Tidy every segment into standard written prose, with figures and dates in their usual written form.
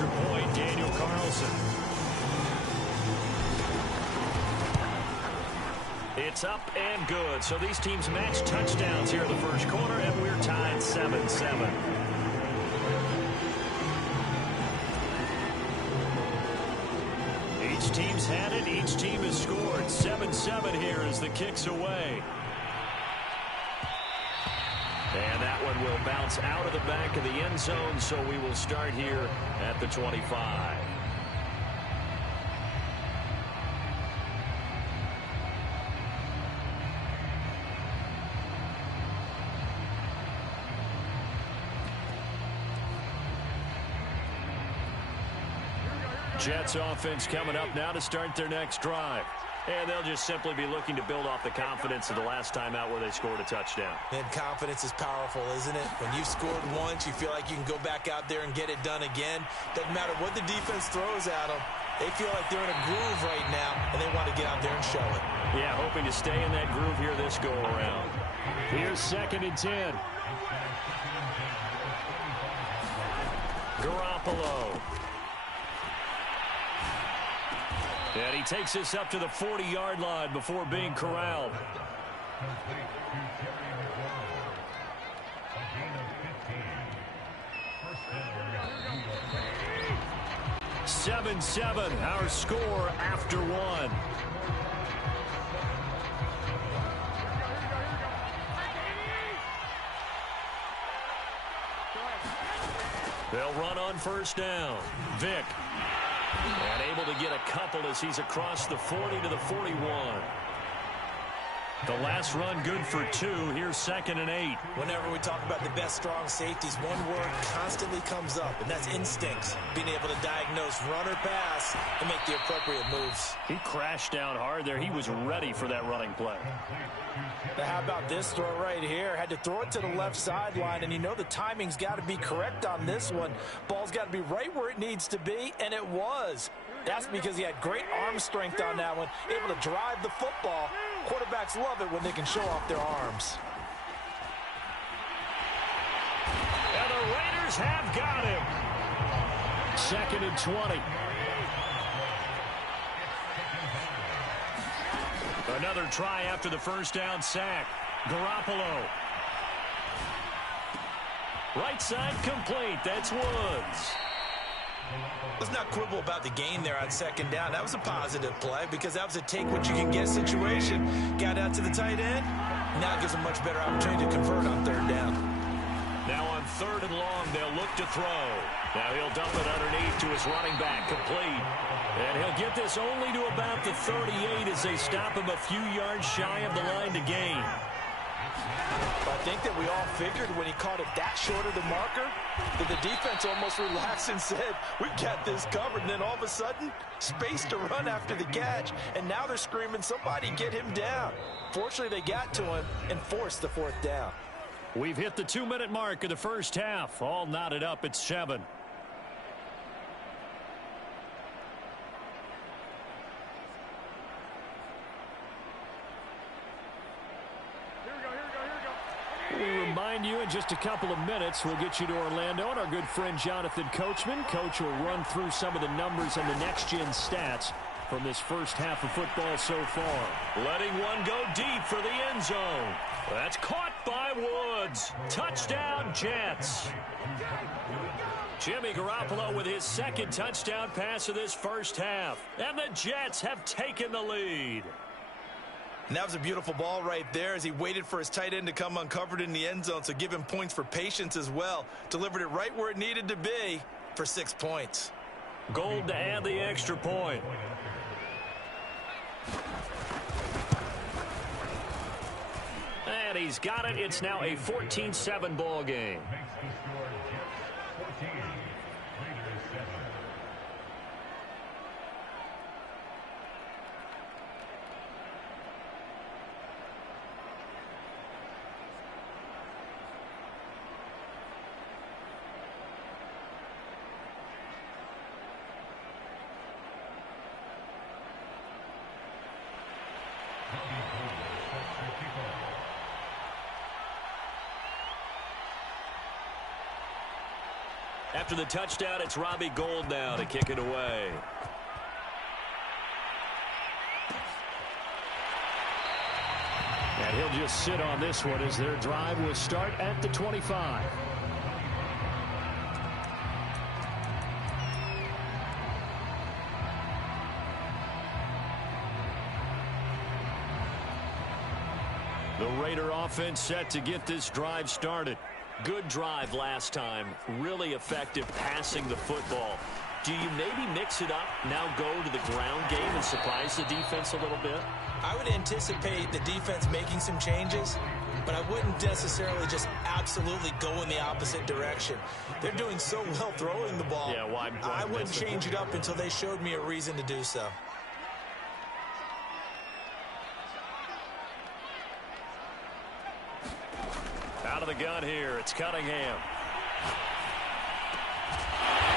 extra point, Daniel Carlson. It's up and good. So these teams match touchdowns here in the first quarter, and we're tied 7-7. Each team's had it. Each team has scored. 7-7 here as the kick's away. And that one will bounce out of the back of the end zone, so we will start here at the 25. Jets offense coming up now to start their next drive. And they'll just simply be looking to build off the confidence of the last time out where they scored a touchdown. And confidence is powerful, isn't it? When you've scored once, you feel like you can go back out there and get it done again. Doesn't matter what the defense throws at them. They feel like they're in a groove right now, and they want to get out there and show it. Yeah, hoping to stay in that groove here this go-around. Here's 2nd and 10. Garoppolo. And he takes this up to the 40-yard line before being corralled. 7-7, our score after one. They'll run on first down. Vick. And able to get a couple as he's across the 40 to the 41. The last run good for 2. Here's 2nd and 8. Whenever we talk about the best strong safeties, one word constantly comes up, and that's instincts. Being able to diagnose run or pass and make the appropriate moves. He crashed down hard there. He was ready for that running play. Now how about this throw right here? Had to throw it to the left sideline, and you know the timing's got to be correct on this one. Ball's got to be right where it needs to be, and it was. That's because he had great arm strength on that one, able to drive the football. Quarterbacks love it when they can show off their arms. And the Raiders have got him. 2nd and 20. Another try after the first down sack. Garoppolo. Right side complete. That's Woods. Let's not quibble about the gain there on 2nd down. That was a positive play because that was a take-what-you-can-get situation. Got out to the tight end. Now it gives a much better opportunity to convert on 3rd down. Now on 3rd and long, they'll look to throw. Now he'll dump it underneath to his running back, complete. And he'll get this only to about the 38 as they stop him a few yards shy of the line to gain. I think that we all figured when he caught it that short of the marker that the defense almost relaxed and said, we've got this covered. And then all of a sudden, space to run after the catch. And now they're screaming, somebody get him down. Fortunately, they got to him and forced the 4th down. We've hit the 2-minute mark of the first half. All knotted up at 7. We'll remind you in just a couple of minutes, we'll get you to Orlando and our good friend Jonathan Coachman. Coach will run through some of the numbers and the next-gen stats from this first half of football so far. Letting one go deep for the end zone. That's caught by Woods. Touchdown, Jets. Jimmy Garoppolo with his 2nd touchdown pass of this first half. And the Jets have taken the lead. And that was a beautiful ball right there as he waited for his tight end to come uncovered in the end zone, so give him points for patience as well. Delivered it right where it needed to be for 6 points. Gold to add the extra point. And he's got it. It's now a 14-7 ball game. After the touchdown, it's Robbie Gould now to kick it away. And he'll just sit on this one as their drive will start at the 25. The Raider offense set to get this drive started. Good drive last time. Really effective passing the football. Do you maybe mix it up, now go to the ground game and surprise the defense a little bit? I would anticipate the defense making some changes, but I wouldn't necessarily just absolutely go in the opposite direction. They're doing so well throwing the ball. Yeah, why I wouldn't change it up until they showed me a reason to do so. Out of the gun here, it's Cunningham.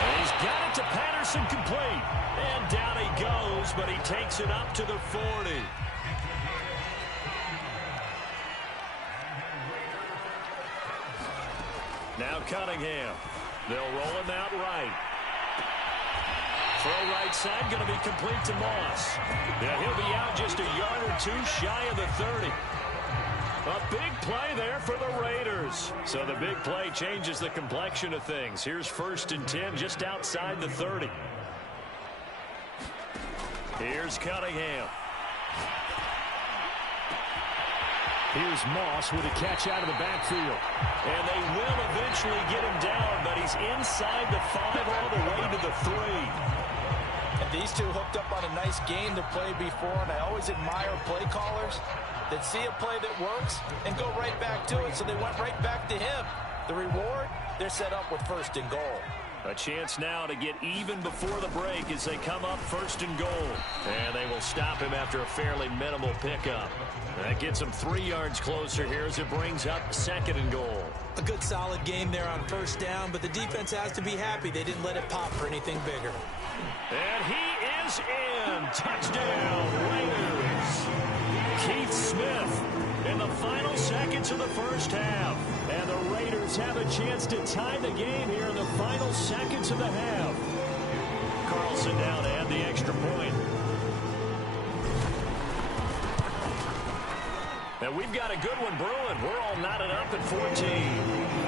And he's got it to Patterson, complete. And down he goes, but he takes it up to the 40. Now Cunningham. They'll roll him out right. Throw right side, going to be complete to Moss. Yeah, he'll be out just a yard or two shy of the 30. A big play there for the Raiders. So the big play changes the complexion of things. Here's 1st and 10 just outside the 30. Here's Cunningham. Here's Moss with a catch out of the backfield. And they will eventually get him down, but he's inside the 5 all the way to the 3. And these two hooked up on a nice game to play before, and I always admire play callers that see a play that works and go right back to it, so they went right back to him. The reward, they're set up with 1st and goal. A chance now to get even before the break as they come up 1st and goal. And they will stop him after a fairly minimal pickup. That gets them 3 yards closer here as it brings up 2nd and goal. A good solid game there on 1st down, but the defense has to be happy they didn't let it pop for anything bigger. And he is in. Touchdown, Raiders. Keith Smith in the final seconds of the 1st half. And the Raiders have a chance to tie the game here in the final seconds of the half. Carlson down to add the extra point. And we've got a good one brewing. We're all knotted up at 14.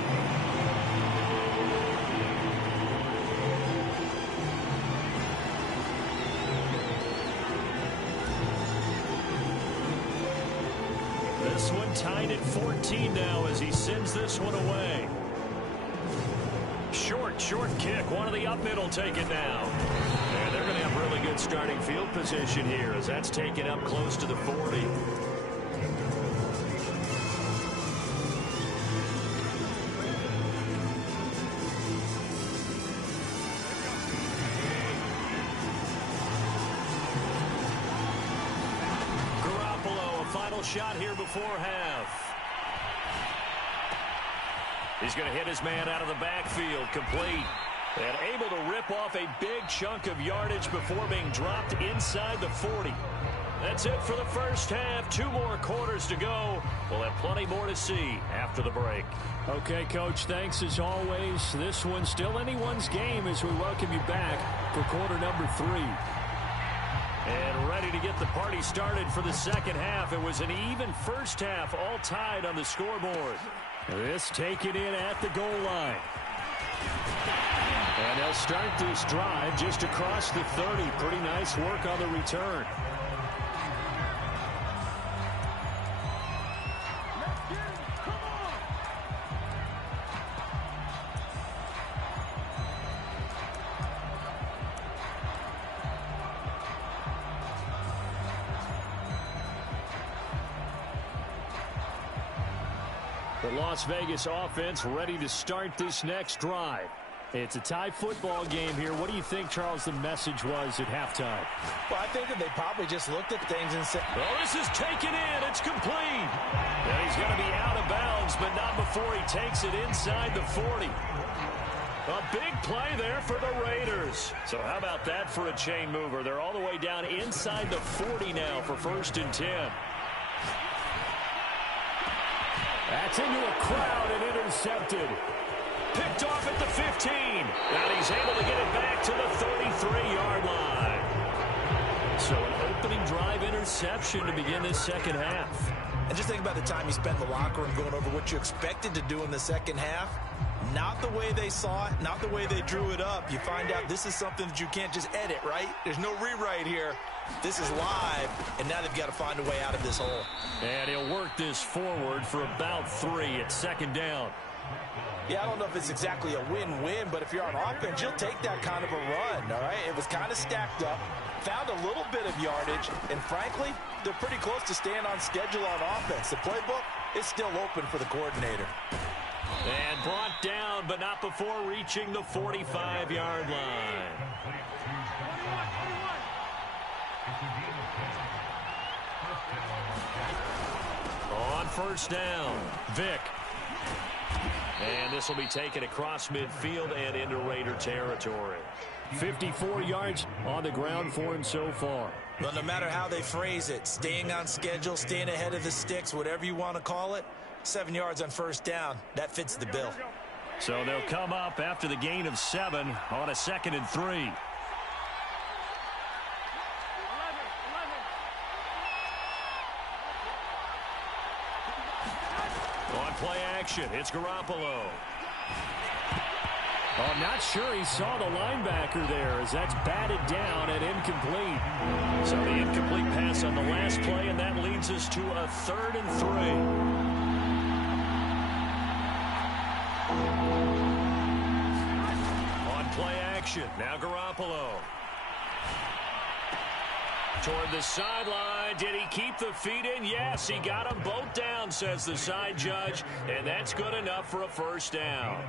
This one tied at 14 now as he sends this one away. Short kick. One of the up middle take it now. And they're going to have really good starting field position here as that's taken up close to the 40. Shot here before half. He's going to hit his man out of the backfield, complete. And able to rip off a big chunk of yardage before being dropped inside the 40. That's it for the 1st half. 2 more quarters to go. We'll have plenty more to see after the break. Okay, Coach, thanks as always. This one's still anyone's game as we welcome you back for quarter number 3. And ready to get the party started for the 2nd half. It was an even 1st half, all tied on the scoreboard. This taken in at the goal line. And they'll start this drive just across the 30. Pretty nice work on the return. The Las Vegas offense ready to start this next drive. It's a tie football game here. What do you think, Charles, the message was at halftime? Well, I think that they probably just looked at things and said, well, this is taken in. It's complete. And he's going to be out of bounds, but not before he takes it inside the 40. A big play there for the Raiders. So how about that for a chain mover? They're all the way down inside the 40 now for 1st and 10. That's into a crowd and intercepted. picked off at the 15. And he's able to get it back to the 33-yard line. So an opening drive interception to begin this second half. And just think about the time you spent in the locker room going over what you expected to do in the second half. Not the way they saw it, not the way they drew it up. You find out this is something that you can't just edit, right? There's no rewrite here. This is live, and now they've got to find a way out of this hole. And he'll work this forward for about 3 at second down. Yeah, I don't know if it's exactly a win-win, but if you're on offense, you'll take that kind of a run, all right? It was kind of stacked up, found a little bit of yardage, and frankly, they're pretty close to staying on schedule on offense. The playbook is still open for the coordinator. And brought down, but not before reaching the 45-yard line. On first down, Vick. And this will be taken across midfield and into Raider territory. 54 yards on the ground for him so far. Well, no matter how they phrase it, staying on schedule, staying ahead of the sticks, whatever you want to call it, 7 yards on first down, that fits the bill. So they'll come up after the gain of 7 on a 2nd and 3. On play action, it's Garoppolo. Oh, I'm not sure he saw the linebacker there as that's batted down and incomplete. So the incomplete pass on the last play, and that leads us to a 3rd and 3. Play action. Now Garoppolo. Toward the sideline. Did he keep the feet in? Yes, he got them both down, says the side judge. And that's good enough for a first down.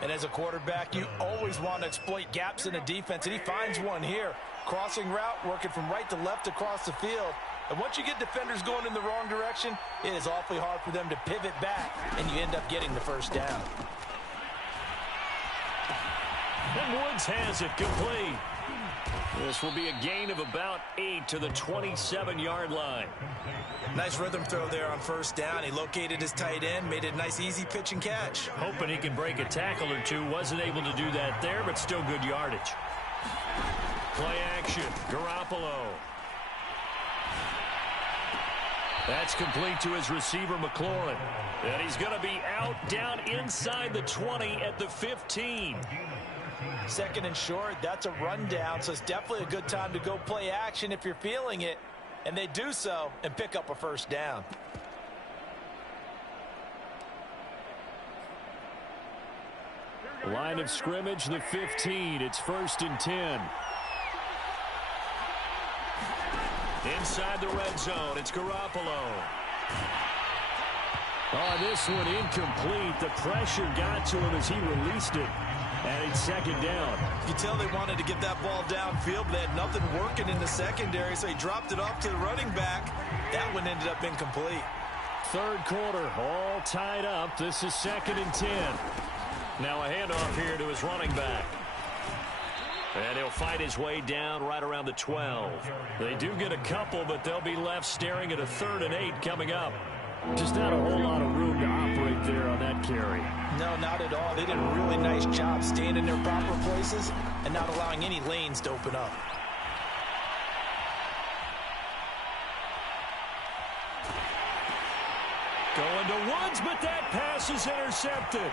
And as a quarterback, you always want to exploit gaps in a defense, and he finds one here. Crossing route, working from right to left across the field. And once you get defenders going in the wrong direction, it is awfully hard for them to pivot back, and you end up getting the first down. And Woods has it complete. This will be a gain of about 8 to the 27-yard line. Nice rhythm throw there on first down. He located his tight end, made it a nice easy pitch and catch. Hoping he can break a tackle or two. Wasn't able to do that there, but still good yardage. Play action. Garoppolo. That's complete to his receiver, McLaurin. And he's going to be out down inside the 20 at the 15. 2nd and short, that's a rundown, so it's definitely a good time to go play action if you're feeling it. And they do so and pick up a first down. Line of scrimmage, the 15. It's 1st and 10. Inside the red zone, it's Garoppolo. Oh, this one incomplete. The pressure got to him as he released it. And it's 2nd down. You tell they wanted to get that ball downfield, but they had nothing working in the secondary, so he dropped it off to the running back. That one ended up incomplete. 3rd quarter, all tied up. This is 2nd and 10. Now a handoff here to his running back. And he'll fight his way down right around the 12. They do get a couple, but they'll be left staring at a 3rd and 8 coming up. Just not a whole lot of room to operate there on that carry. No, not at all. They did a really nice job staying in their proper places and not allowing any lanes to open up. Going to Woods, but that pass is intercepted.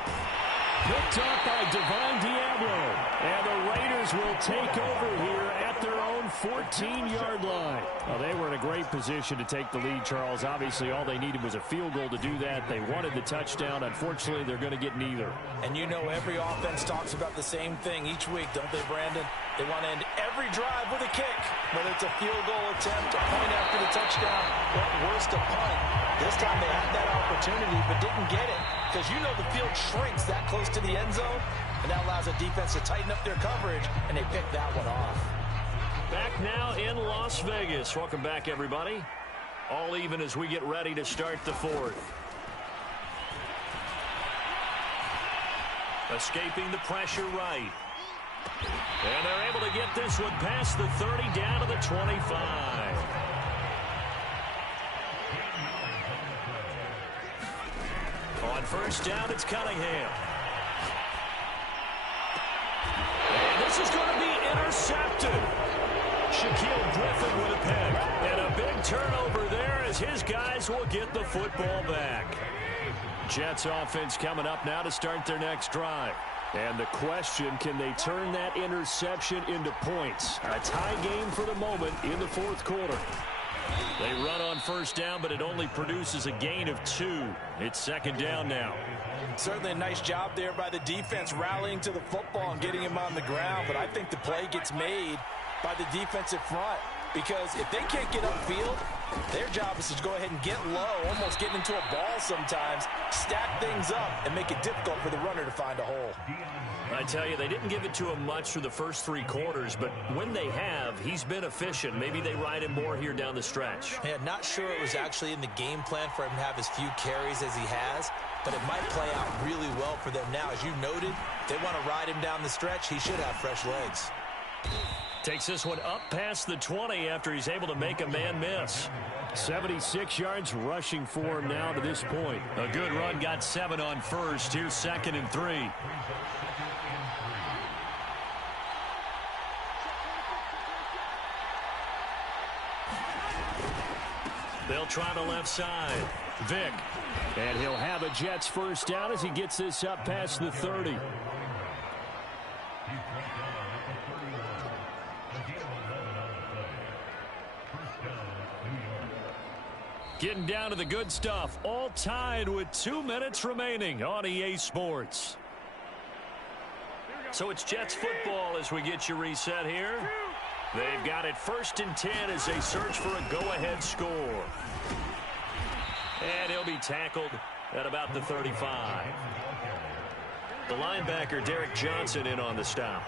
Picked up by Divine Diablo. And the Raiders will take over here at their own 14-yard line. Well, they were in a great position to take the lead, Charles. Obviously, all they needed was a field goal to do that. They wanted the touchdown. Unfortunately, they're going to get neither. And you know every offense talks about the same thing each week, don't they, Brandon? They want to end every drive with a kick, whether it's a field goal attempt, a point after the touchdown, or worse, a punt. This time they had that opportunity but didn't get it because you know the field shrinks that close to the end zone, and that allows the defense to tighten up their coverage, and they pick that one off. Back now in Las Vegas. Welcome back, everybody. All even as we get ready to start the 4th. Escaping the pressure right. And they're able to get this one past the 30 down to the 25. On first down, it's Cunningham. this is going to be intercepted. Shaquille Griffin with a pick. And a big turnover there as his guys will get the football back. Jets offense coming up now to start their next drive. And the question, can they turn that interception into points? A tie game for the moment in the fourth quarter. They run on first down, but it only produces a gain of 2. It's second down now. Certainly a nice job there by the defense rallying to the football and getting him on the ground, but I think the play gets made by the defensive front because if they can't get upfield, their job is to go ahead and get low, almost get into a ball sometimes, stack things up, and make it difficult for the runner to find a hole. I tell you, they didn't give it to him much through the first 3 quarters, but when they have, he's been efficient. Maybe they ride him more here down the stretch. Yeah, not sure it was actually in the game plan for him to have as few carries as he has, but it might play out really well for them now. As you noted, they want to ride him down the stretch. He should have fresh legs. Takes this one up past the 20 after he's able to make a man miss. 76 yards rushing for him now to this point. A good run, got 7 on first. Here's 2nd and 3. They'll try the left side. Vick. And he'll have a Jets first down as he gets this up past the 30. Getting down to the good stuff. All tied with 2 minutes remaining on EA Sports. So it's Jets football as we get you reset here. They've got it 1st and 10 as they search for a go-ahead score. And he'll be tackled at about the 35. The linebacker, Derek Johnson, in on the stop.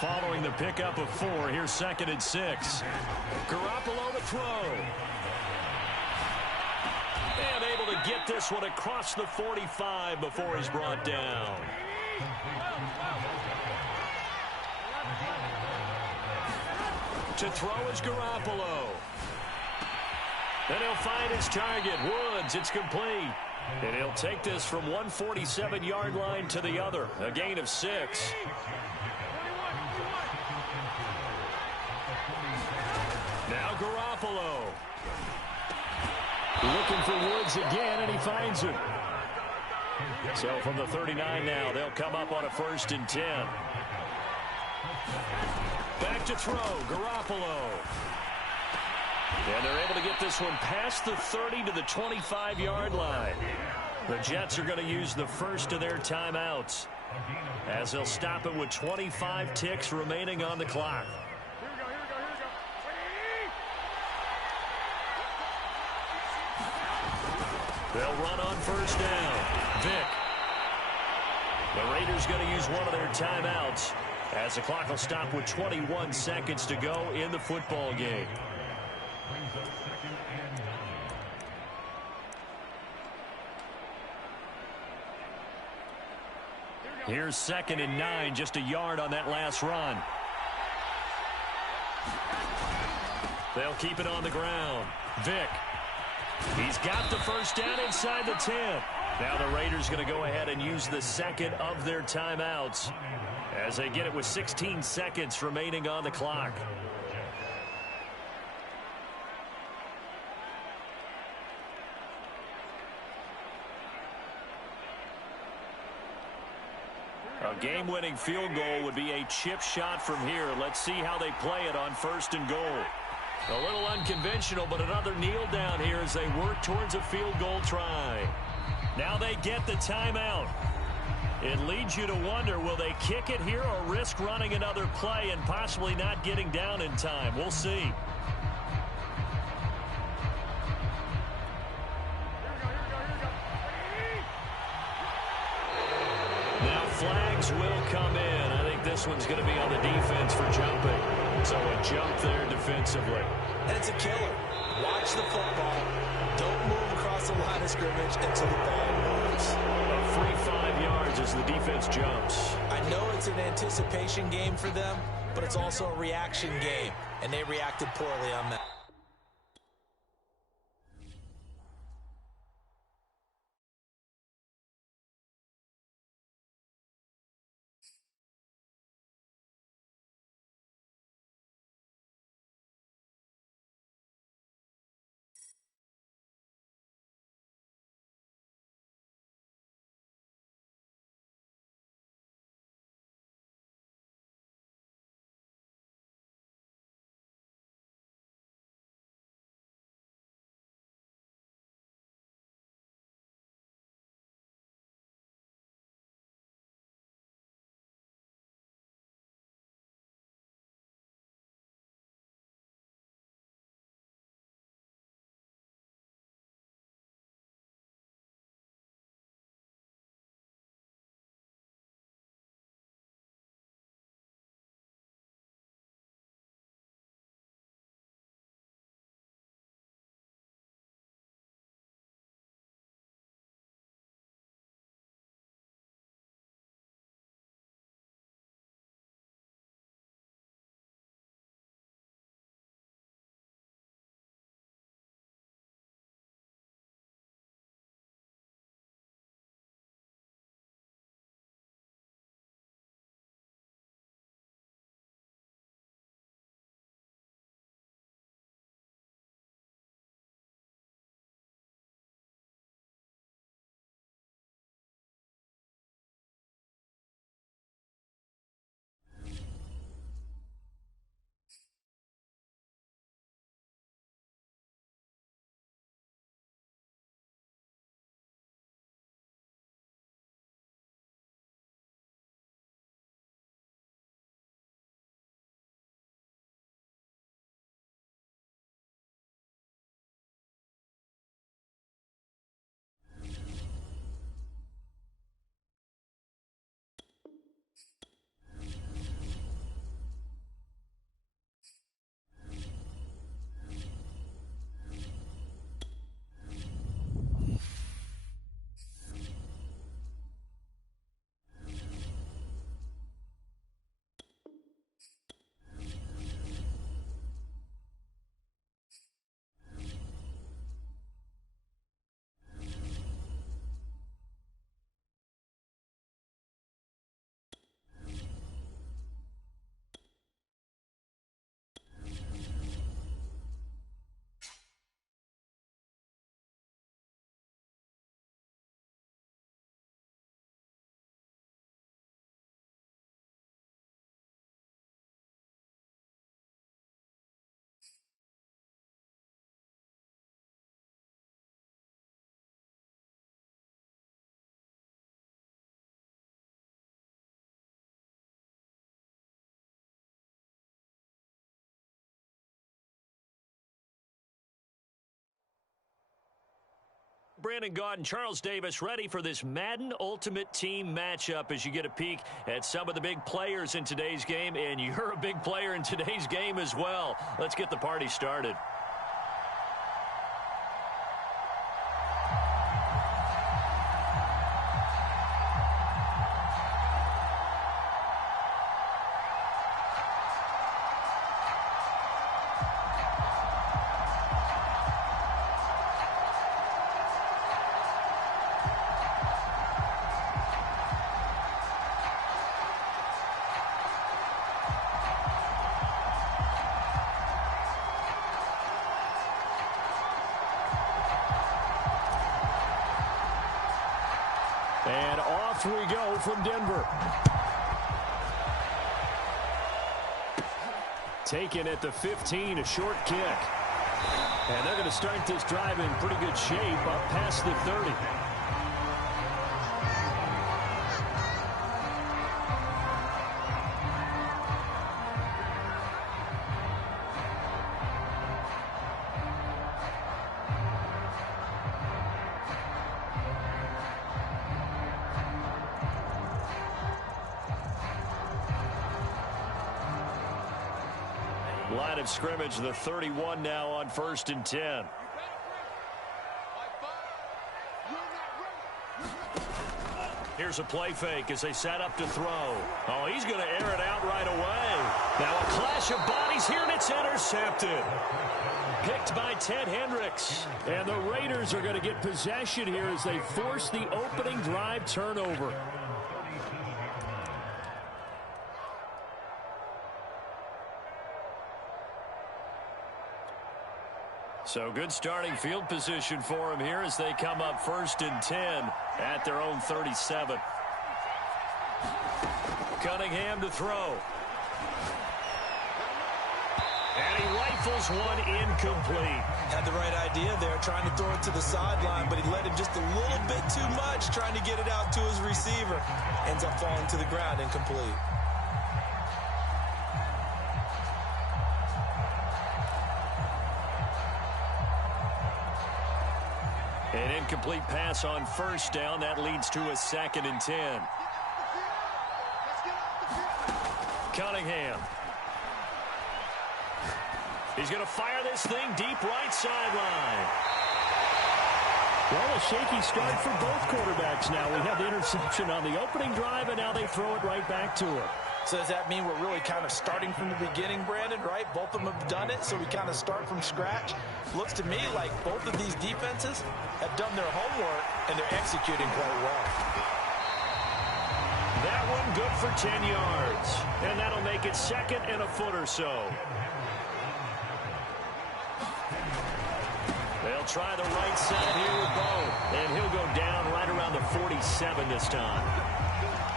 Following the pickup of 4, here's 2nd and 6. Garoppolo to throw. And able to get this one across the 45 before he's brought down. To throw is Garoppolo. And he'll find his target, Woods. It's complete. And he'll take this from 147-yard line to the other. A gain of 6. Now Garoppolo. Looking for Woods again, and he finds him. So from the 39 now, they'll come up on a 1st and 10. Back to throw, Garoppolo. And they're able to get this one past the 30 to the 25-yard line. The Jets are going to use the first of their timeouts as they'll stop it with 25 ticks remaining on the clock. They'll run on first down. Vick. The Raiders going to use one of their timeouts as the clock will stop with 21 seconds to go in the football game. Here's 2nd and 9, just a yard on that last run. They'll keep it on the ground. Vick. He's got the first down inside the 10. Now the Raiders going to go ahead and use the second of their timeouts as they get it with 16 seconds remaining on the clock. A game-winning field goal would be a chip shot from here. Let's see how they play it on 1st and goal. A little unconventional, but another kneel down here as they work towards a field goal try. Now they get the timeout. It leads you to wonder, will they kick it here or risk running another play and possibly not getting down in time? We'll see. Now flags will come in. I think this one's going to be on the defense for jumping. So a jump there defensively. And it's a killer. Watch the football. Don't move across the line of scrimmage until the ball moves. A free 5 yards as the defense jumps. I know it's an anticipation game for them, but it's also a reaction game, and they reacted poorly on that. Brandon Gaudin, Charles Davis, ready for this Madden Ultimate Team matchup as you get a peek at some of the big players in today's game, and you're a big player in today's game as well. Let's get the party started. And off we go from Denver. Taken at the 15, a short kick. And they're going to start this drive in pretty good shape up past the 30. Line of scrimmage, the 31 now on 1st and 10. Here's a play fake as they set up to throw. Oh, he's going to air it out right away. Now a clash of bodies here, and it's intercepted. Picked by Ted Hendricks. And the Raiders are going to get possession here as they force the opening drive turnover. So good starting field position for them here as they come up 1st and 10 at their own 37. Cunningham to throw. And he rifles one incomplete. Had the right idea there, trying to throw it to the sideline, but he let him just a little bit too much, trying to get it out to his receiver. Ends up falling to the ground, incomplete. An incomplete pass on 1st down. That leads to a 2nd and 10. Cunningham. He's going to fire this thing deep right sideline. Well, a shaky start for both quarterbacks now. We have the interception on the opening drive, and now they throw it right back to him. So does that mean we're really kind of starting from the beginning, Brandon, right? Both of them have done it, so we kind of start from scratch. Looks to me like both of these defenses have done their homework, and they're executing quite well. That one good for 10 yards. And that'll make it 2nd and a foot or so. They'll try the right side here with Bo. And he'll go down right around the 47 this time.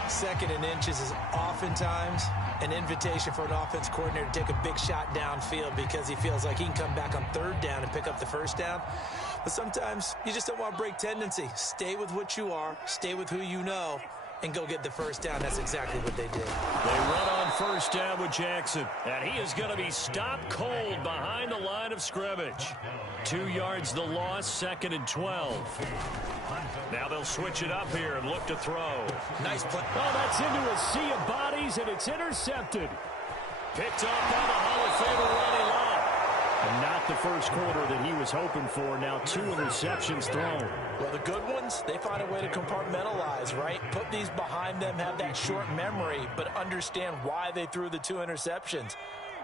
2nd and inches is oftentimes an invitation for an offense coordinator to take a big shot downfield because he feels like he can come back on 3rd down and pick up the 1st down. But sometimes you just don't want to break tendency. Stay with what you are, stay with who you know, and go get the 1st down. That's exactly what they did. They run on 1st down with Jackson, and he is going to be stopped cold behind the line of scrimmage. 2 yards the loss, 2nd and 12. Now they'll switch it up here and look to throw. Nice play. Oh, that's into a sea of bodies, and it's intercepted. Picked up by the Hall of Famer Ronnie Lott. And not the first quarter that he was hoping for. Now 2 interceptions thrown. Well, the good ones, they find a way to compartmentalize, right? Put these behind them, have that short memory, but understand why they threw the 2 interceptions.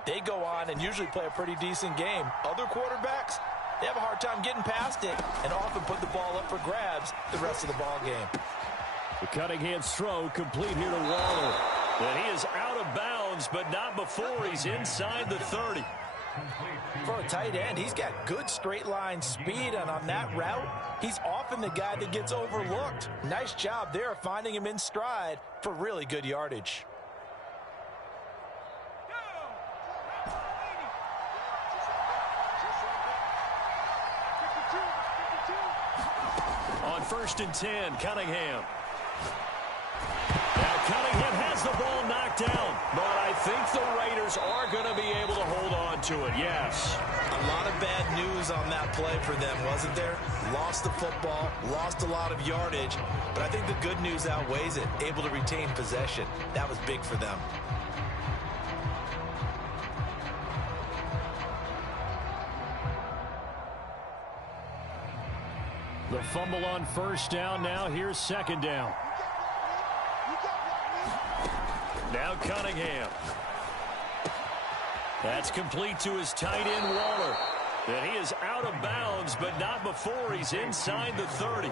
They go on and usually play a pretty decent game. Other quarterbacks, they have a hard time getting past it and often put the ball up for grabs the rest of the ball game. The Cunningham's throw complete here to Waller. And he is out of bounds, but not before he's inside the 30. For a tight end, he's got good straight line speed, and on that route, he's often the guy that gets overlooked. Nice job there finding him in stride for really good yardage. On 1st and 10, Cunningham. Now Cunningham has the ball knocked down, but I think the Raiders Raiders are going to be able to hold on to it, yes. A lot of bad news on that play for them, wasn't there? Lost the football, lost a lot of yardage, but I think the good news outweighs it. Able to retain possession. That was big for them. The fumble on first down. Now here's second down. Now Cunningham. That's complete to his tight end, Waller. And he is out of bounds, but not before he's inside the 30.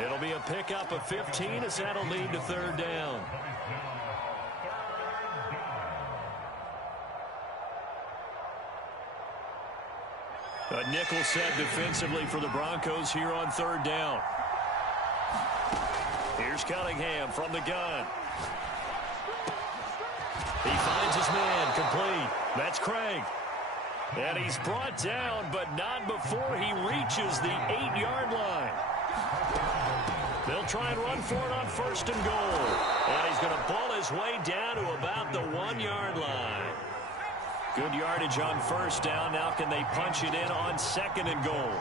It'll be a pickup of 15 as that'll lead to third down. A nickel set defensively for the Broncos here on third down. Here's Cunningham from the gun. He finds his man, complete. That's Craig. And he's brought down, but not before he reaches the 8-yard line. They'll try and run for it on first and goal. And he's going to ball his way down to about the 1-yard line. Good yardage on first down. Now can they punch it in on second and goal?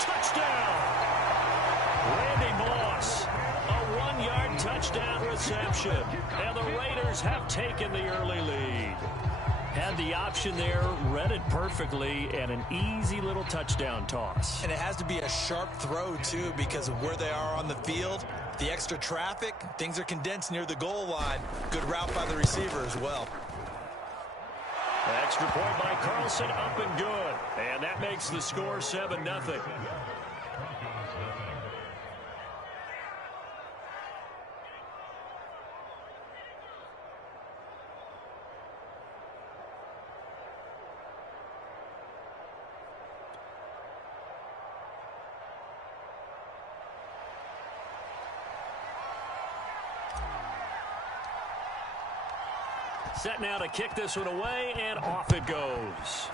Touchdown! Randy Moss. A 1-yard touchdown reception. And the Raiders have taken the early lead. Had the option there, read it perfectly, and an easy little touchdown toss. And it has to be a sharp throw, too, because of where they are on the field. The extra traffic, things are condensed near the goal line. Good route by the receiver as well. Extra point by Carlson, up and good. And that makes the score 7-0. Set now to kick this one away, and off it goes.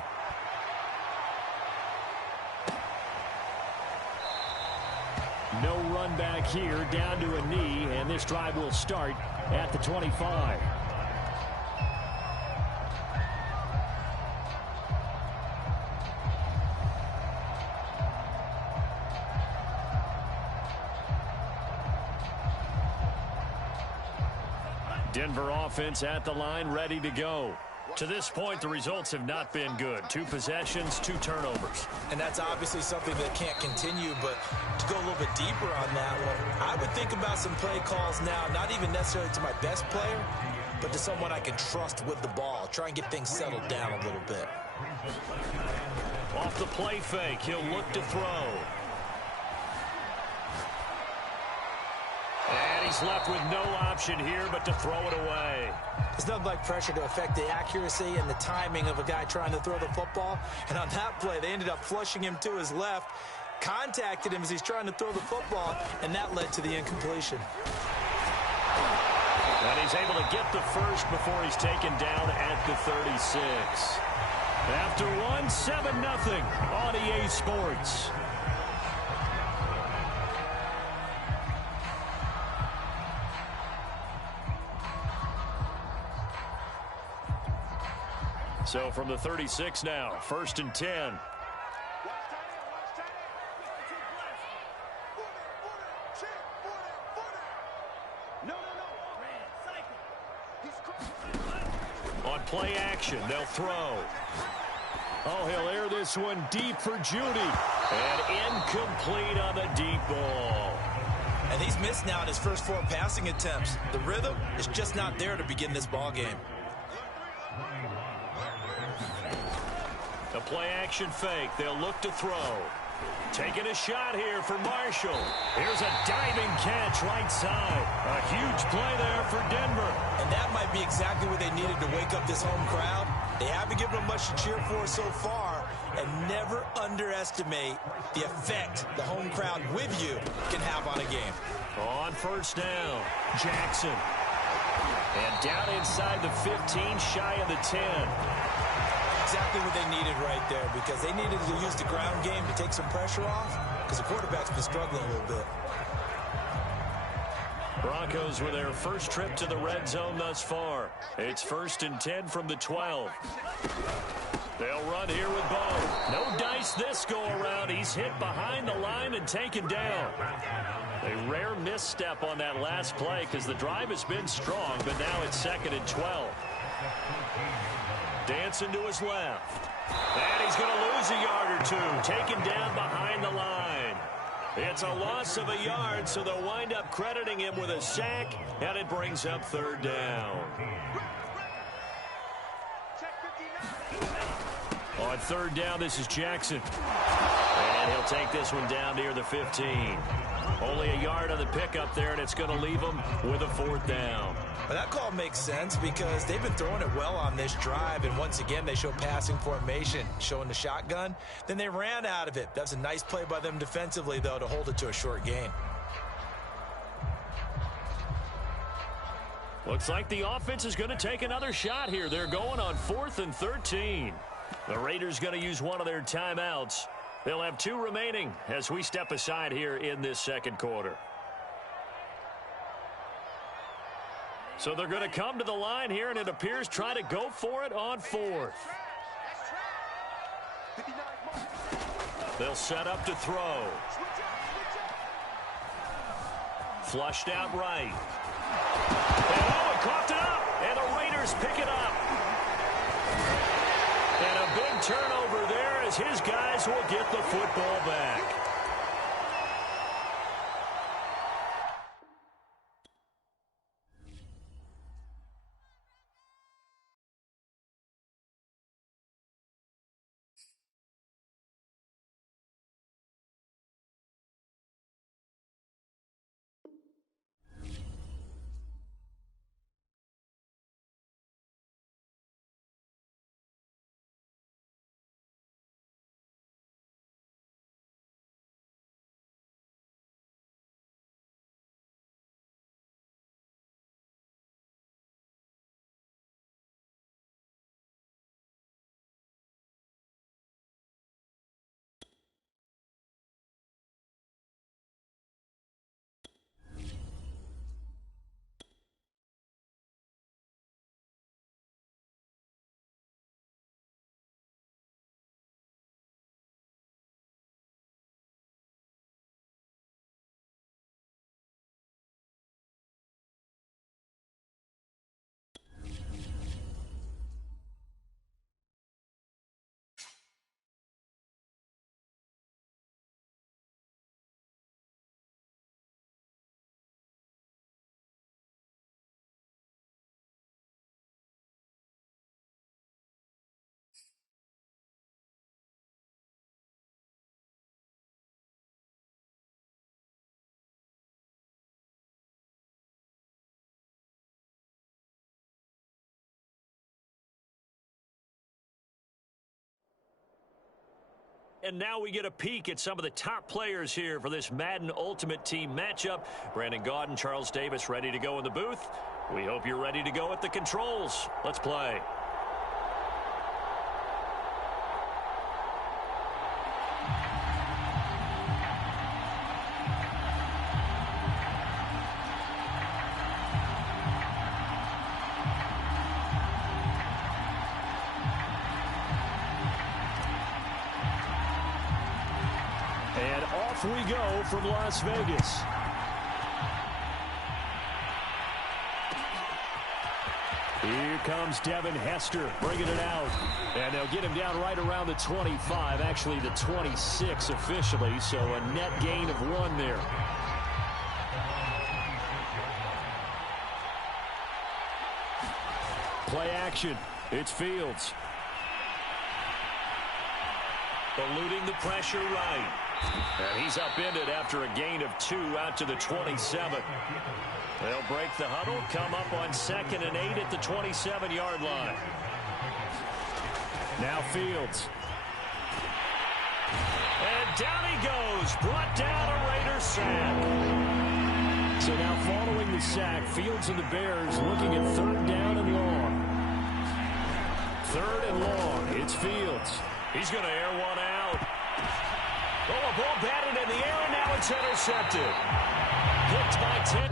No run back here, down to a knee, and this drive will start at the 25. Denver offense at the line, ready to go. To this point, the results have not been good. 2 possessions, 2 turnovers. And that's obviously something that can't continue, but to go a little bit deeper on that one, I would think about some play calls now, not even necessarily to my best player, but to someone I can trust with the ball. Try and get things settled down a little bit. Off the play fake, he'll look to throw. And he's left with no option here but to throw it away. There's nothing like pressure to affect the accuracy and the timing of a guy trying to throw the football. And on that play, they ended up flushing him to his left, contacted him as he's trying to throw the football, and that led to the incompletion. And he's able to get the first before he's taken down at the 36. After one, 7-0 on EA Sports. So from the 36 now, 1st and 10. On play action, they'll throw. Oh, he'll air this one deep for Judy. And incomplete on the deep ball. And he's missed now in his first 4 passing attempts. The rhythm is just not there to begin this ball game. A play-action fake. They'll look to throw. Taking a shot here for Marshall. Here's a diving catch right side. A huge play there for Denver. And that might be exactly what they needed to wake up this home crowd. They haven't given them much to cheer for so far. And never underestimate the effect the home crowd with you can have on a game. On first down, Jackson. And down inside the 15, shy of the 10. Exactly what they needed right there, because they needed to use the ground game to take some pressure off, because the quarterback's been struggling a little bit. Broncos with their first trip to the red zone thus far. It's 1st and 10 from the 12. They'll run here with Bo. No dice this go-around. He's hit behind the line and taken down. A rare misstep on that last play because the drive has been strong, but now it's 2nd and 12. Dancing to his left. And he's going to lose a yard or two. Taken down behind the line. It's a loss of a yard, so they'll wind up crediting him with a sack, and it brings up 3rd down. On 3rd down, this is Jackson. And he'll take this one down near the 15. Only a yard on the pickup there, and it's going to leave him with a 4th down. Well, that call makes sense because they've been throwing it well on this drive, and once again, they show passing formation, showing the shotgun. Then they ran out of it. That's a nice play by them defensively, though, to hold it to a short gain. Looks like the offense is going to take another shot here. They're going on 4th and 13. The Raiders going to use one of their timeouts. They'll have 2 remaining as we step aside here in this 2nd quarter. So they're going to come to the line here, and it appears try to go for it on 4th. They'll set up to throw. Flushed out right. And Owen coughed it up, and the Raiders pick it up. And a big turnover there as his guys will get the football back. And now we get a peek at some of the top players here for this Madden Ultimate Team matchup. Brandon Gaudin, Charles Davis ready to go in the booth. We hope you're ready to go at the controls. Let's play. And off we go from Las Vegas. Here comes Devin Hester bringing it out. And they'll get him down right around the 25, actually the 26 officially, so a net gain of 1 there. Play action. It's Fields. Eluding the pressure right. And he's upended after a gain of 2 out to the 27. They'll break the huddle, come up on 2nd and 8 at the 27-yard line. Now Fields. And down he goes. Brought down a Raiders sack. So now following the sack, Fields and the Bears looking at 3rd down and long. 3rd and long. It's Fields. He's going to air one out. Oh, a ball batted in the air, and now it's intercepted. Picked by 10.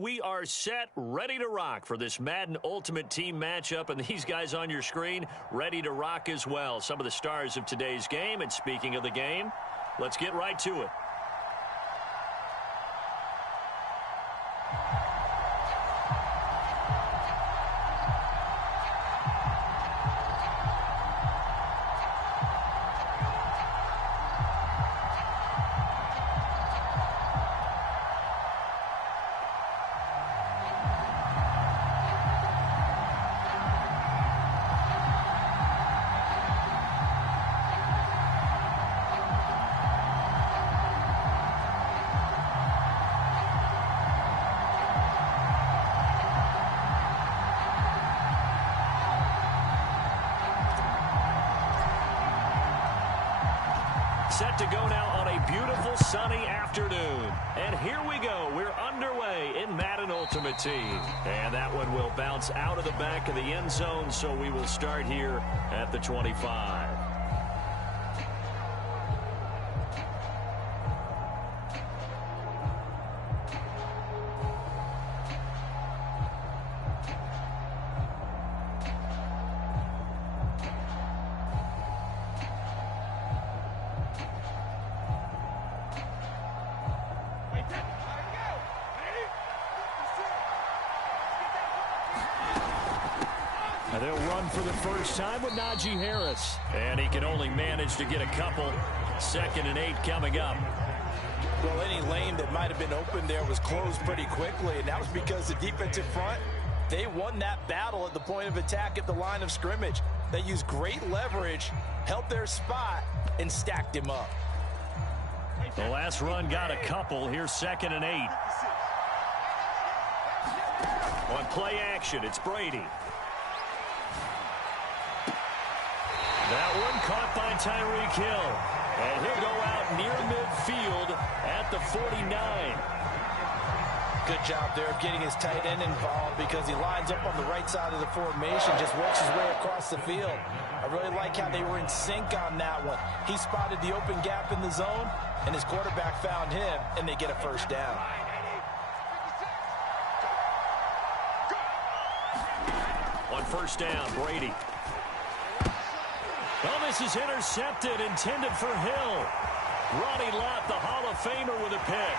we are set, ready to rock for this Madden Ultimate Team matchup, and these guys on your screen ready to rock as well. Some of the stars of today's game, and speaking of the game, let's get right to it. Set to go now on a beautiful sunny afternoon. And here we go. We're underway in Madden Ultimate Team. And that one will bounce out of the back of the end zone, so we will start here at the 25. They'll run for the first time with Najee Harris. And he can only manage to get a couple. 2nd and 8 coming up. Well, any lane that might have been open there was closed pretty quickly, and that was because the defensive front, they won that battle at the point of attack at the line of scrimmage. They used great leverage, held their spot, and stacked him up. The last run got a couple. Here's 2nd and 8. On play action, it's Brady. That one caught by Tyreek Hill. And he'll go out near midfield at the 49. Good job there of getting his tight end involved because he lines up on the right side of the formation, just works his way across the field. I really like how they were in sync on that one. He spotted the open gap in the zone, and his quarterback found him, and they get a first down. On first down, Brady. Oh, this is intercepted, intended for Hill. Ronnie Lott, the Hall of Famer, with a pick.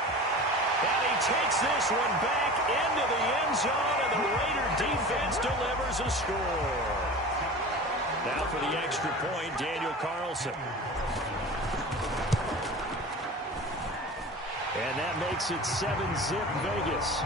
And he takes this one back into the end zone, and the Raider defense delivers a score. Now for the extra point, Daniel Carlson. And that makes it 7-zip Vegas.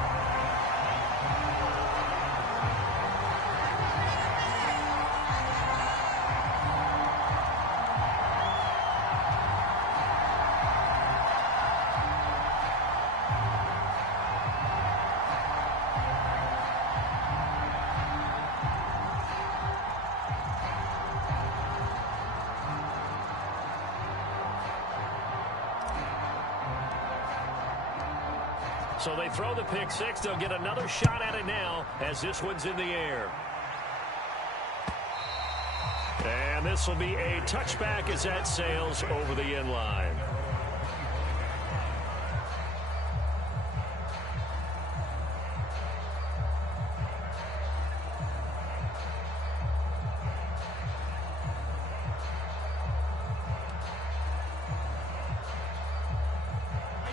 So they throw the pick six. They'll get another shot at it now as this one's in the air. And this will be a touchback as that sails over the end line.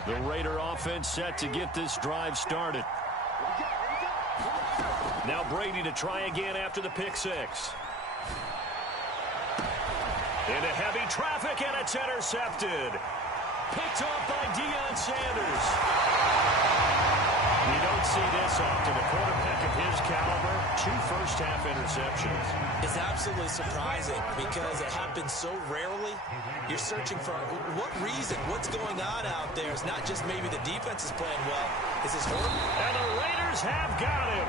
The Raider offense set to get this drive started. Now Brady to try again after the pick six. Into heavy traffic, and it's intercepted. Picked off by Deion Sanders. You don't see this often. A quarterback of his caliber, 2 first-half interceptions. It's absolutely surprising because it happens so rarely. You're searching for what reason, what's going on out there. It's not just maybe the defense is playing well. Is this horrible? And the Raiders have got him.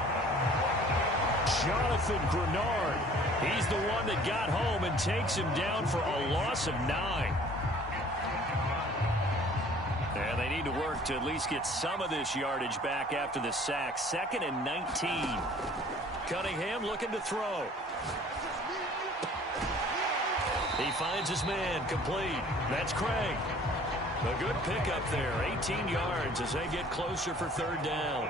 Jonathan Grenard. He's the one that got home and takes him down for a loss of 9. And they need to work to at least get some of this yardage back after the sack. 2nd and 19. Cunningham looking to throw. He finds his man complete. That's Craig. A good pickup there, 18 yards as they get closer for third down.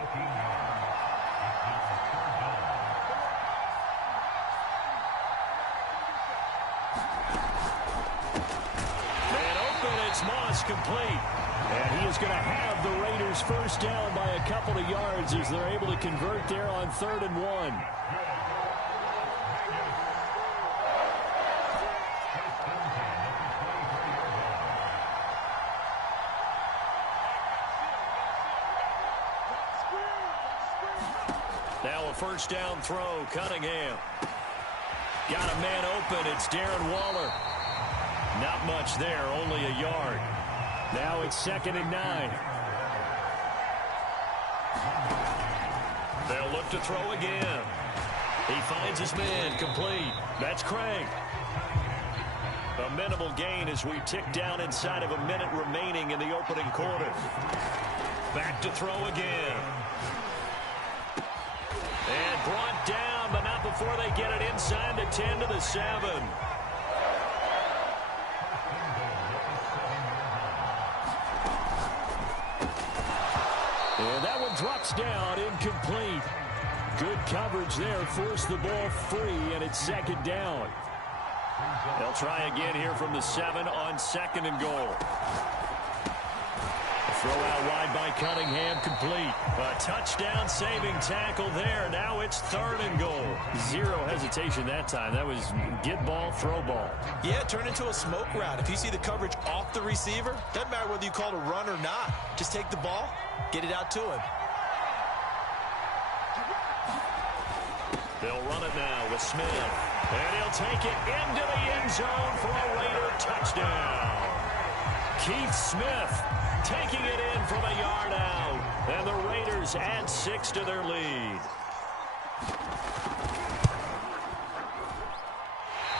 Man open, it's Moss complete. And he is going to have the Raiders first down by a couple of yards as they're able to convert there on 3rd and 1. Now a first down throw, Cunningham. Got a man open, it's Darren Waller. Not much there, only a yard. Now it's 2nd and 9. They'll look to throw again. He finds his man, complete. That's Craig. A minimal gain as we tick down inside of a minute remaining in the opening quarter. Back to throw again. And brought down, but not before they get it inside the 10 to the 7. And that one drops down, incomplete. Good coverage there, forced the ball free, and it's 2nd down. They'll try again here from the 7 on 2nd and goal. Throw out wide by Cunningham, complete. A touchdown saving tackle there. Now it's 3rd and goal. Zero hesitation that time. That was get ball, throw ball. Yeah, it turned into a smoke route. If you see the coverage off the receiver, doesn't matter whether you call it a run or not. Just take the ball, get it out to him. They'll run it now with Smith. And he'll take it into the end zone for a Raider touchdown. Keith Smith taking it in from a yard out. And the Raiders add 6 to their lead.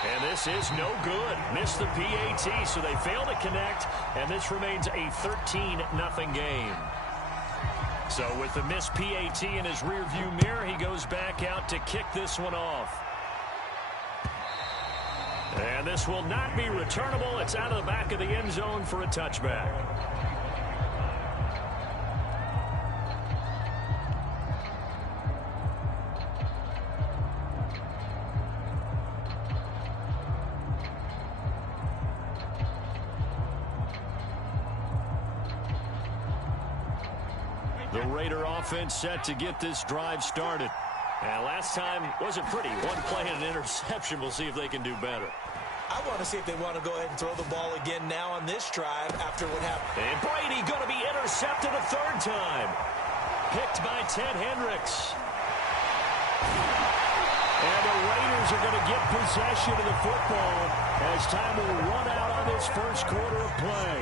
And this is no good. Missed the PAT, so they fail to connect. And this remains a 13-0 game. So with the missed PAT in his rearview mirror, he goes back out to kick this one off. And this will not be returnable. It's out of the back of the end zone for a touchback. The Raider offense set to get this drive started. And last time wasn't pretty. One play and an interception. We'll see if they can do better. I want to see if they want to go ahead and throw the ball again now on this drive after what happened. And Brady going to be intercepted a 3rd time. Picked by Ted Hendricks. And the Raiders are going to get possession of the football as time will run out on this first quarter of play.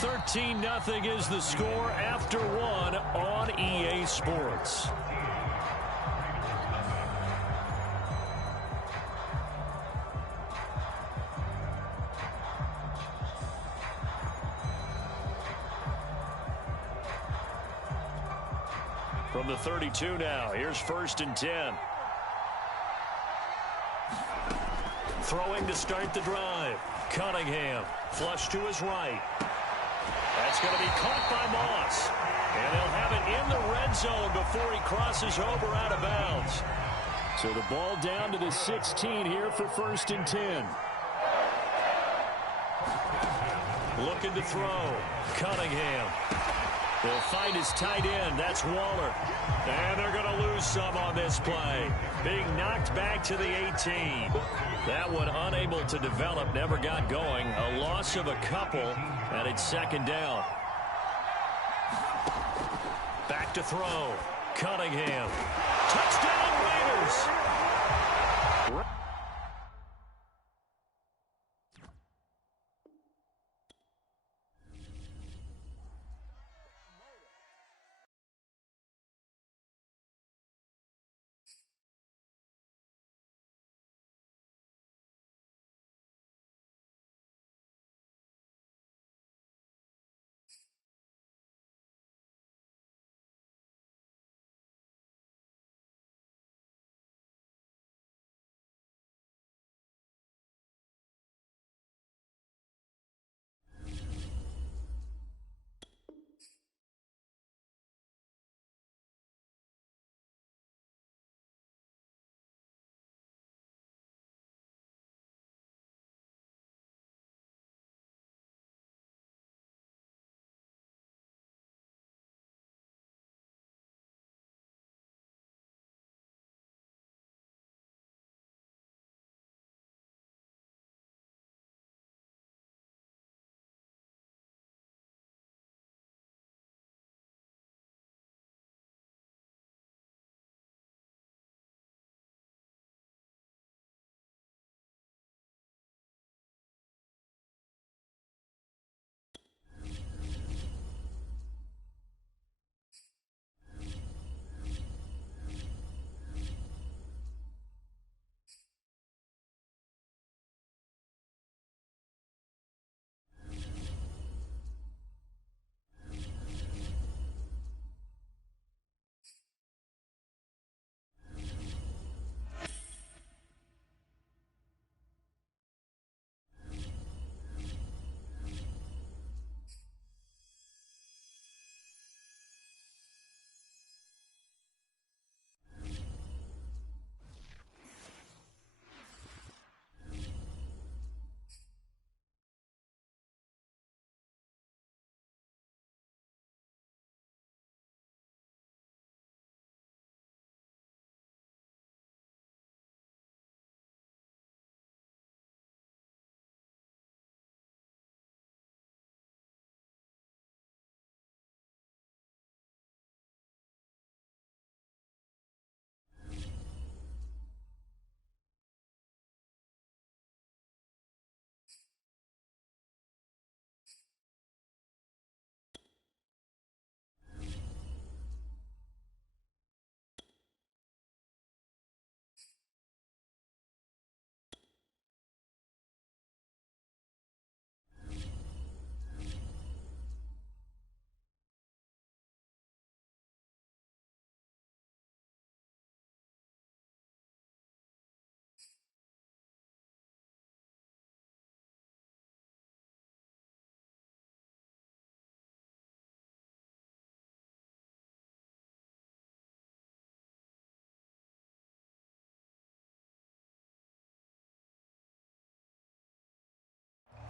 13-0 is the score after 1 on EA Sports. From the 32 now, here's 1st and 10. Throwing to start the drive. Cunningham, flush to his right. That's going to be caught by Moss. And they'll have it in the red zone before he crosses over out of bounds. So the ball down to the 16 here for 1st and 10. Looking to throw. Cunningham. He'll find his tight end. That's Waller. And they're going to lose some on this play. Being knocked back to the 18. That one unable to develop, never got going. A loss of a couple, and it's 2nd down. Back to throw. Cunningham. Touchdown Raiders!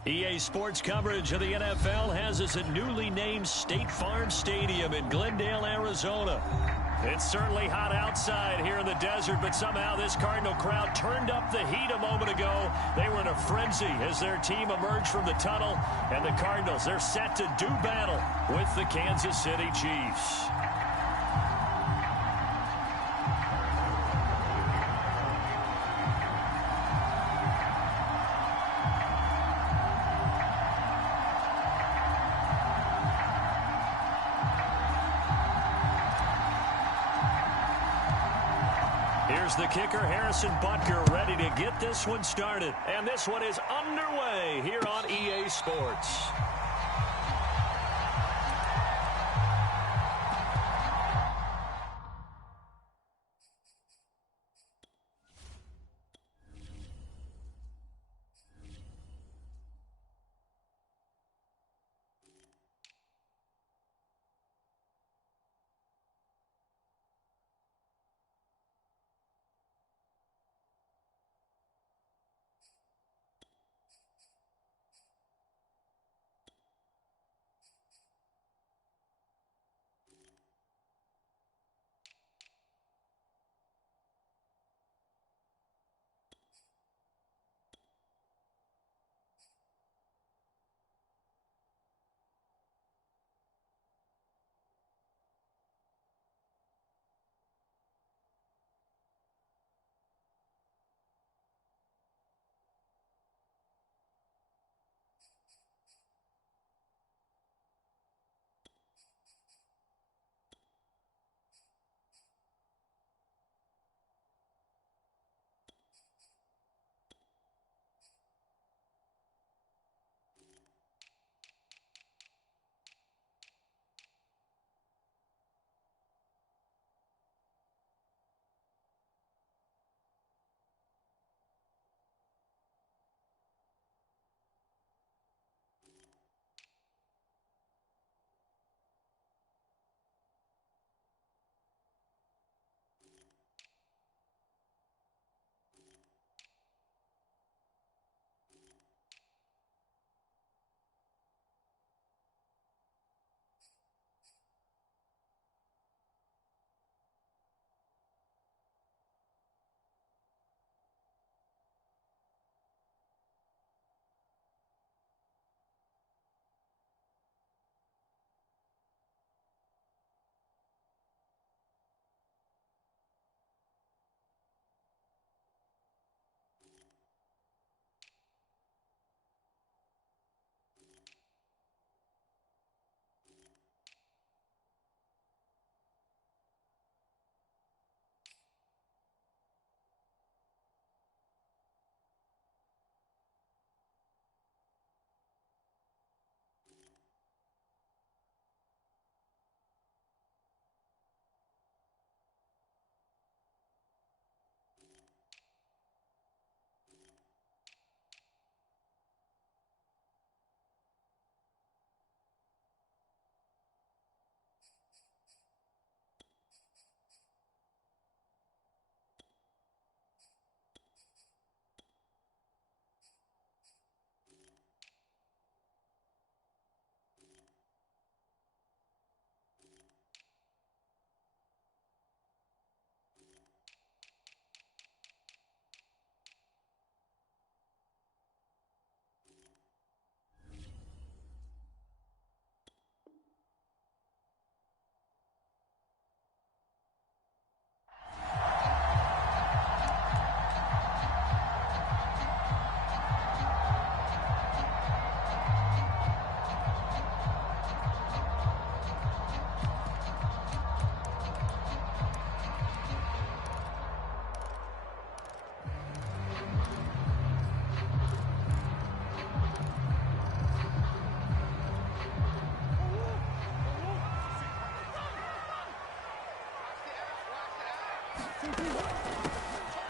EA Sports coverage of the NFL has us at newly named State Farm Stadium in Glendale, Arizona. It's certainly hot outside here in the desert, but somehow this Cardinal crowd turned up the heat a moment ago. They were in a frenzy as their team emerged from the tunnel, and the Cardinals, they're set to do battle with the Kansas City Chiefs. Here's the kicker, Harrison Butker, ready to get this one started. And this one is underway here on EA Sports.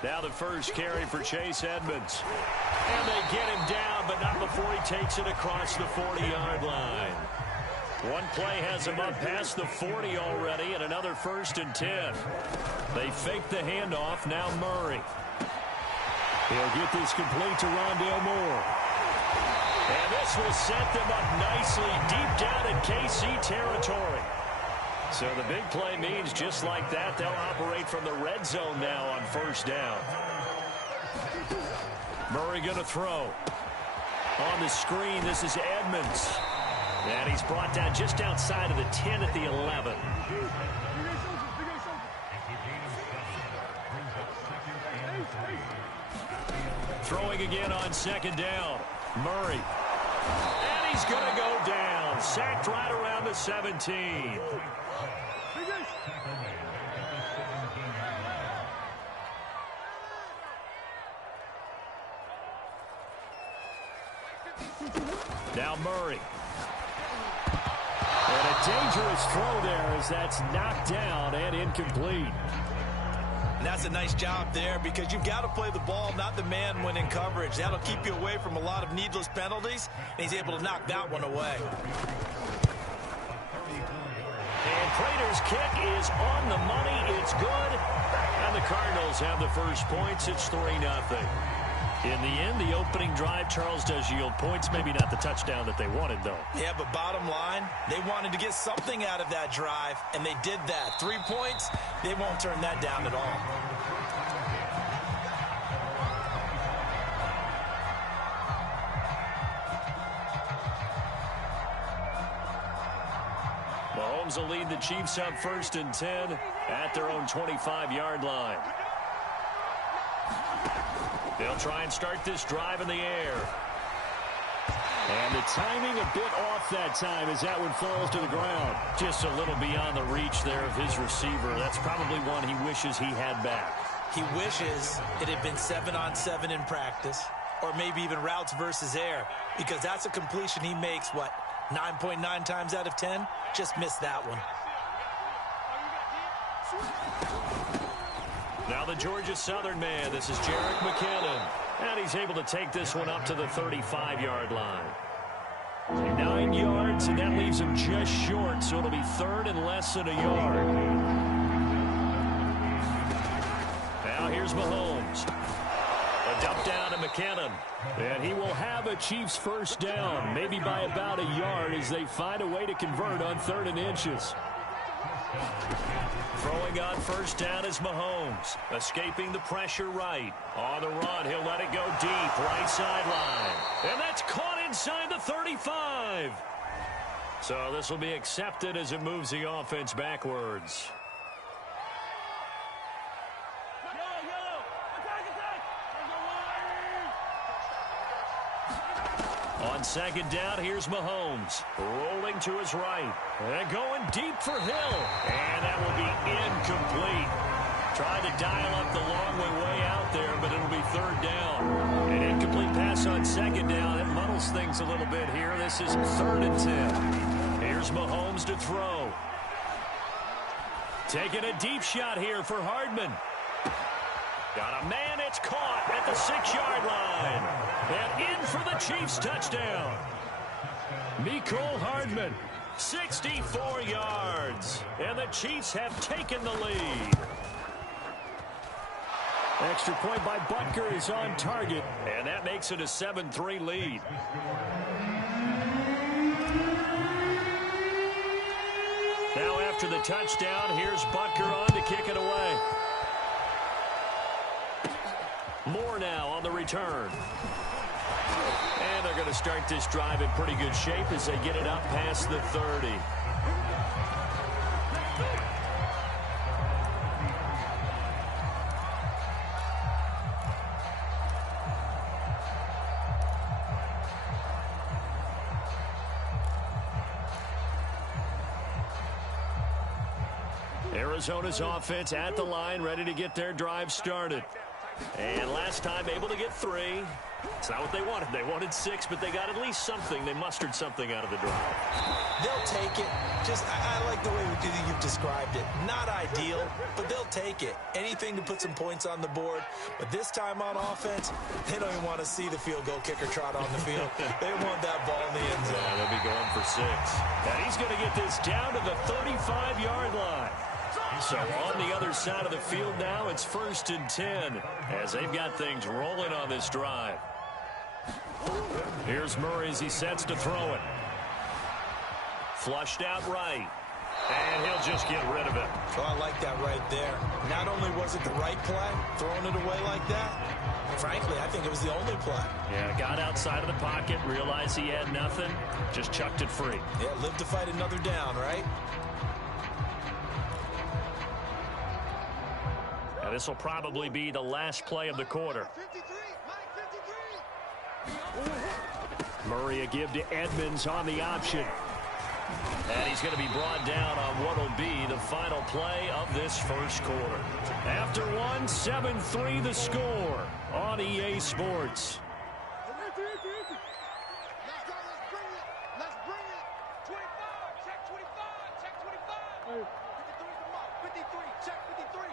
Now the first carry for Chase Edmonds. And they get him down, but not before he takes it across the 40-yard line. One play has him up past the 40 already, and another 1st and 10. They fake the handoff. Now Murray. He'll get this complete to Rondale Moore. And this will set them up nicely deep down in KC territory. So the big play means just like that, they'll operate from the red zone now on first down. Murray going to throw. On the screen, this is Edmonds. And he's brought down just outside of the 10 at the 11. Throwing again on second down. Murray. And he's going to go down. Sacked right around the 17. Now Murray. And a dangerous throw there as that's knocked down and incomplete. And that's a nice job there because you've got to play the ball, not the man when in coverage. That'll keep you away from a lot of needless penalties, and he's able to knock that one away. And Prater's kick is on the money. It's good. And the Cardinals have the first points. It's 3-0. In the end, the opening drive, Charles, does yield points. Maybe not the touchdown that they wanted, though. Yeah, but bottom line, they wanted to get something out of that drive, and they did that. 3 points, they won't turn that down at all. Mahomes will lead the Chiefs up 1st and 10 at their own 25-yard line. They'll try and start this drive in the air. And the timing a bit off that time as that one falls to the ground. Just a little beyond the reach there of his receiver. That's probably one he wishes he had back. He wishes it had been 7-on-7 in practice, or maybe even routes versus air, because that's a completion he makes, 9.9 times out of 10? Just missed that one. Now the Georgia Southern man, this is Jerick McKinnon. And he's able to take this one up to the 35-yard line. 9 yards, and that leaves him just short, so it'll be 3rd and less than a yard. Now here's Mahomes. A dump down to McKinnon. And he will have a Chiefs first down, maybe by about a yard as they find a way to convert on 3rd and inches. Throwing on first down is Mahomes. Escaping the pressure right. On the run, he'll let it go deep. Right sideline. And that's caught inside the 35. So this will be accepted as it moves the offense backwards. On second down, here's Mahomes. Rolling to his right. And going deep for Hill. And that will be incomplete. Trying to dial up the long way out there, but it'll be 3rd down. An incomplete pass on second down. It muddles things a little bit here. This is 3rd and 10. Here's Mahomes to throw. Taking a deep shot here for Hardman. Got a man, it's caught at the 6-yard line. And in for the Chiefs touchdown. Mecole Hardman, 64 yards. And the Chiefs have taken the lead. Extra point by Butker is on target. And that makes it a 7-3 lead. Now after the touchdown, here's Butker on to kick it away. Moore now on the return. And they're going to start this drive in pretty good shape as they get it up past the 30. Arizona's offense at the line, ready to get their drive started. And last time able to get 3. It's not what they wanted. They wanted 6, but they got at least something. They mustered something out of the drive. They'll take it. I like the way you've described it. Not ideal, but they'll take it. Anything to put some points on the board. But this time on offense, they don't even want to see the field goal kicker trot on the field. They want that ball in the end zone. Yeah, they'll be going for 6. And he's going to get this down to the 35-yard line. So on the other side of the field now, it's 1st and 10 as they've got things rolling on this drive. Here's Murray as he sets to throw it. Flushed out right. And he'll just get rid of it. Oh, I like that right there. Not only was it the right play, throwing it away like that, frankly, I think it was the only play. Yeah, got outside of the pocket, realized he had nothing, just chucked it free. Yeah, live to fight another down, right? Now, this will probably be the last play of the quarter. Murray a give to Edmonds on the option. And he's going to be brought down on what will be the final play of this first quarter. After one, 7-3 the score on EA Sports. Let's bring it. 25, check 25, check 25. 53's the mark. 53, check 53.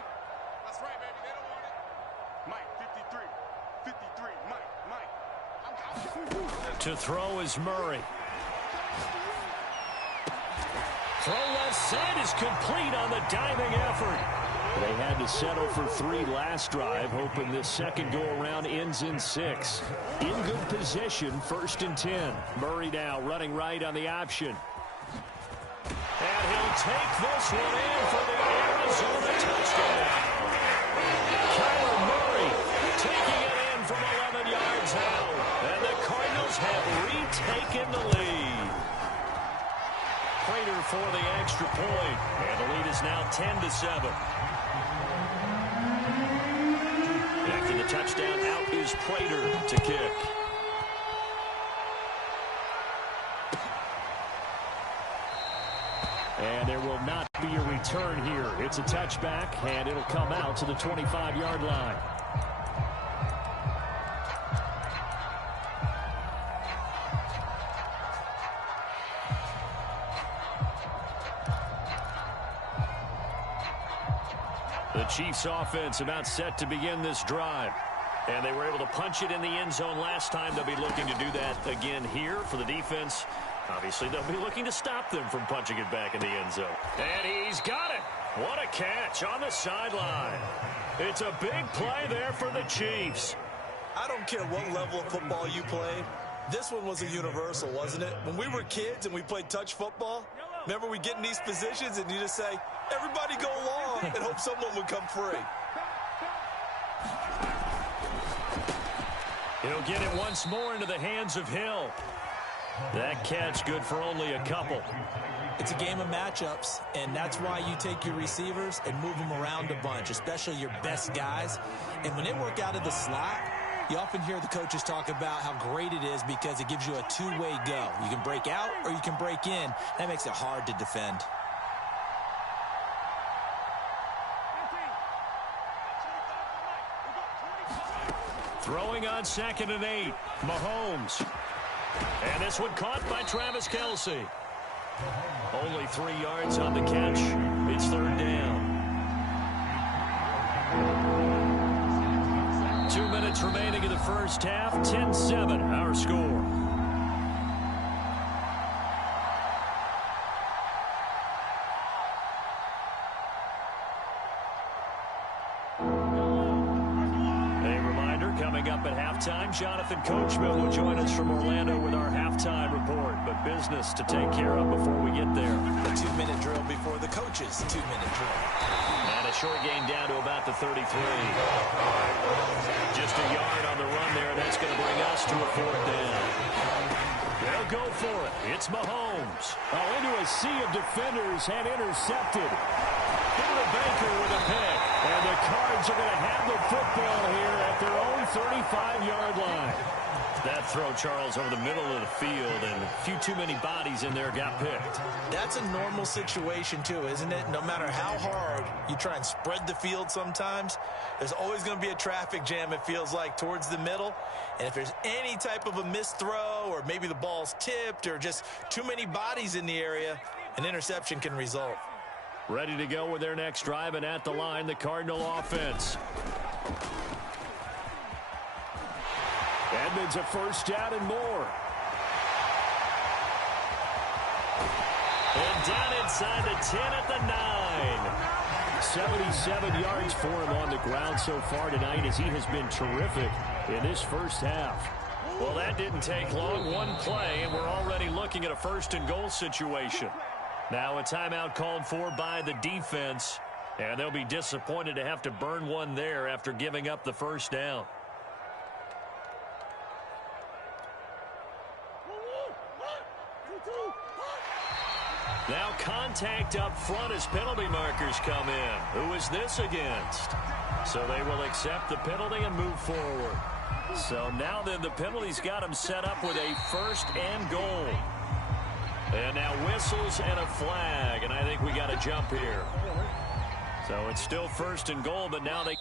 That's right, baby. They don't want it. Mike, 53. 53, Mike. To throw is Murray. Throw left side is complete on the diving effort. They had to settle for 3 last drive, hoping this second go-around ends in 6. In good position, 1st and 10. Murray now running right on the option. And he'll take this one in for the Arizona touchdown. Kyler Murray taking it in from 11 yards out. And the Cardinals have retaken the lead. Prater for the extra point. And the lead is now 10-7. After the touchdown, out is Prater to kick. And there will not be a return here. It's a touchback, and it'll come out to the 25-yard line. The Chiefs offense about set to begin this drive. And they were able to punch it in the end zone last time. They'll be looking to do that again here for the defense. Obviously, they'll be looking to stop them from punching it back in the end zone. And he's got it. What a catch on the sideline. It's a big play there for the Chiefs. I don't care what level of football you played. This one was a universal, wasn't it? When we were kids and we played touch football, remember we get in these positions and you just say, everybody go along, and hope someone would come free. He'll get it once more into the hands of Hill. That catch good for only a couple. It's a game of matchups, and that's why you take your receivers and move them around a bunch, especially your best guys. And when they work out of the slot, you often hear the coaches talk about how great it is because it gives you a two-way go. You can break out or you can break in. That makes it hard to defend. Throwing on 2nd and 8, Mahomes. And this one caught by Travis Kelce. Only 3 yards on the catch. It's 3rd down. 2 minutes remaining in the first half. 10-7, our score. Jonathan Coachman will join us from Orlando with our halftime report, but business to take care of before we get there. A 2-minute drill before the coach's 2-minute drill. And a short gain down to about the 33. Just a yard on the run there, and that's going to bring us to a 4th down. They'll go for it. It's Mahomes. Oh, into a sea of defenders and intercepted. Into the Baker with a pick. And the Cards are going to have the football here at their own 35-yard line. That throw, Charles, over the middle of the field, and a few too many bodies in there got picked. That's a normal situation, too, isn't it? No matter how hard you try and spread the field sometimes, there's always going to be a traffic jam, it feels like, towards the middle. And if there's any type of a missed throw, or maybe the ball's tipped, or just too many bodies in the area, an interception can result. Ready to go with their next drive, and at the line, the Cardinal offense. Edmonds a first down and more. And down inside the 10 at the 9. 77 yards for him on the ground so far tonight as he has been terrific in this first half. Well, that didn't take long. One play, and we're already looking at a first-and-goal situation. Now a timeout called for by the defense, and they'll be disappointed to have to burn one there after giving up the first down. Now contact up front as penalty markers come in. Who is this against? So they will accept the penalty and move forward. So now then the penalty's got them set up with a first and goal. And now whistles and a flag, and I think we got to jump here. So it's still first and goal, but now they...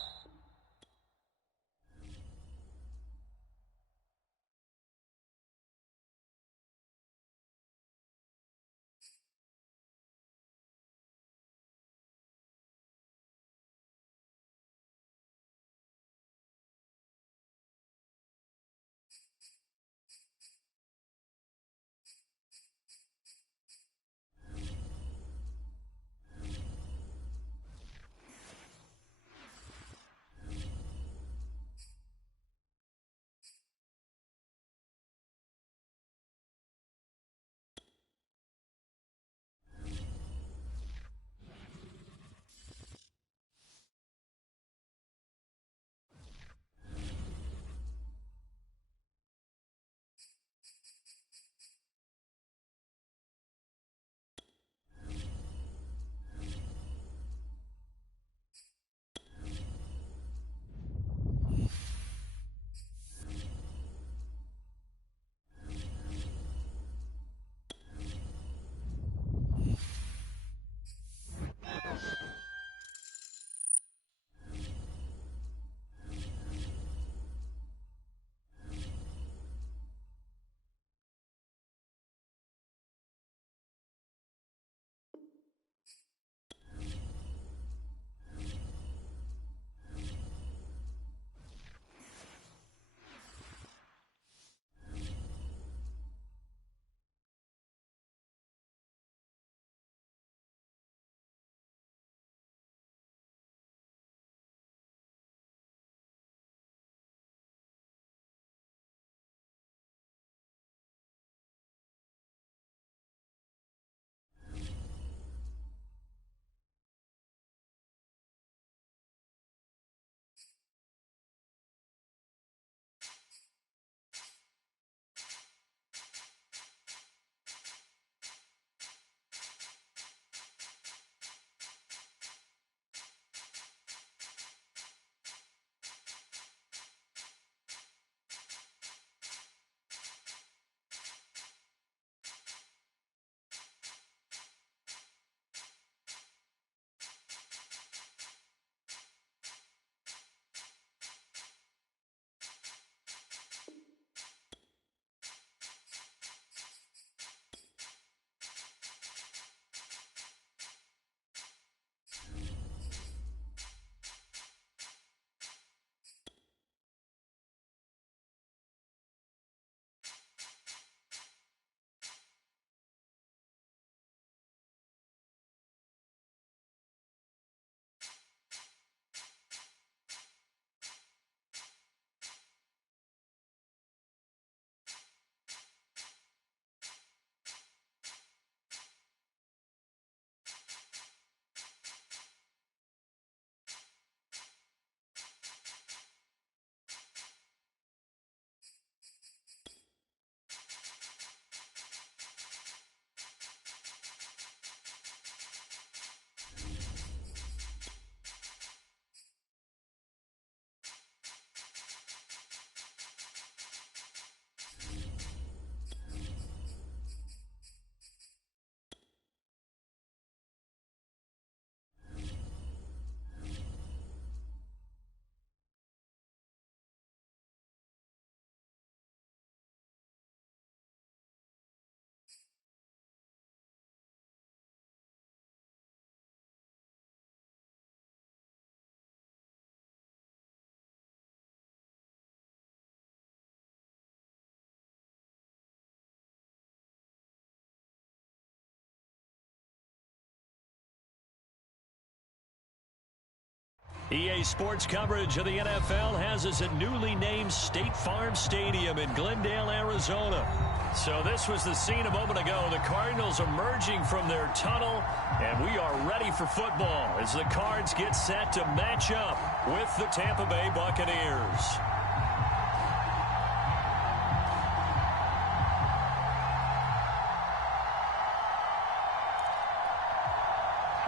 EA Sports coverage of the NFL has us at newly named State Farm Stadium in Glendale, Arizona. So this was the scene a moment ago. The Cardinals emerging from their tunnel, and we are ready for football as the Cards get set to match up with the Tampa Bay Buccaneers.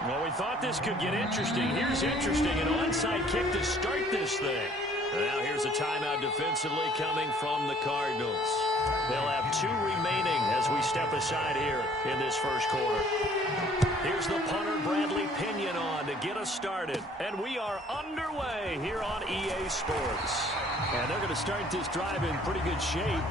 Well, we thought this could get interesting. Here's interesting, an onside kick to start this thing. Now here's a timeout defensively coming from the Cardinals. They'll have 2 remaining as we step aside here in this first quarter. Here's the punter, Bradley Pinion, on to get us started. And we are underway here on EA Sports. And they're going to start this drive in pretty good shape.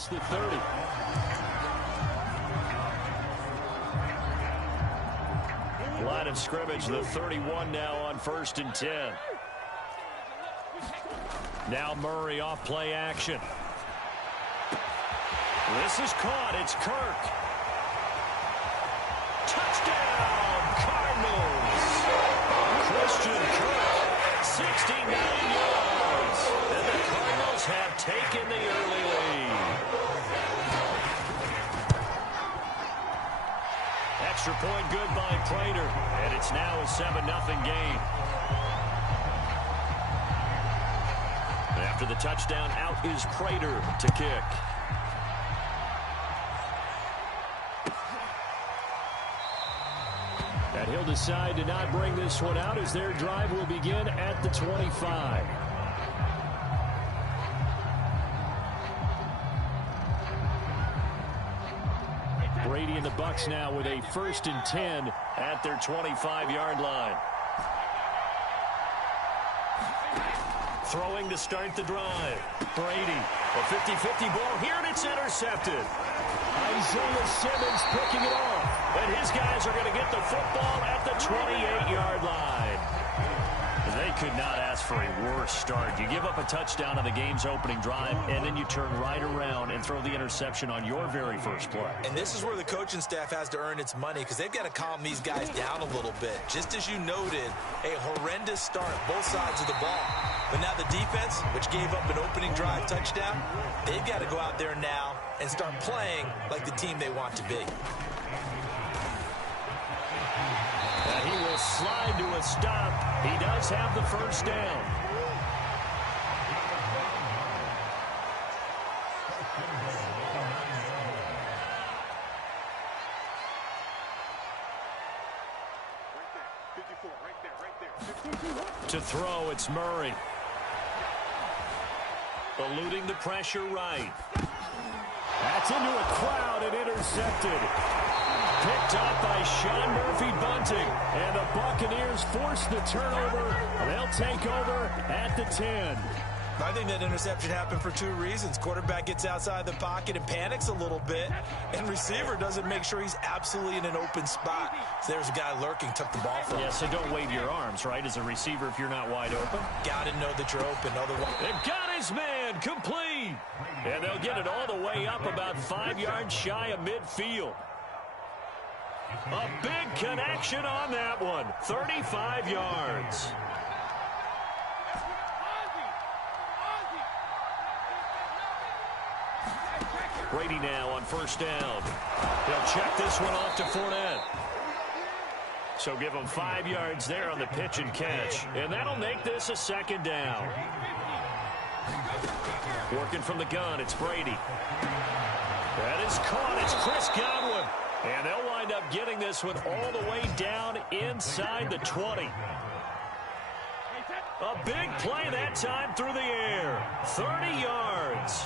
past the 30. Line of scrimmage, the 31 now on 1st and 10. Now Murray off play action. This is caught. It's Kirk. Touchdown, Cardinals. Christian Kirk, 69 yards. And the Cardinals have taken the early lead. Extra point good by Prater. And it's now a 7-0 game. After the touchdown, out is Prater to kick. And he'll decide to not bring this one out as their drive will begin at the 25. Brady and the Bucs now with a 1st and 10 at their 25-yard line. Throwing to start the drive. Brady, a 50-50 ball here, and it's intercepted. Isaiah Simmons picking it off. And his guys are going to get the football at the 28-yard line. They could not ask for a worse start. You give up a touchdown on the game's opening drive, and then you turn right around and throw the interception on your very first play. And this is where the coaching staff has to earn its money because they've got to calm these guys down a little bit. Just as you noted, a horrendous start, both sides of the ball. But now the defense, which gave up an opening drive touchdown, they've got to go out there now and start playing like the team they want to be. And he will slide to a stop. He does have the first down. To throw, it's Murray. Eluding the pressure right. That's into a crowd and intercepted. Picked up by Sean Murphy-Bunting. And the Buccaneers force the turnover. They'll take over at the 10. I think that interception happened for two reasons. Quarterback gets outside the pocket and panics a little bit, and receiver doesn't make sure he's absolutely in an open spot. So there's a guy lurking, took the ball from him. Yeah, so don't wave your arms, right, as a receiver if you're not wide open. Got to know that you're open. Otherwise, They've got his man complete. And they'll get it all the way up about 5 yards shy of midfield. A big connection on that one. 35 yards. Brady now on first down. He'll check this one off to Fournette. So give him 5 yards there on the pitch and catch. And that'll make this a second down. Working from the gun, it's Brady. That is caught. It's Chris Godwin. And they'll wind up getting this one all the way down inside the 20. A big play that time through the air. 30 yards.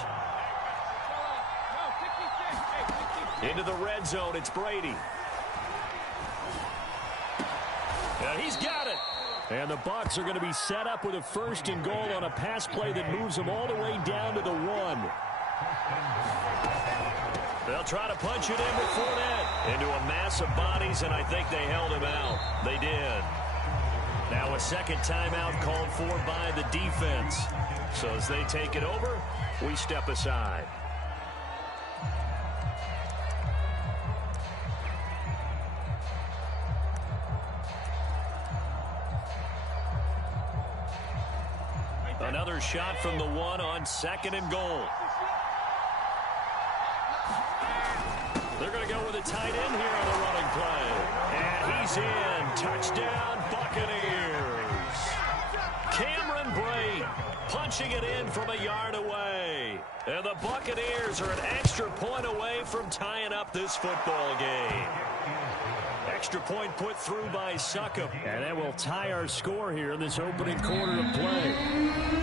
Into the red zone, it's Brady. And he's got it. And the Bucs are going to be set up with a 1st and goal on a pass play that moves them all the way down to the 1. They'll try to punch it in with Fournette into a mass of bodies, and I think they held him out. They did. Now a second timeout called for by the defense. So as they take it over, we step aside. Another shot from the 1 on 2nd and goal. They're going to go with a tight end here on the running play. And he's in. Touchdown, Buccaneers. Cameron Brate punching it in from a yard away. And the Buccaneers are an extra point away from tying up this football game. Extra point put through by Succop. And that will tie our score here in this opening quarter of play.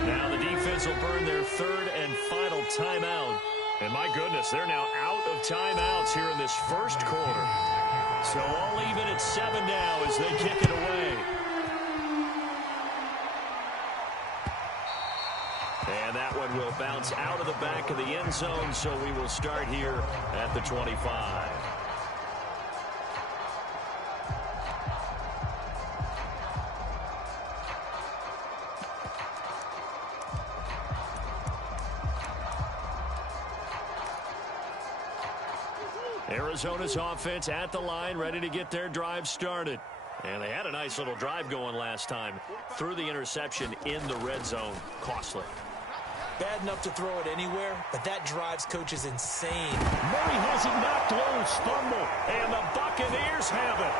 Now the defense will burn their 3rd and final timeout. And my goodness, they're now out of timeouts here in this first quarter. So all even at 7 now as they kick it away. And that one will bounce out of the back of the end zone, so we will start here at the 25. Arizona's offense at the line, ready to get their drive started. And they had a nice little drive going last time. Threw the interception in the red zone. Costly. Bad enough to throw it anywhere, but that drives coaches insane. Murray has it knocked loose. Fumble. And the Buccaneers have it.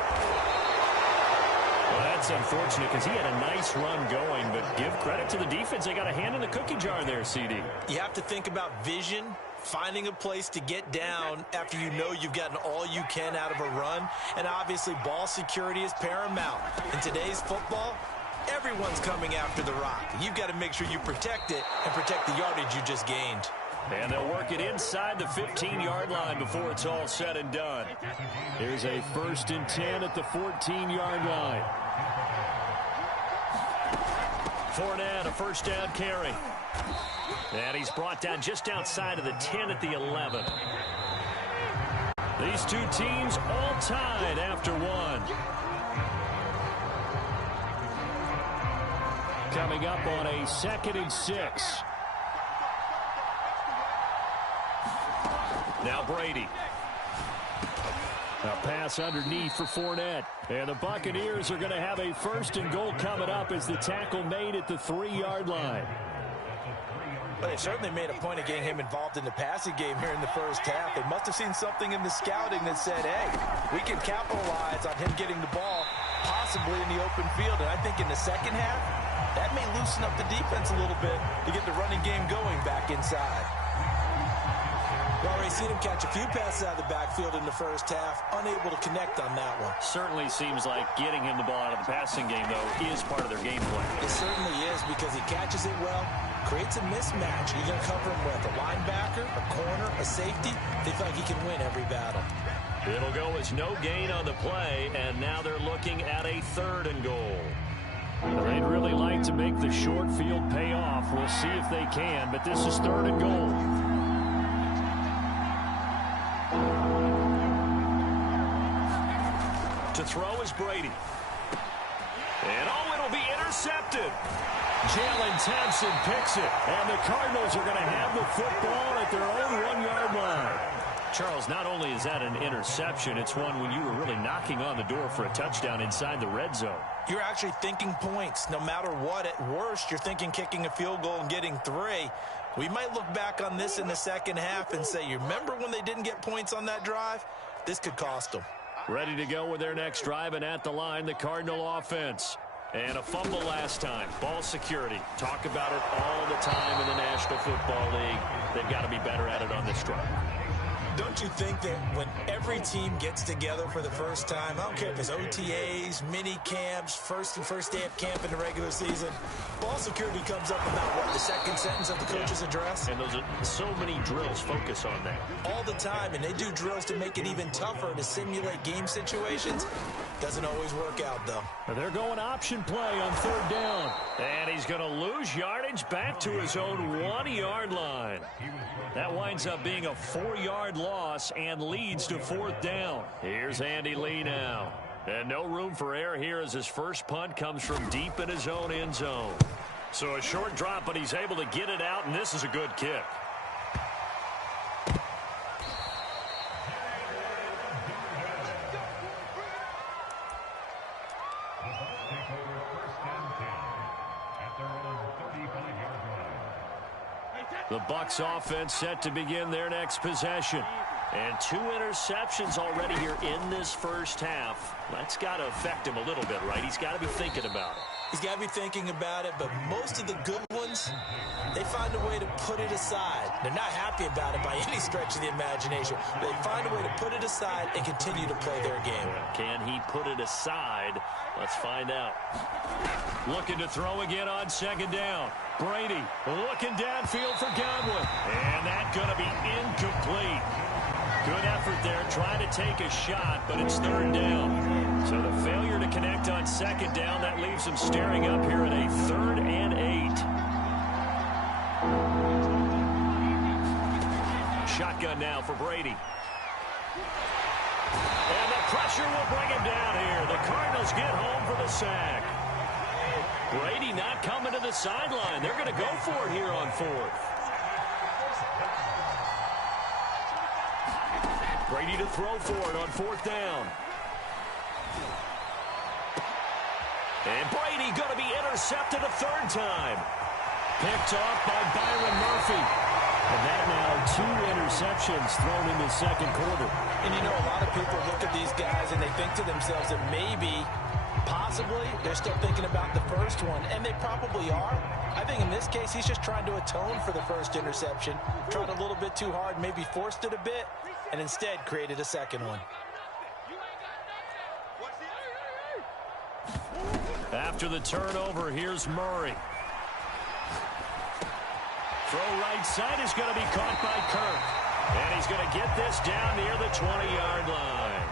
Well, that's unfortunate because he had a nice run going, but give credit to the defense. They got a hand in the cookie jar there, CD. You have to think about vision, finding a place to get down after you know you've gotten all you can out of a run. And obviously, ball security is paramount. In today's football, everyone's coming after the rock. You've got to make sure you protect it and protect the yardage you just gained. And they'll work it inside the 15-yard line before it's all said and done. Here's a 1st and 10 at the 14-yard line. Fournette, a first down carry. And he's brought down just outside of the 10 at the 11. These two teams all tied after one. Coming up on a 2nd and 6. Now Brady. A pass underneath for Fournette. And the Buccaneers are going to have a 1st and goal coming up as the tackle made at the 3-yard line. But they certainly made a point of getting him involved in the passing game here in the first half. They must have seen something in the scouting that said, hey, we can capitalize on him getting the ball possibly in the open field. And I think in the second half, that may loosen up the defense a little bit to get the running game going back inside. We've already seen him catch a few passes out of the backfield in the first half, unable to connect on that one. Certainly seems like getting him the ball out of the passing game, though, is part of their game plan. It certainly is because he catches it well, creates a mismatch. You're going to cover him with a linebacker, a corner, a safety. They feel like he can win every battle. It'll go as no gain on the play, and now they're looking at a 3rd and goal. They'd really like to make the short field pay off. We'll see if they can, but this is 3rd and goal. To throw is Brady. And it'll be intercepted. Jalen Thompson picks it. And the Cardinals are going to have the football at their own 1-yard line. Charles, not only is that an interception, it's one when you were really knocking on the door for a touchdown inside the red zone. You're actually thinking points. No matter what, at worst, you're thinking kicking a field goal and getting 3. We might look back on this in the second half and say, you remember when they didn't get points on that drive? This could cost them. Ready to go with their next drive, and at the line, the Cardinal offense. And a fumble last time. Ball security. Talk about it all the time in the National Football League. They've got to be better at it on this drive. Don't you think that when every team gets together for the first time, I don't care if it's OTAs, mini camps, first day of camp in the regular season, ball security comes up about, what, the second sentence of the coach's address? And those are so many drills focus on that. All the time, and they do drills to make it even tougher to simulate game situations. Doesn't always work out, though. They're going option play on 3rd down. And he's going to lose yardage back to his own 1-yard line. That winds up being a 4-yard loss and leads to 4th down. Here's Andy Lee now. And no room for error here as his first punt comes from deep in his own end zone. So a short drop, but he's able to get it out, and this is a good kick. The Bucs offense set to begin their next possession. And 2 interceptions already here in this first half. That's got to affect him a little bit, right? He's got to be thinking about it. He's got to be thinking about it, but most of the good ones, they find a way to put it aside. They're not happy about it by any stretch of the imagination. They find a way to put it aside and continue to play their game. Can he put it aside? Let's find out. Looking to throw again on 2nd down. Brady looking downfield for Godwin. And that's going to be incomplete. Good effort there, trying to take a shot, but it's 3rd down. So the failure to connect on 2nd down, that leaves him staring up here at a 3rd and 8. now for Brady. And the pressure will bring him down here. The Cardinals get home for the sack. Brady not coming to the sideline. They're going to go for it here on fourth. Brady to throw for it on fourth down. And Brady going to be intercepted a third time. Picked off by Byron Murphy. And that now 2 interceptions thrown in the second quarter. And you know, a lot of people look at these guys and they think to themselves that maybe, possibly, they're still thinking about the first one. And they probably are. I think in this case, he's just trying to atone for the first interception. Tried a little bit too hard, maybe forced it a bit, and instead created a second one. After the turnover, here's Murray. Throw right side is going to be caught by Kirk. And he's going to get this down near the 20-yard line.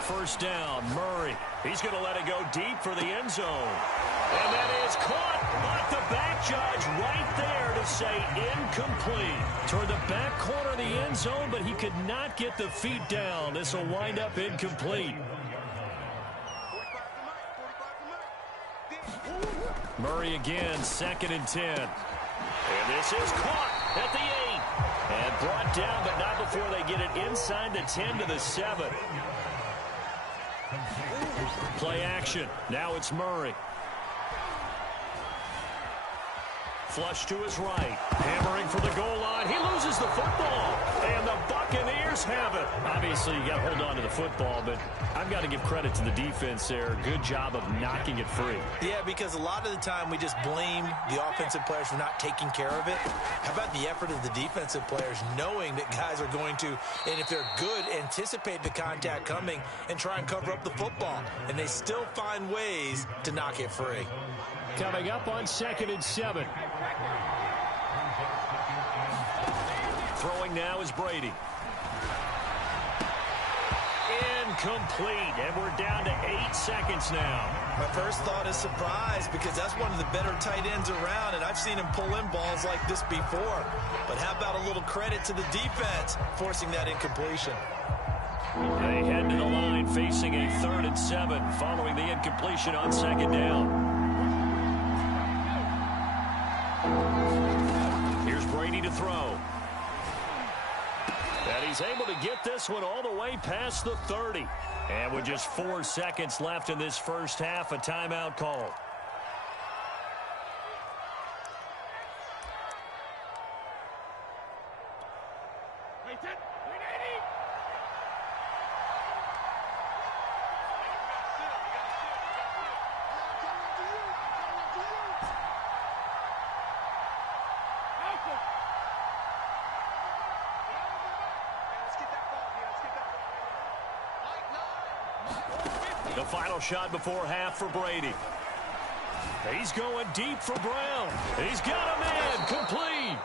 First down, Murray. He's going to let it go deep for the end zone. And that is caught, but the back judge right there to say incomplete. Toward the back corner of the end zone, but he could not get the feet down. This will wind up incomplete. Murray again, 2nd and 10. And this is caught at the 8. And brought down, but not before they get it inside the 10 to the 7. Play action. Now it's Murray. Flush to his right. Hammering for the goal line. He loses the football. And the Buccaneers have it. Obviously, you got to hold on to the football, but I've got to give credit to the defense there. Good job of knocking it free. Yeah, because a lot of the time we just blame the offensive players for not taking care of it. How about the effort of the defensive players knowing that guys are going to, and if they're good, anticipate the contact coming and try and cover up the football. And they still find ways to knock it free. Coming up on 2nd and 7. Throwing now is Brady. Incomplete, and we're down to 8 seconds now. My first thought is surprise, because that's one of the better tight ends around, and I've seen him pull in balls like this before. But how about a little credit to the defense forcing that incompletion? They head to the line facing a 3rd and 7 following the incompletion on 2nd down. Here's Brady to throw. And he's able to get this one all the way past the 30. And with just 4 seconds left in this first half, a timeout call. The final shot before half for Brady. He's going deep for Brown. He's got a man, complete.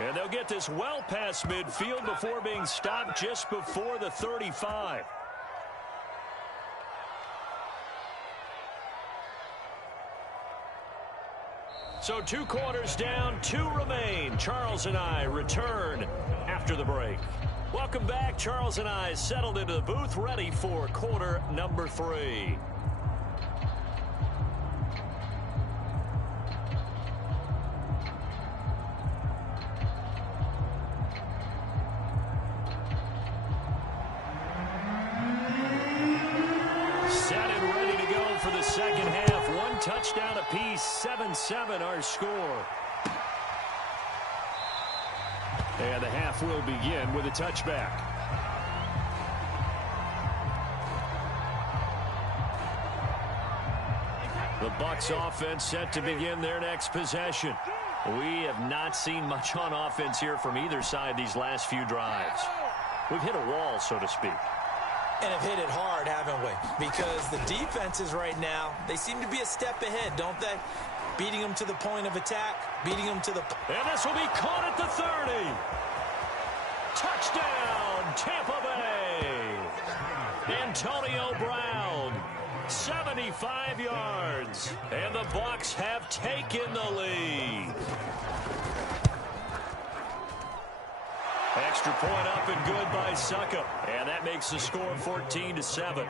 And they'll get this well past midfield before being stopped just before the 35. So 2 quarters down, 2 remain. Charles and I return after the break. Welcome back. Charles and I settled into the booth, ready for quarter number 3. Set and ready to go for the second half. 1 touchdown apiece, 7-7 our score. And the half will begin with a touchback. The Bucs offense set to begin their next possession. We have not seen much on offense here from either side these last few drives. We've hit a wall, so to speak. And have hit it hard, haven't we? Because the defenses right now, they seem to be a step ahead, don't they? Beating them to the point of attack, beating them to the... And this will be caught at the 30. Touchdown, Tampa Bay. Antonio Brown 75 yards. And the Bucs have taken the lead. Extra point up and good by Suckup. And that makes the score 14-7.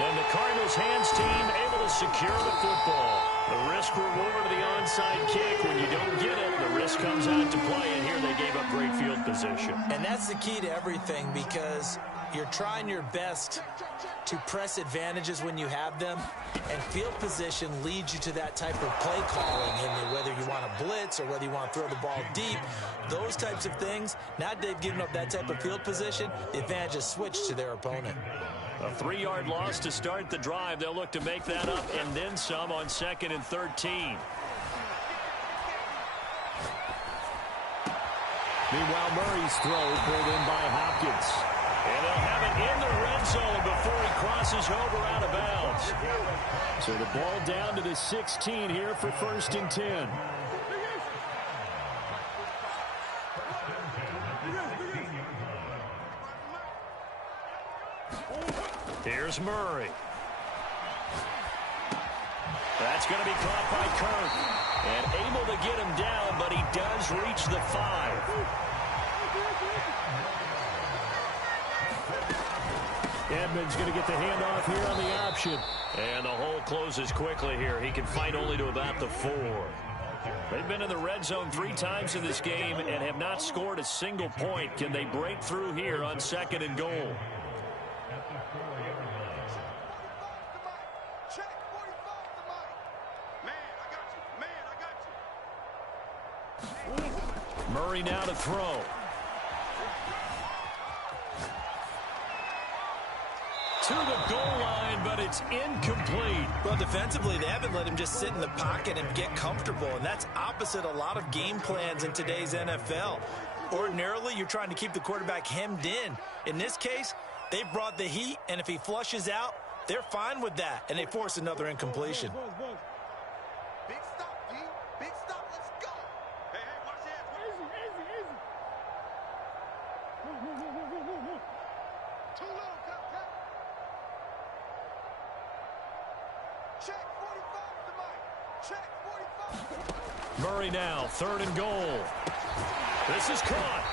And the Cardinals hands team able to secure the football. The risk reward of the onside kick. When you don't get it, the risk comes out to play. And here they gave up great field position. And that's the key to everything, because you're trying your best to press advantages when you have them, and field position leads you to that type of play calling, and whether you want to blitz or whether you want to throw the ball deep, those types of things. Now they've given up that type of field position, the advantage is switched to their opponent. A 3-yard loss to start the drive. They'll look to make that up and then some on 2nd and 13. Meanwhile, Murray's throw pulled in by Hopkins. And they'll have it in the red zone before he crosses over out of bounds. So the ball down to the 16 here for 1st and 10. Here's Murray. That's going to be caught by Kirk. And able to get him down, but he does reach the 5. Edmonds going to get the handoff here on the option. And the hole closes quickly here. He can fight only to about the 4. They've been in the red zone 3 times in this game and have not scored a single point. Can they break through here on 2nd and goal? Murray now to throw. To the goal line, but it's incomplete. Well, defensively, they haven't let him just sit in the pocket and get comfortable, and that's opposite a lot of game plans in today's NFL. Ordinarily, you're trying to keep the quarterback hemmed in. In this case, they brought the heat, and if he flushes out, they're fine with that, and they force another incompletion. Big stop, D. Big stop. Let's go. Hey, watch this. Easy. Too little, cut. Check 45 to Mike. Check 45. Murray now, 3rd and goal. This is caught.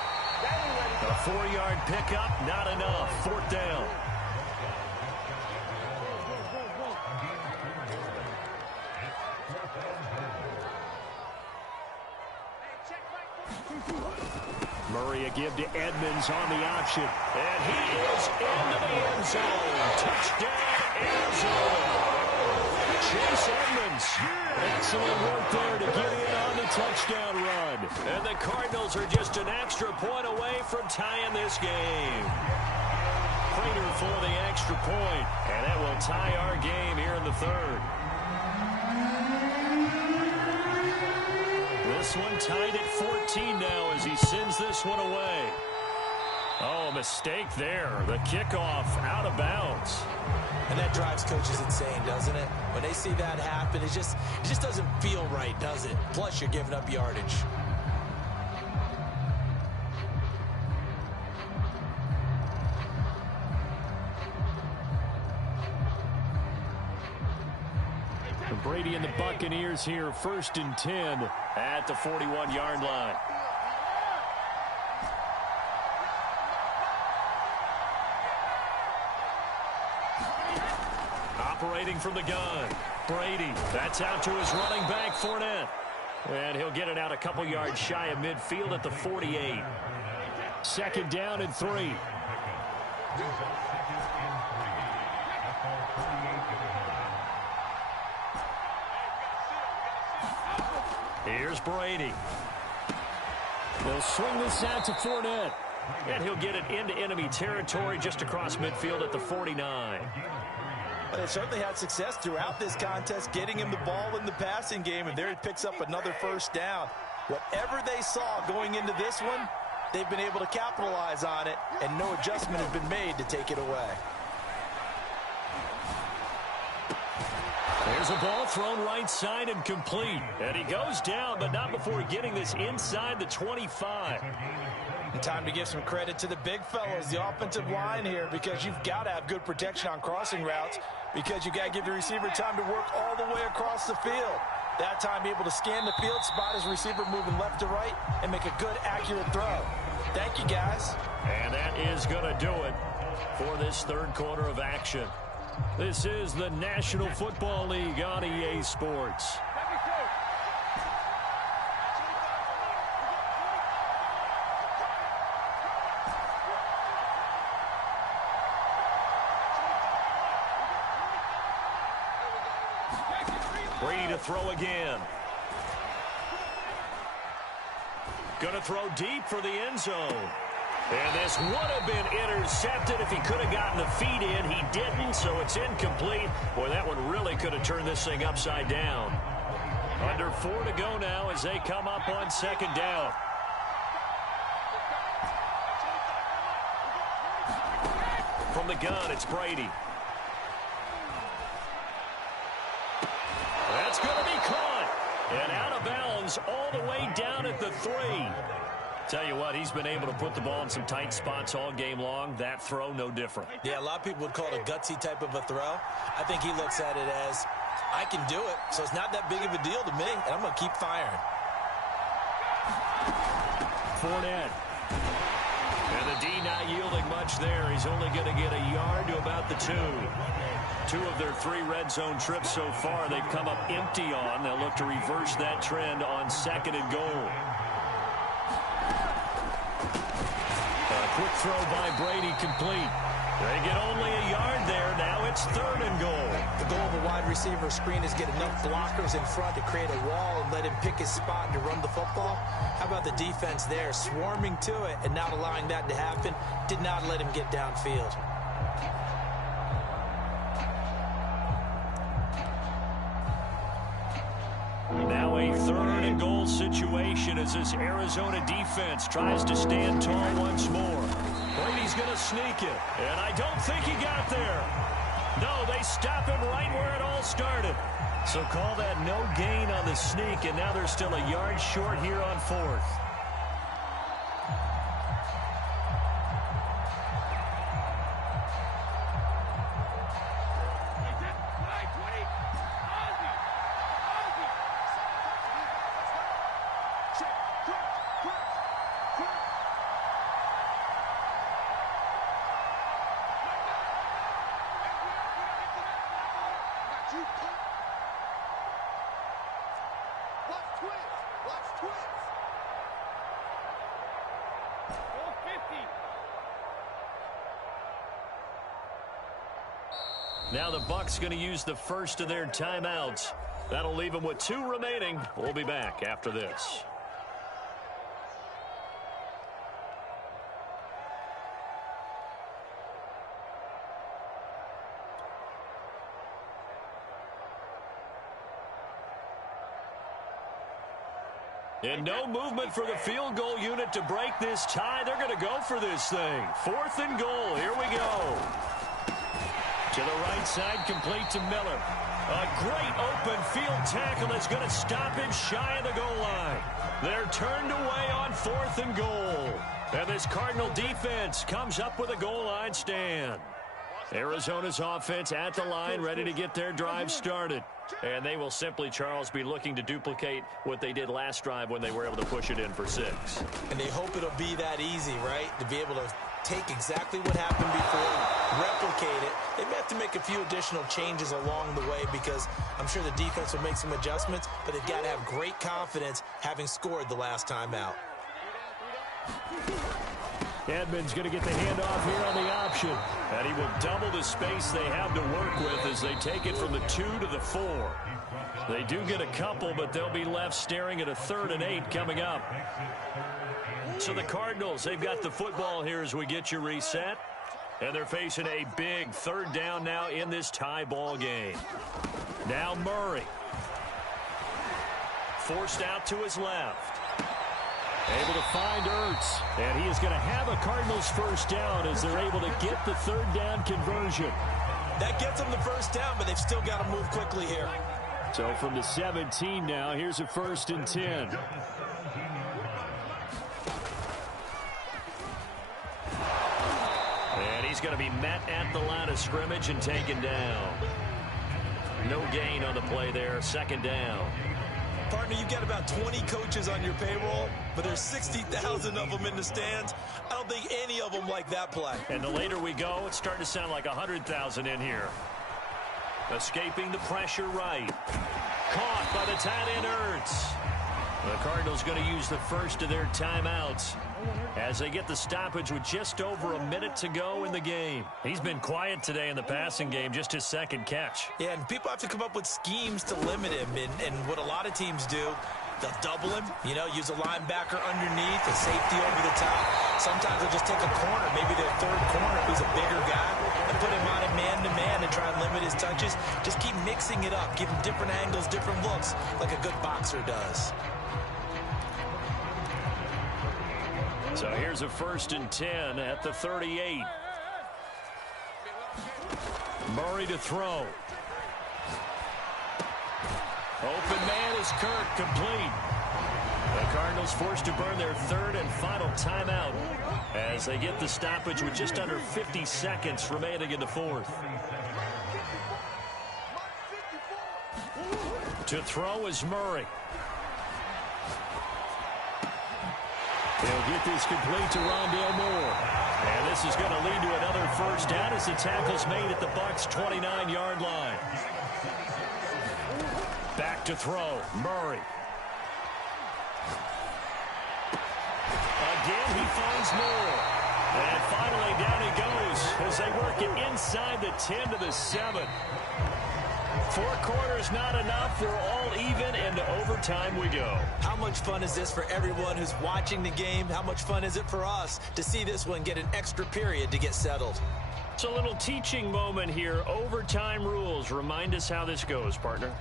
A 4-yard pickup, not enough. 4th down. Murray a give to Edmonds on the option. And he is into the end zone. Touchdown, Arizona. Chase Edmonds. Excellent work there to get in on the touchdown run. And the Cardinals are just an extra point away from tying this game. Prater for the extra point. And that will tie our game here in the 3rd. This one tied at 14 now as he sends this one away. Oh, mistake there. The kickoff out of bounds. And that drives coaches insane, doesn't it? When they see that happen, it just doesn't feel right, does it? Plus, you're giving up yardage. Brady and the Buccaneers here, 1st and 10 at the 41-yard line. Operating from the gun, Brady. That's out to his running back, Fournette. And he'll get it out a couple yards shy of midfield at the 48. 2nd down and 3. Here's Brady. They'll swing this out to Fournette. And he'll get it into enemy territory just across midfield at the 49. But they certainly had success throughout this contest, getting him the ball in the passing game, and there he picks up another 1st down. Whatever they saw going into this one, they've been able to capitalize on it, and no adjustment has been made to take it away. There's a ball thrown right side and complete. And he goes down, but not before getting this inside the 25. And time to give some credit to the big fellows, the offensive line here, because you've got to have good protection on crossing routes, because you got to give the receiver time to work all the way across the field. That time, be able to scan the field, spot his receiver moving left to right, and make a good, accurate throw. Thank you, guys. And that is going to do it for this third quarter of action. This is the National Football League on EA Sports. Brady to throw again. Gonna throw deep for the end zone. And this would have been intercepted if he could have gotten the feet in. He didn't, so it's incomplete. Boy, that one really could have turned this thing upside down. Under 4 to go now as they come up on second down. From the gun, it's Brady. That's going to be caught. And out of bounds all the way down at the 3. Tell you what, he's been able to put the ball in some tight spots all game long. That throw, no different. Yeah, a lot of people would call it a gutsy type of a throw. I think he looks at it as, I can do it, so it's not that big of a deal to me, and I'm going to keep firing. Fournette. And the D not yielding much there. He's only going to get a yard to about the 2. 2 of their 3 red zone trips so far, they've come up empty on. They'll look to reverse that trend on second and goal. Quick throw by Brady complete. They get only a yard there. Now it's 3rd and goal. The goal of a wide receiver screen is get enough blockers in front to create a wall and let him pick his spot to run the football. How about the defense there, swarming to it and not allowing that to happen? Did not let him get downfield. Now a 3rd and goal situation as this Arizona defense tries to stand tall once more. Brady's going to sneak it, and I don't think he got there. No, they stop him right where it all started. So call that no gain on the sneak, and now they're still a yard short here on 4th. Now the Bucs going to use the first of their timeouts. That'll leave them with 2 remaining. We'll be back after this. And no movement for the field goal unit to break this tie. They're going to go for this thing. 4th and goal. Here we go. To the right side, complete to Miller. A great open field tackle that's going to stop him shy of the goal line. They're turned away on 4th and goal. And this Cardinal defense comes up with a goal line stand. Arizona's offense at the line, ready to get their drive started. And they will simply, Charles, be looking to duplicate what they did last drive when they were able to push it in for 6. And they hope it'll be that easy, right? To be able to take exactly what happened before, replicate it. They may have to make a few additional changes along the way because I'm sure the defense will make some adjustments, but they've got to have great confidence having scored the last time out. Edmonds going to get the handoff here on the option. And he will double the space they have to work with as they take it from the 2 to the 4. They do get a couple, but they'll be left staring at a 3rd and 8 coming up. So the Cardinals, they've got the football here as we get you reset. And they're facing a big 3rd down now in this tie ball game. Now Murray. Forced out to his left. Able to find Ertz. And he is going to have a Cardinals first down as they're able to get the 3rd down conversion. That gets them the first down, but they've still got to move quickly here. So from the 17 now, here's a 1st and 10. And he's going to be met at the line of scrimmage and taken down. No gain on the play there, 2nd down. Partner, you've got about 20 coaches on your payroll, but there's 60,000 of them in the stands. I don't think any of them like that play. And the later we go, it's starting to sound like 100,000 in here. Escaping the pressure right. Caught by the tight end Ertz. The Cardinals going to use the first of their timeouts as they get the stoppage with just over a minute to go in the game. He's been quiet today in the passing game, just his 2nd catch. Yeah, and people have to come up with schemes to limit him. And what a lot of teams do, they'll double him, use a linebacker underneath, a safety over the top. Sometimes they'll just take a corner, maybe their 3rd corner who's a bigger guy, and put him on a man-to-man and try and limit his touches. Just keep mixing it up, give him different angles, different looks, like a good boxer does. So here's a 1st and 10 at the 38. Murray to throw. Open man is Kirk, complete. The Cardinals forced to burn their 3rd and final timeout as they get the stoppage with just under 50 seconds remaining in the 4th. To throw is Murray. He'll get this complete to Rondale Moore. And this is going to lead to another 1st down as the tackle's made at the Bucs' 29-yard line. Back to throw, Murray. Again, he finds Moore. And finally, down he goes as they work it inside the 10 to the 7. 4 quarters not enough. We're all even, and to overtime we go. How much fun is this for everyone who's watching the game? How much fun is it for us to see this one get an extra period to get settled? It's a little teaching moment here. Overtime rules. Remind us how this goes, partner.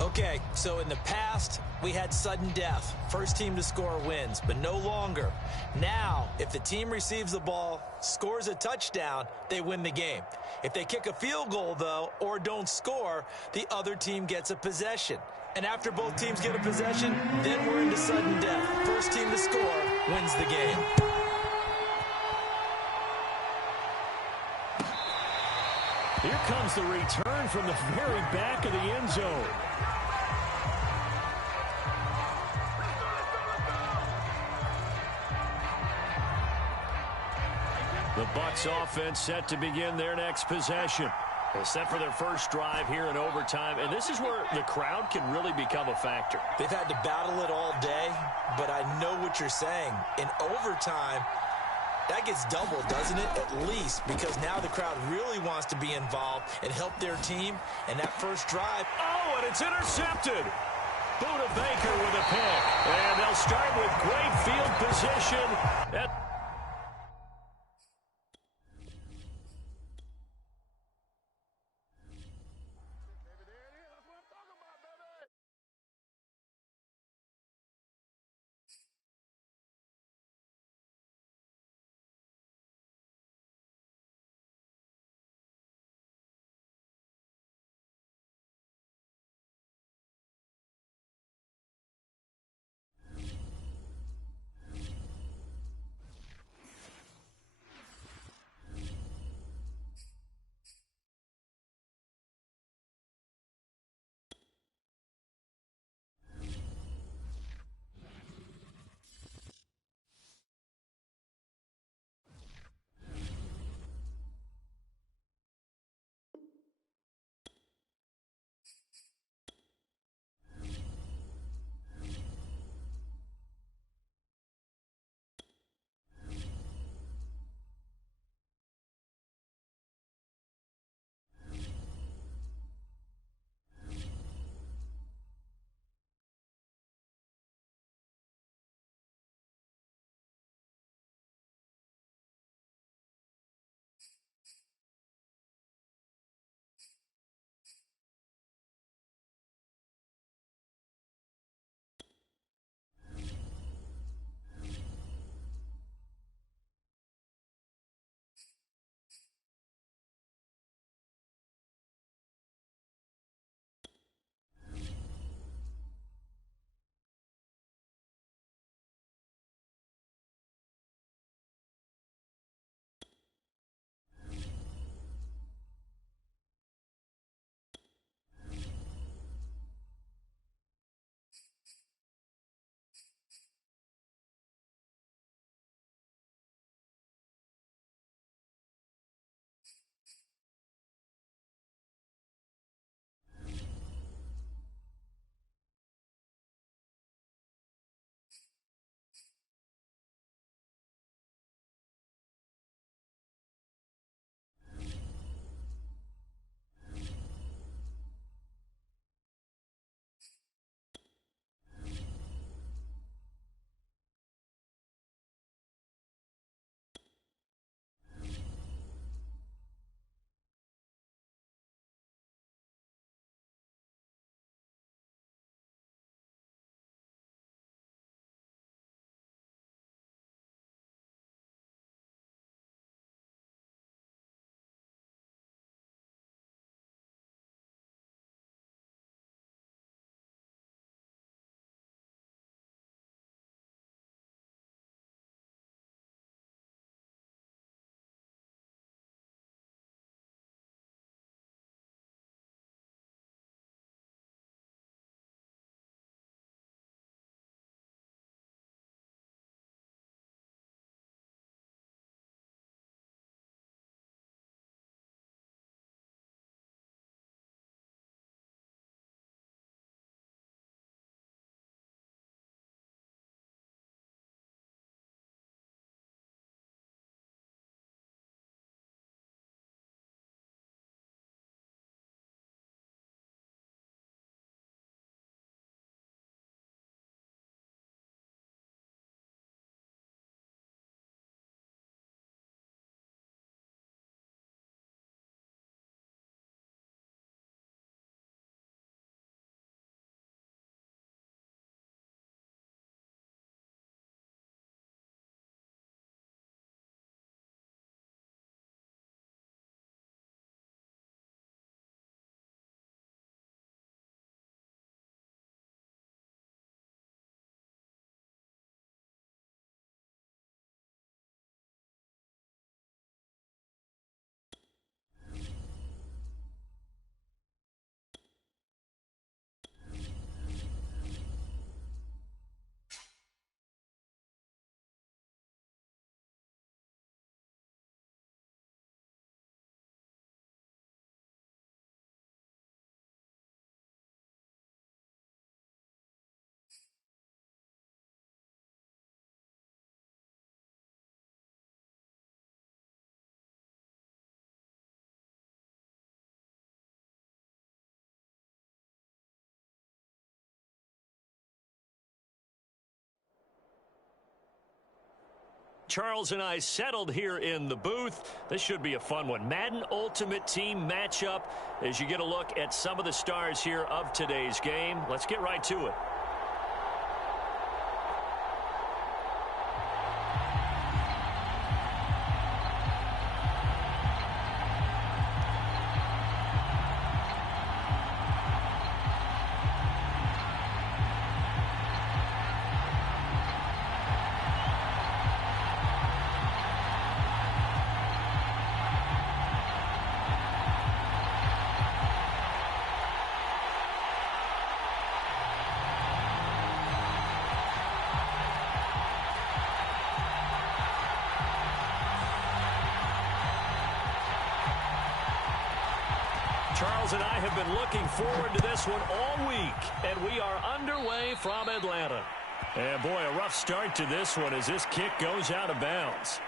Okay, so in the past, we had sudden death. First team to score wins, but no longer. Now, if the team receives the ball, scores a touchdown, they win the game. If they kick a field goal, though, or don't score, the other team gets a possession. And after both teams get a possession, then we're into sudden death. First team to score wins the game. Here comes the return from the very back of the end zone. The Bucs offense set to begin their next possession. They're set for their first drive here in overtime, and this is where the crowd can really become a factor. They've had to battle it all day, but I know what you're saying. In overtime, that gets doubled, doesn't it? At least, because now the crowd really wants to be involved and help their team. And that first drive. Oh, and it's intercepted. Buda Baker with a pick. And they'll start with great field position. Charles and I settled here in the booth. This should be a fun one. Madden Ultimate Team matchup as you get a look at some of the stars here of today's game. Let's get right to it. Charles and I have been looking forward to this one all week, and we are underway from Atlanta. And boy, a rough start to this one as this kick goes out of bounds.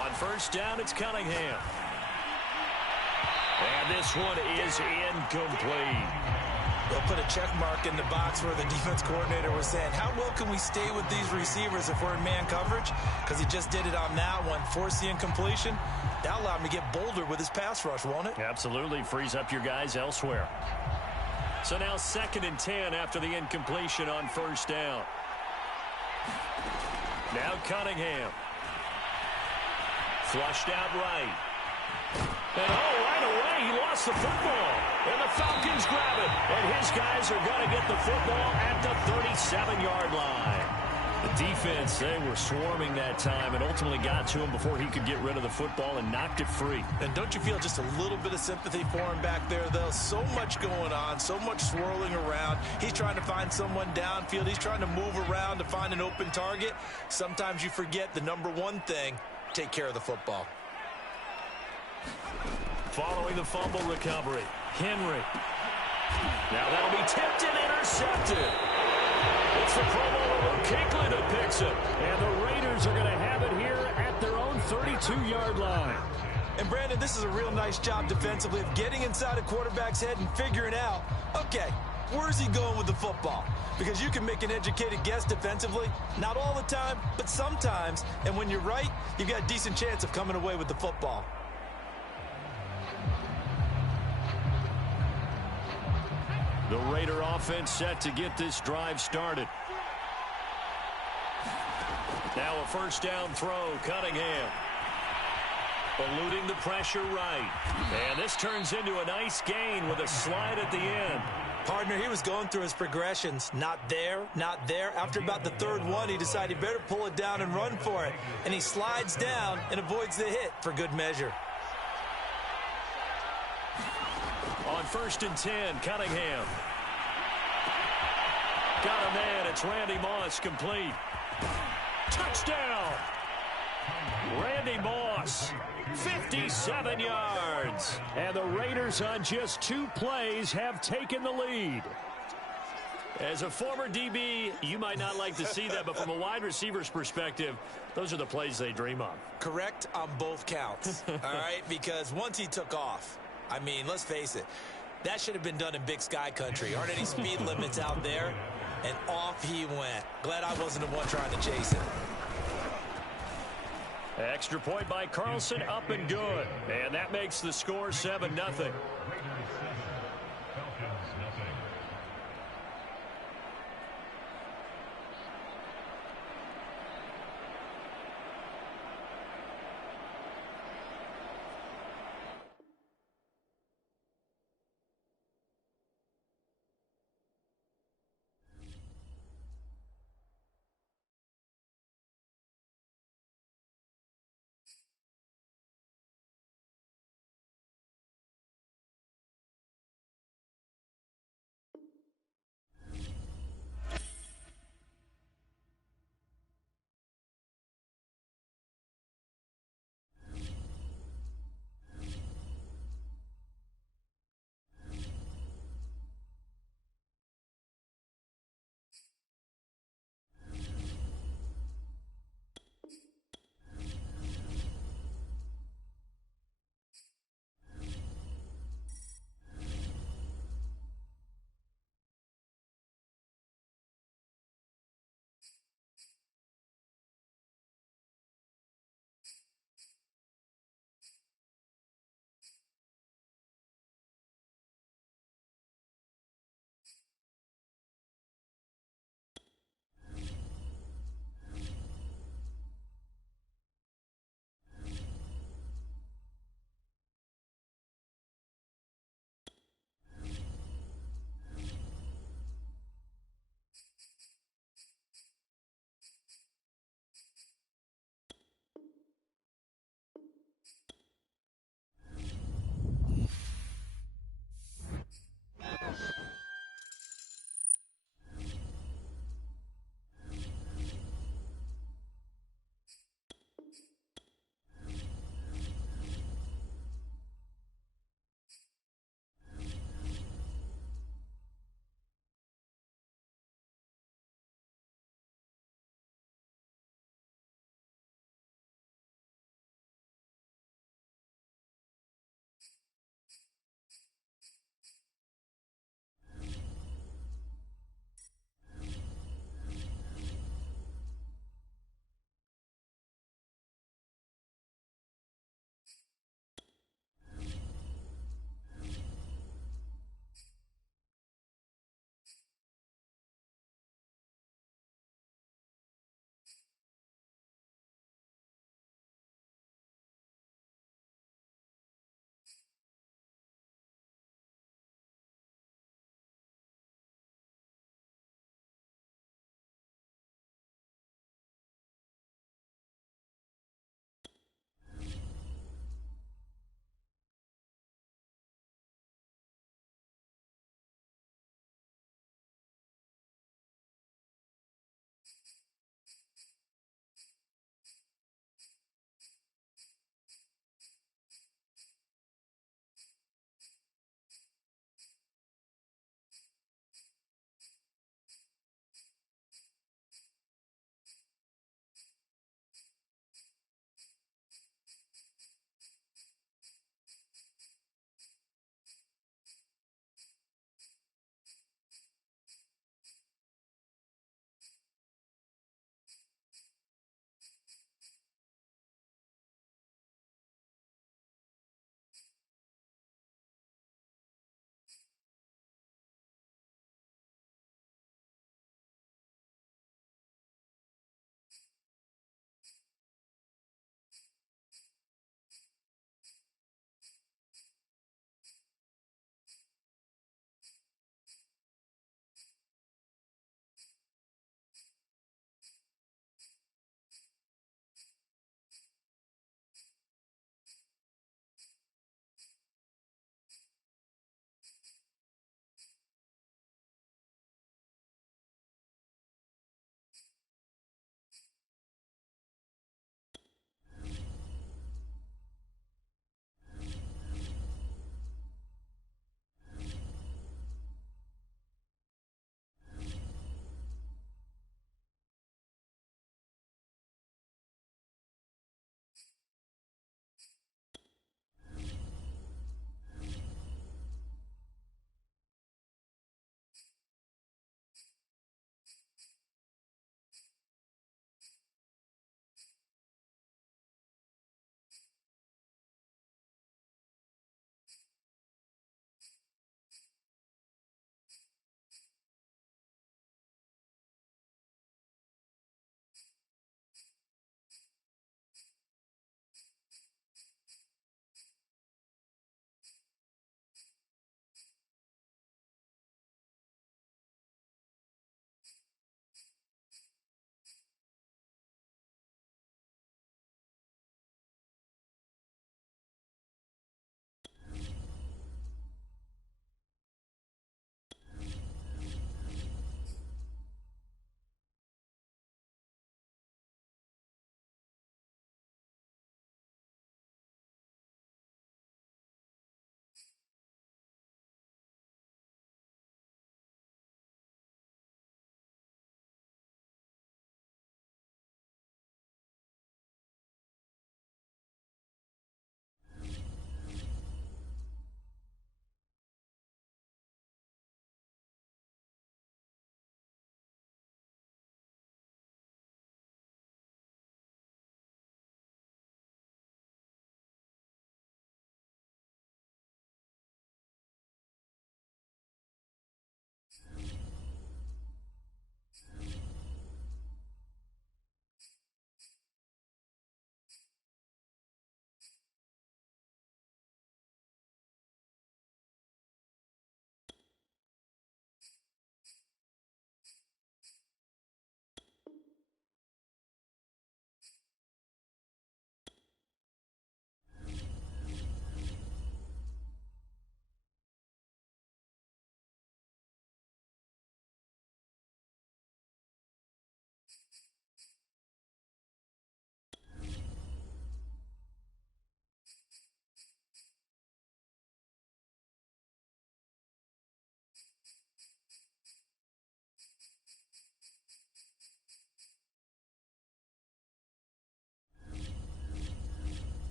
On first down, it's Cunningham. And this one is incomplete. They'll put a check mark in the box where the defense coordinator was saying, how well can we stay with these receivers if we're in man coverage? Because he just did it on that one, forced the incompletion. That allowed him to get bolder with his pass rush, won't it? Absolutely. Frees up your guys elsewhere. So now 2nd and 10 after the incompletion on first down. Now Cunningham. Flushed out right. And right away, he lost the football. And the Falcons grab it. And his guys are going to get the football at the 37-yard line. The defense, they were swarming that time and ultimately got to him before he could get rid of the football and knocked it free. And don't you feel just a little bit of sympathy for him back there, though? So much going on, so much swirling around. He's trying to find someone downfield. He's trying to move around to find an open target. Sometimes you forget the number one thing. Take care of the football. Following the fumble recovery, Henry. Now that'll be tipped and intercepted. It's the Pro Bowler Luke Kuechly that picks it. And the Raiders are going to have it here at their own 32-yard line. And Brandon, this is a real nice job defensively of getting inside a quarterback's head and figuring out, okay, where's he going with the football? Because you can make an educated guess defensively, not all the time, but sometimes. And when you're right, you've got a decent chance of coming away with the football. The Raider offense set to get this drive started. Now a first down throw, Cunningham. Eluding the pressure right. And this turns into a nice gain with a slide at the end. Partner, he was going through his progressions. Not there, not there. After about the third one, he decided he better pull it down and run for it. And he slides down and avoids the hit for good measure. On 1st and 10, Cunningham. Got a man. It's Randy Moss, complete. Touchdown! Randy Moss, 57 yards. And the Raiders on just 2 plays have taken the lead. As a former DB, you might not like to see that, but from a wide receiver's perspective, those are the plays they dream of. Correct on both counts, all right? Because once he took off, I mean, let's face it, that should have been done in Big Sky country. Aren't any speed limits out there? And off he went. Glad I wasn't the one trying to chase him. Extra point by Carlson, up and good. And that makes the score 7-0.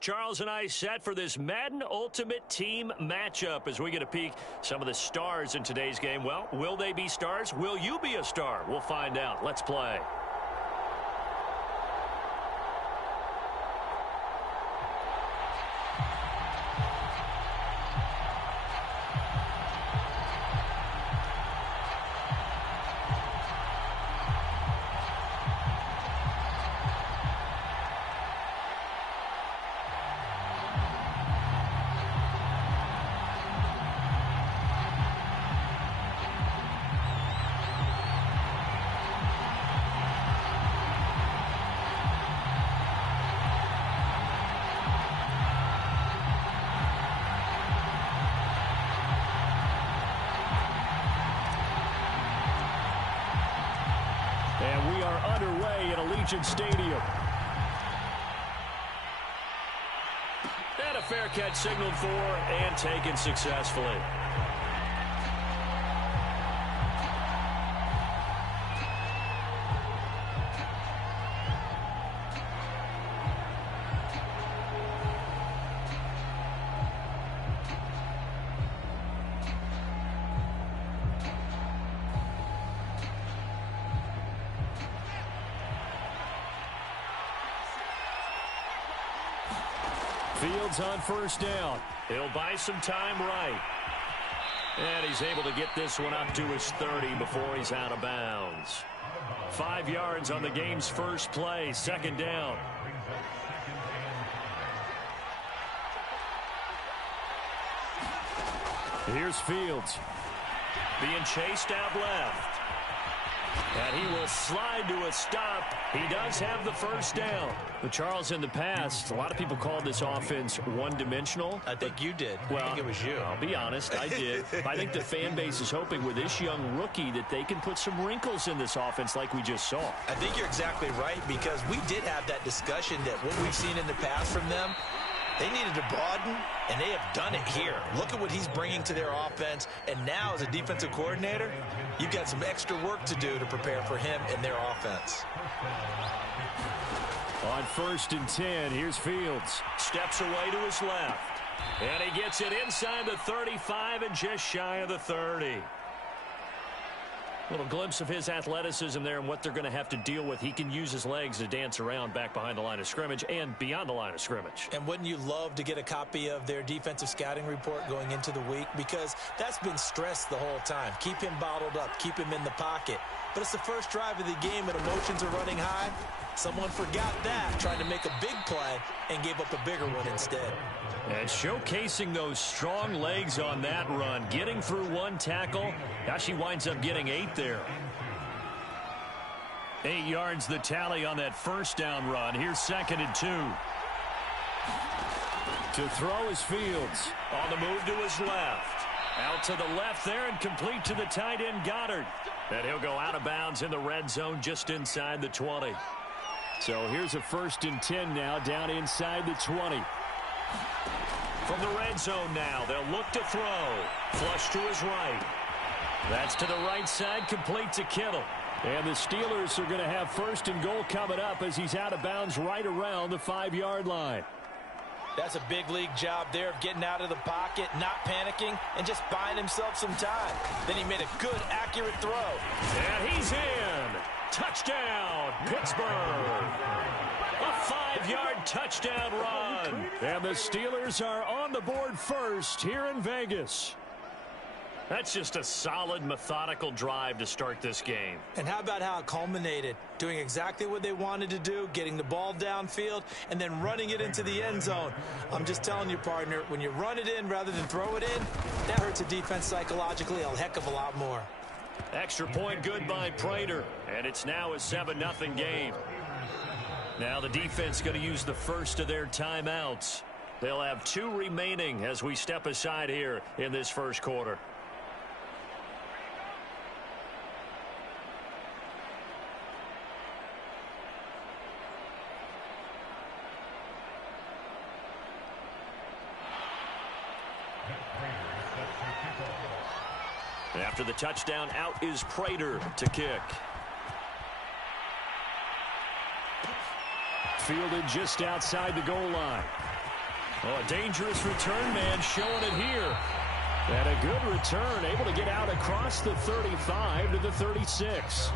Charles and I set for this Madden Ultimate Team matchup as we get a peek some of the stars in today's game. Well, will they be stars? Will you be a star? We'll find out. Let's play. And we are underway at Allegiant Stadium. And a fair catch signaled for and taken successfully. Fields on first down. He'll buy some time right. And he's able to get this one up to his 30 before he's out of bounds. 5 yards on the game's first play, second down. Here's Fields. Being chased out left. And he will slide to a stop. He does have the first down. But Charles, in the past, a lot of people called this offense one-dimensional. I think you did. Well, I think it was you. I'll be honest, I did. But I think the fan base is hoping with this young rookie that they can put some wrinkles in this offense like we just saw. I think you're exactly right, because we did have that discussion that what we've seen in the past from them, they needed to broaden, and they have done it here. Look at what he's bringing to their offense, and now as a defensive coordinator, you've got some extra work to do to prepare for him and their offense. On 1st and 10, here's Fields. Steps away to his left. And he gets it inside the 35 and just shy of the 30. Little glimpse of his athleticism there and what they're going to have to deal with. He can use his legs to dance around back behind the line of scrimmage and beyond the line of scrimmage. And wouldn't you love to get a copy of their defensive scouting report going into the week? Because that's been stressed the whole time. Keep him bottled up. Keep him in the pocket. But it's the first drive of the game and emotions are running high. Someone forgot that, trying to make a big play and gave up a bigger one instead. And showcasing those strong legs on that run, getting through one tackle. Gosh, he winds up getting 8 there. 8 yards the tally on that first down run. Here's 2nd and 2. To throw is Fields. On the move to his left. Out to the left there and complete to the tight end Goddard. And he'll go out of bounds in the red zone just inside the 20. So here's a 1st and 10 now down inside the 20. From the red zone now, they'll look to throw. Flush to his right. That's to the right side, complete to Kittle. And the Steelers are going to have 1st and goal coming up as he's out of bounds right around the 5-yard line. That's a big league job there of getting out of the pocket, not panicking, and just buying himself some time. Then he made a good, accurate throw. And he's in. Touchdown, Pittsburgh. A 5-yard touchdown run. And the Steelers are on the board first here in Vegas. That's just a solid, methodical drive to start this game. And how about how it culminated? Doing exactly what they wanted to do, getting the ball downfield, and then running it into the end zone. I'm just telling you, partner, when you run it in rather than throw it in, that hurts a defense psychologically a heck of a lot more. Extra point good by Prater, and it's now a 7-0 game. Now the defense going to use the first of their timeouts. They'll have 2 remaining as we step aside here in this first quarter. After the touchdown, out is Prater to kick. Fielded just outside the goal line. Oh, a dangerous return man showing it here. And a good return, able to get out across the 35 to the 36.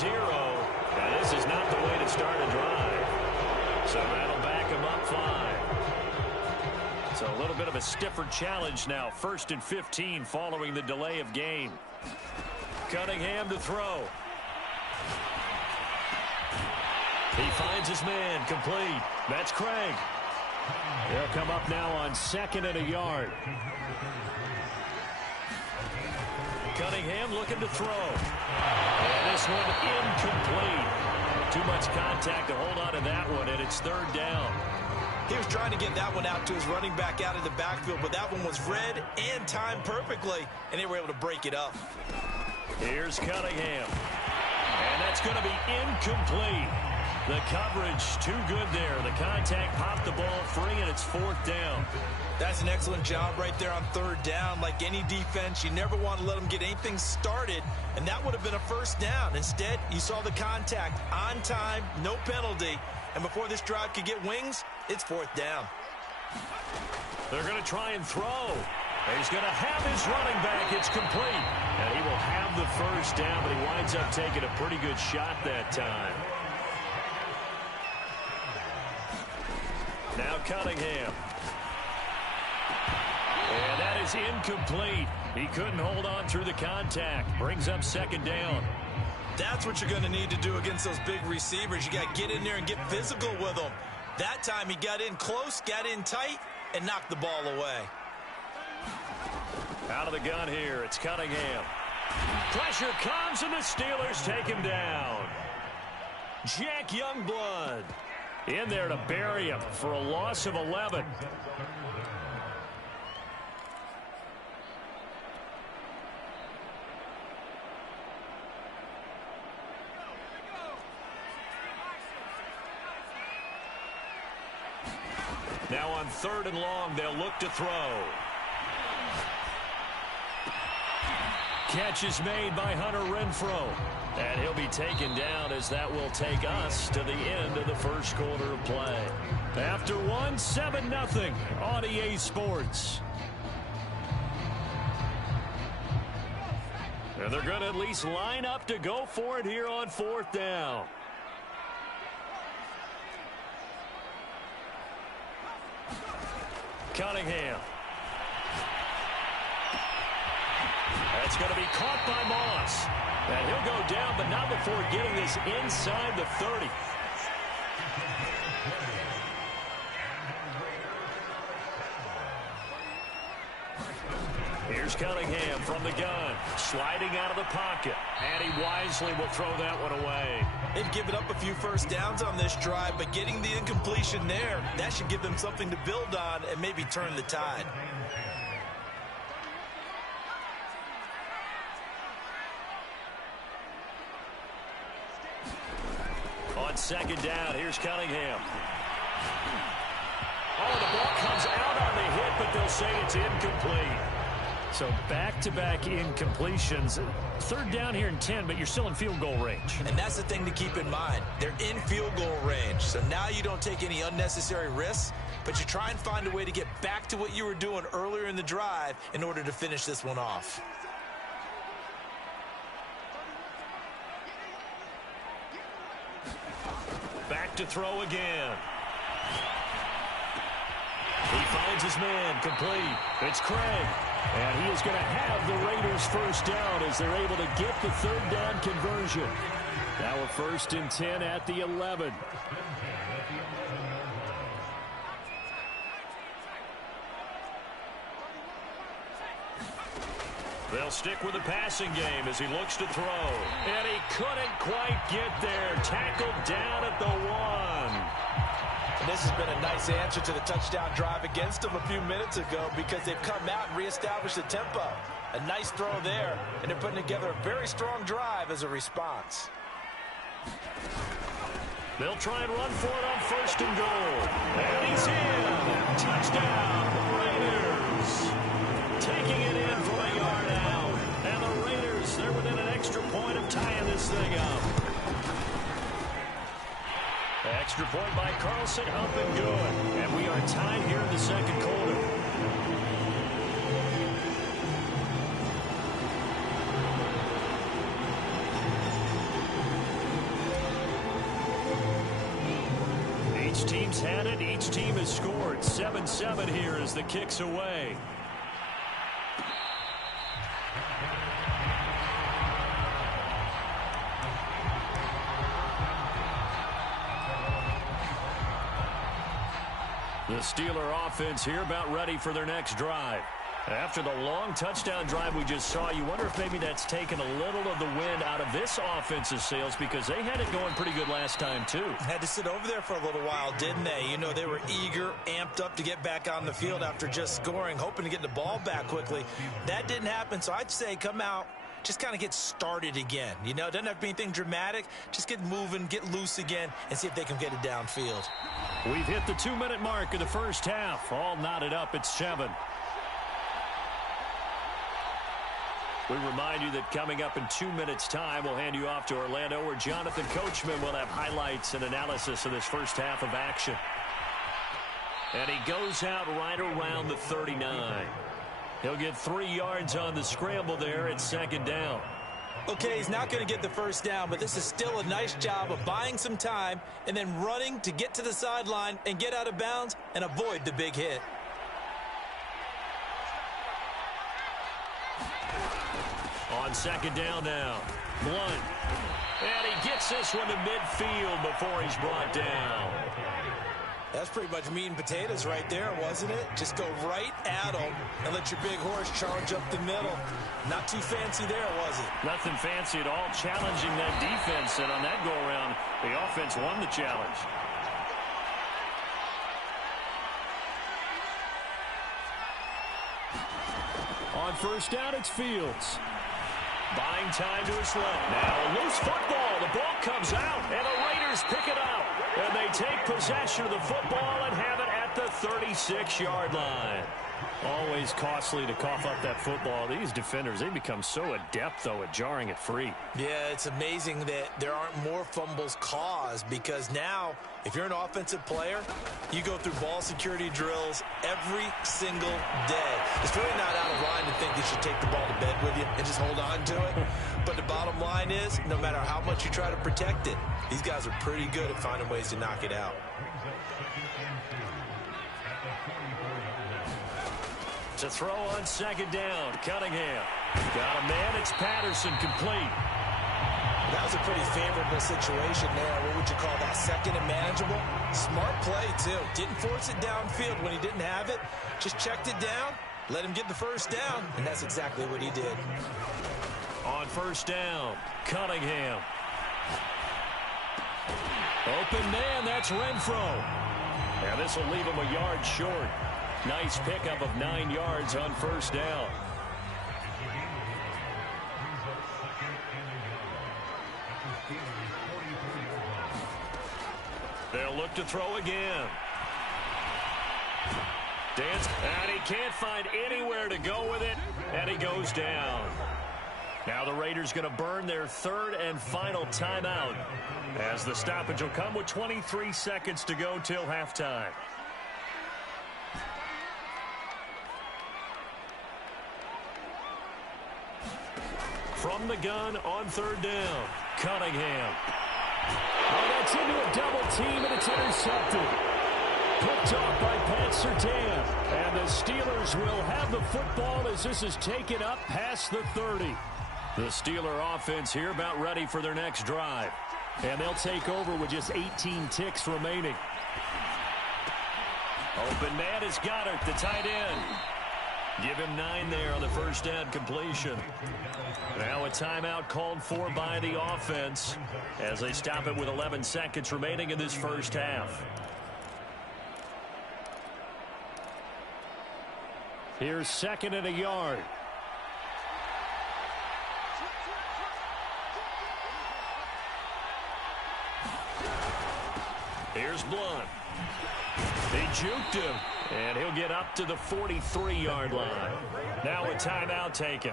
Zero. Now, this is not the way to start a drive. So that'll back him up 5. So a little bit of a stiffer challenge now. 1st and 15 following the delay of game. Cunningham to throw. He finds his man. Complete. That's Craig. They'll come up now on 2nd and a yard. Cunningham looking to throw. And this one incomplete. Too much contact to hold on to that one, and it's 3rd down. He was trying to get that one out to his running back out of the backfield, but that one was read and timed perfectly, and they were able to break it up. Here's Cunningham. And that's going to be incomplete. The coverage too good there. The contact popped the ball free, and it's 4th down. That's an excellent job right there on 3rd down. Like any defense, you never want to let them get anything started, and that would have been a 1st down. Instead, you saw the contact on time, no penalty, and before this drive could get wings, it's 4th down. They're going to try and throw. He's going to have his running back. It's complete. And he will have the 1st down, but he winds up taking a pretty good shot that time. Now Cunningham. And that is incomplete. He couldn't hold on through the contact. Brings up 2nd down. That's what you're going to need to do against those big receivers. You got to get in there and get physical with them. That time he got in close, got in tight, and knocked the ball away. Out of the gun here, it's Cunningham. Pressure comes, and the Steelers take him down. Jack Youngblood in there to bury him for a loss of 11. Now on 3rd and long, they'll look to throw. Catch is made by Hunter Renfrow. And he'll be taken down as that will take us to the end of the 1st quarter of play. After 7-0 on EA Sports. And they're going to at least line up to go for it here on 4th down. Cunningham. That's going to be caught by Moss. And he'll go down, but not before getting this inside the 30. Here's Cunningham from the gun, sliding out of the pocket. And he wisely will throw that one away. They've given up a few 1st downs on this drive, but getting the incompletion there, that should give them something to build on and maybe turn the tide. On 2nd down, here's Cunningham. Oh, the ball comes out on the hit, but they'll say it's incomplete. So back-to-back incompletions. 3rd down here in 10, but you're still in field goal range. And that's the thing to keep in mind. They're in field goal range. So now you don't take any unnecessary risks, but you try and find a way to get back to what you were doing earlier in the drive in order to finish this one off. Back to throw again. He finds his man, complete. It's Craig. And he is going to have the Raiders' 1st down as they're able to get the 3rd down conversion. Now a 1st and 10 at the 11. They'll stick with the passing game as he looks to throw. And he couldn't quite get there. Tackled down at the 1. And this has been a nice answer to the touchdown drive against them a few minutes ago because they've come out and reestablished the tempo. A nice throw there, and they're putting together a very strong drive as a response. They'll try and run for it on 1st and goal. And he's in. Touchdown, Raiders. Taking it in from a yard out. And the Raiders, they're within an extra point of tying this thing up. Extra point by Carlson, up and good. And we are tied here in the second quarter. Each team's had it. Each team has scored. 7-7 here as the kick's away. The Steeler offense here about ready for their next drive. After the long touchdown drive we just saw, you wonder if maybe that's taken a little of the wind out of this offense's sails because they had it going pretty good last time, too. Had to sit over there for a little while, didn't they? You know, they were eager, amped up to get back on the field after just scoring, hoping to get the ball back quickly. That didn't happen, so I'd say come out, just kind of get started again. You know, it doesn't have to be anything dramatic. Just get moving, get loose again, and see if they can get it downfield. We've hit the 2-minute mark of the first half. All knotted up at 7. We remind you that coming up in 2 minutes' time, we'll hand you off to Orlando, where Jonathan Coachman will have highlights and analysis of this first half of action. And he goes out right around the 39. He'll get 3 yards on the scramble there at 2nd down. Okay, he's not going to get the first down, but this is still a nice job of buying some time and then running to get to the sideline and get out of bounds and avoid the big hit. On 2nd down now, Blunt. And he gets this one to midfield before he's brought down. That's pretty much meat and potatoes right there, wasn't it? Just go right at him and let your big horse charge up the middle. Not too fancy there, was it? Nothing fancy at all, challenging that defense. And on that go-around, the offense won the challenge. On 1st down, it's Fields. Buying time to his left. Now a loose football. The ball comes out, and the Raiders pick it up. And they take possession of the football and have it at the 36-yard line. Always costly to cough up that football. These defenders, they become so adept, though, at jarring it free. Yeah, it's amazing that there aren't more fumbles caused because now, if you're an offensive player, you go through ball security drills every single day. It's really not out of line to think you should take the ball to bed with you and just hold on to it. But the bottom line is, no matter how much you try to protect it, these guys are pretty good at finding ways to knock it out. To throw on 2nd down, Cunningham. Got a man, it's Patterson, complete. That was a pretty favorable situation there. What would you call that, 2nd and manageable? Smart play, too. Didn't force it downfield when he didn't have it. Just checked it down, let him get the first down, and that's exactly what he did. On 1st down, Cunningham. Open man, that's Renfro. And this will leave him a yard short. Nice pickup of 9 yards on 1st down. They'll look to throw again. Dance, and he can't find anywhere to go with it, and he goes down. Now the Raiders going to burn their 3rd and final timeout as the stoppage will come with 23 seconds to go till halftime. From the gun on 3rd down, Cunningham. Oh, that's into a double team, and it's intercepted. Picked off by Pat Surtain. And the Steelers will have the football as this is taken up past the 30. The Steeler offense here about ready for their next drive. And they'll take over with just 18 ticks remaining. Open man is Goddard, the tight end. Give him 9 there on the first down completion. Now a timeout called for by the offense as they stop it with 11 seconds remaining in this first half. Here's 2nd and a yard. Here's Blunt. He juked him, and he'll get up to the 43-yard line. Now a timeout taken.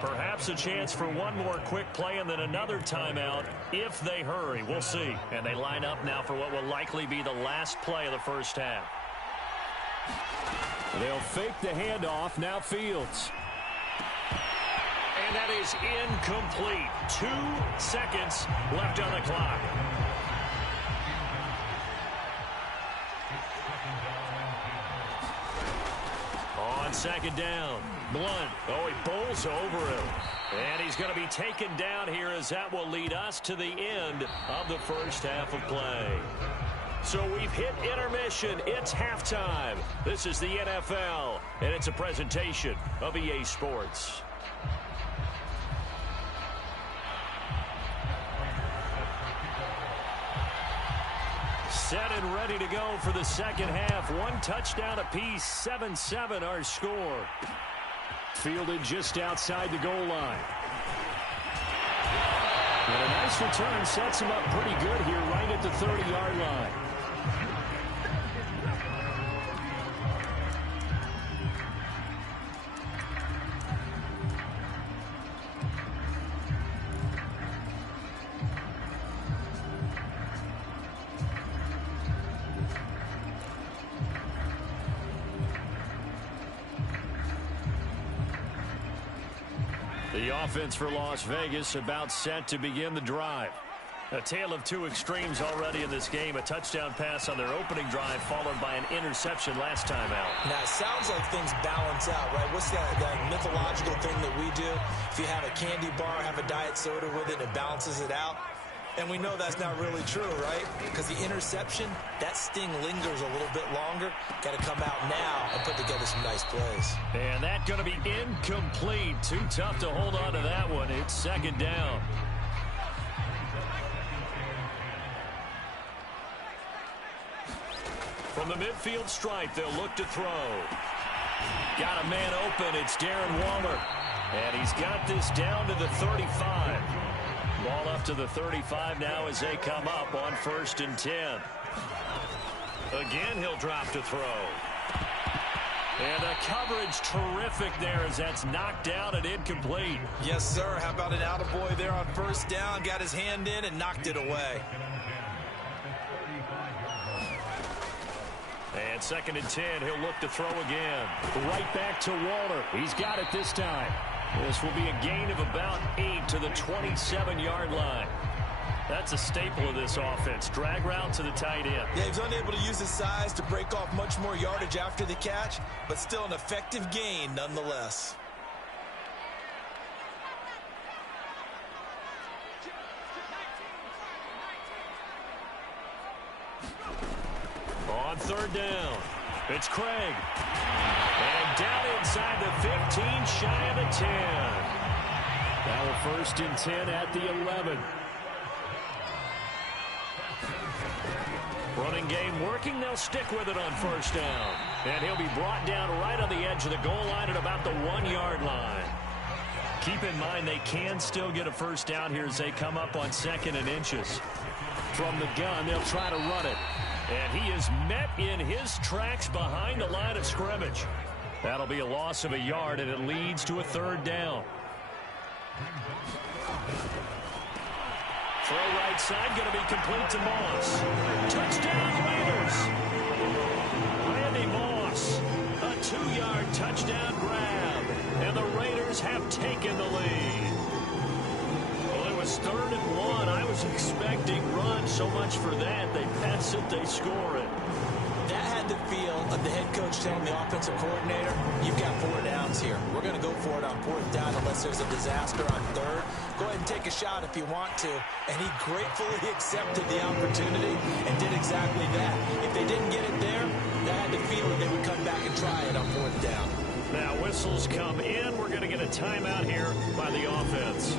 Perhaps a chance for one more quick play and then another timeout if they hurry. We'll see. And they line up now for what will likely be the last play of the first half. They'll fake the handoff. Now Fields. And that is incomplete. 2 seconds left on the clock. On 2nd down, Blunt. Oh, he bowls over him. And he's going to be taken down here as that will lead us to the end of the first half of play. So we've hit intermission. It's halftime. This is the NFL, and it's a presentation of EA Sports. Set and ready to go for the second half. 1 touchdown apiece, 7-7 our score. Fielded just outside the goal line. And a nice return sets him up pretty good here right at the 30-yard line. The offense for Las Vegas about set to begin the drive. A tale of 2 extremes already in this game. A touchdown pass on their opening drive followed by an interception last time out. Now, it sounds like things balance out, right? What's that mythological thing that we do? If you have a candy bar, have a diet soda with it, it balances it out. And we know that's not really true, right? Because the interception, that sting lingers a little bit longer. Got to come out now and put together some nice plays. And that's going to be incomplete. Too tough to hold on to that one. It's 2nd down. From the midfield stripe, they'll look to throw. Got a man open. It's Darren Waller. And he's got this down to the 35. Ball up to the 35 now as they come up on 1st and 10. Again, he'll drop to throw. And the coverage terrific there as that's knocked down and incomplete. Yes, sir. How about an attaboy there on 1st down? Got his hand in and knocked it away. And 2nd and 10, he'll look to throw again. Right back to Waller. He's got it this time. This will be a gain of about 8 to the 27-yard line. That's a staple of this offense. Drag route to the tight end. Yeah, he's unable to use his size to break off much more yardage after the catch, but still an effective gain nonetheless. On 3rd down, it's Craig. And down inside the 15, shy of the 10. Now a 1st and 10 at the 11. Running game working. They'll stick with it on 1st down. And he'll be brought down right on the edge of the goal line at about the 1-yard line. Keep in mind they can still get a 1st down here as they come up on 2nd and inches. From the gun, they'll try to run it. And he is met in his tracks behind the line of scrimmage. That'll be a loss of a yard, and it leads to a 3rd down. Throw right side, going to be complete to Moss. Touchdown, Raiders! Randy Moss, a 2-yard touchdown grab, and the Raiders have taken the lead. Well, it was 3rd and 1. I was expecting run. So much for that. They pass it, they score it. That had the feel of the head coach telling the offensive coordinator, you've got 4 downs here. We're going to go for it on 4th down unless there's a disaster on 3rd. Go ahead and take a shot if you want to. And he gratefully accepted the opportunity and did exactly that. If they didn't get it there, that had the feeling they would come back and try it on 4th down. Now whistles come in. We're going to get a timeout here by the offense.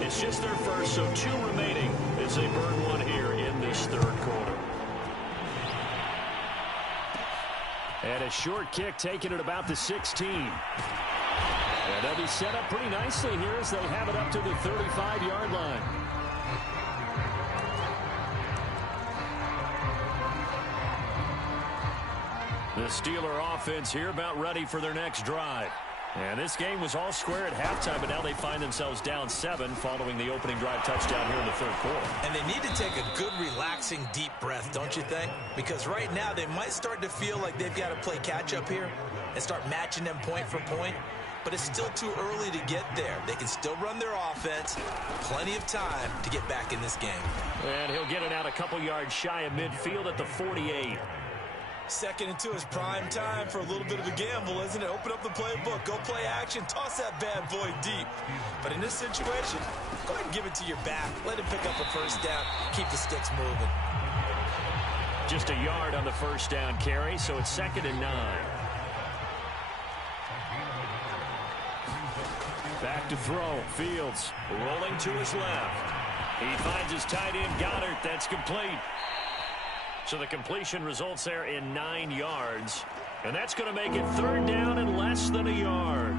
It's just their first, so 2 remaining as they burn one here in this 3rd quarter. And a short kick taken at about the 16. And they'll be set up pretty nicely here as they have it up to the 35-yard line. The Steeler offense here about ready for their next drive. And this game was all square at halftime, but now they find themselves down 7 following the opening drive touchdown here in the third quarter. And they need to take a good, relaxing, deep breath, don't you think? Because right now they might start to feel like they've got to play catch-up here and start matching them point for point. But it's still too early to get there. They can still run their offense. Plenty of time to get back in this game. And he'll get it out a couple yards shy of midfield at the 48. Second and 2 is prime time for a little bit of a gamble, isn't it? Open up the playbook, go play action, toss that bad boy deep. But in this situation, go ahead and give it to your back. Let him pick up a first down. Keep the sticks moving. Just a yard on the first down carry, so it's 2nd and 9. Back to throw. Fields rolling to his left. He finds his tight end, Goddard. That's complete. So the completion results there in 9 yards. And that's going to make it 3rd down and less than a yard.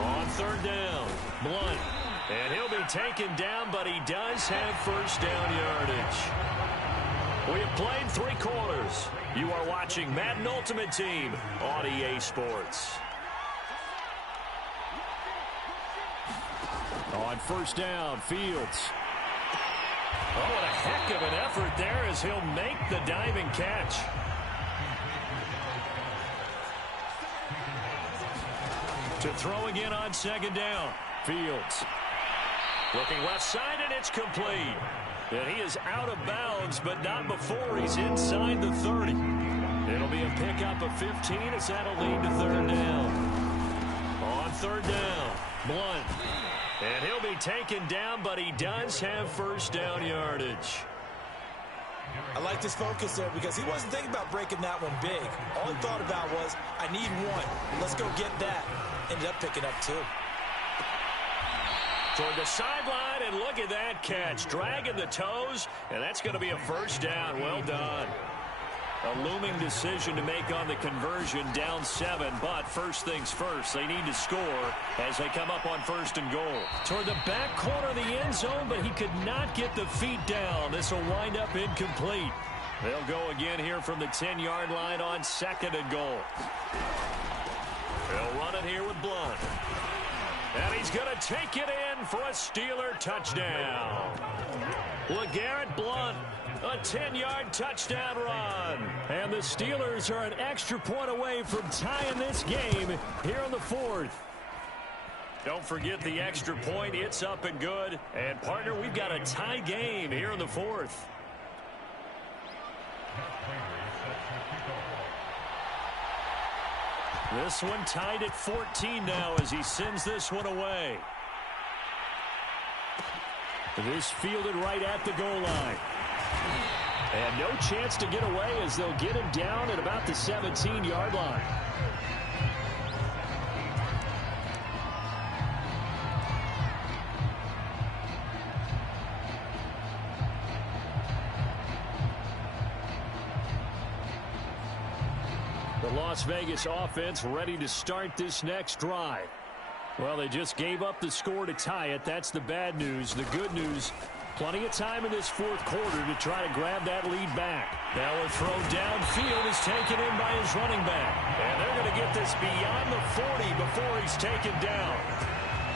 On 3rd down, Blunt. And he'll be taken down, but he does have first down yardage. We have played 3 quarters. You are watching Madden Ultimate Team on EA Sports. On first down, Fields. Oh, what a heck of an effort there as he'll make the diving catch. To throw again on 2nd down, Fields. Looking left side, and it's complete. And he is out of bounds, but not before he's inside the 30. It'll be a pickup of 15 as that'll lead to 3rd down. On 3rd down, Blunt. And he'll be taken down, but he does have first down yardage. I like this focus there because he wasn't thinking about breaking that one big. All he thought about was, I need 1. Let's go get that. Ended up picking up 2. Toward the sideline, and look at that catch. Dragging the toes, and that's going to be a first down. Well done. A looming decision to make on the conversion, down 7, but first things first, they need to score as they come up on 1st and goal. Toward the back corner of the end zone, but he could not get the feet down. This will wind up incomplete. They'll go again here from the 10-yard line on 2nd and goal. They'll run it here with Blunt. And he's going to take it in for a Steeler touchdown. LeGarrette Blunt. A 10-yard touchdown run. And the Steelers are an extra point away from tying this game here in the 4th. Don't forget the extra point. It's up and good. And, partner, we've got a tie game here in the 4th. This one tied at 14 now as he sends this one away. This fielded right at the goal line. And no chance to get away as they'll get him down at about the 17-yard line. The Las Vegas offense ready to start this next drive. Well, they just gave up the score to tie it. That's the bad news. The good news, plenty of time in this 4th quarter to try to grab that lead back. Now a throw downfield is taken in by his running back. And they're going to get this beyond the 40 before he's taken down.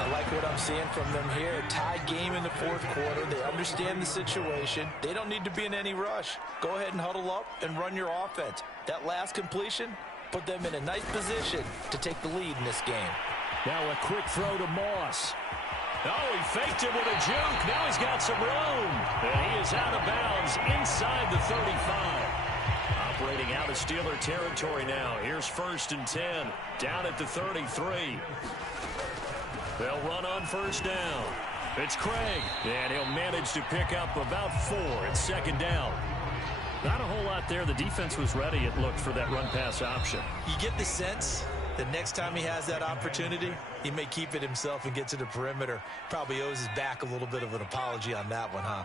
I like what I'm seeing from them here. A tie game in the 4th quarter. They understand the situation. They don't need to be in any rush. Go ahead and huddle up and run your offense. That last completion put them in a nice position to take the lead in this game. Now a quick throw to Moss. Oh, he faked it with a juke. Now he's got some room. And he is out of bounds inside the 35. Operating out of Steeler territory now. Here's 1st and 10. Down at the 33. They'll run on 1st down. It's Craig. And he'll manage to pick up about 4 at 2nd down. Not a whole lot there. The defense was ready, it looked, for that run-pass option. You get the sense that next time he has that opportunity, he may keep it himself and get to the perimeter. Probably owes his back a little bit of an apology on that one, huh?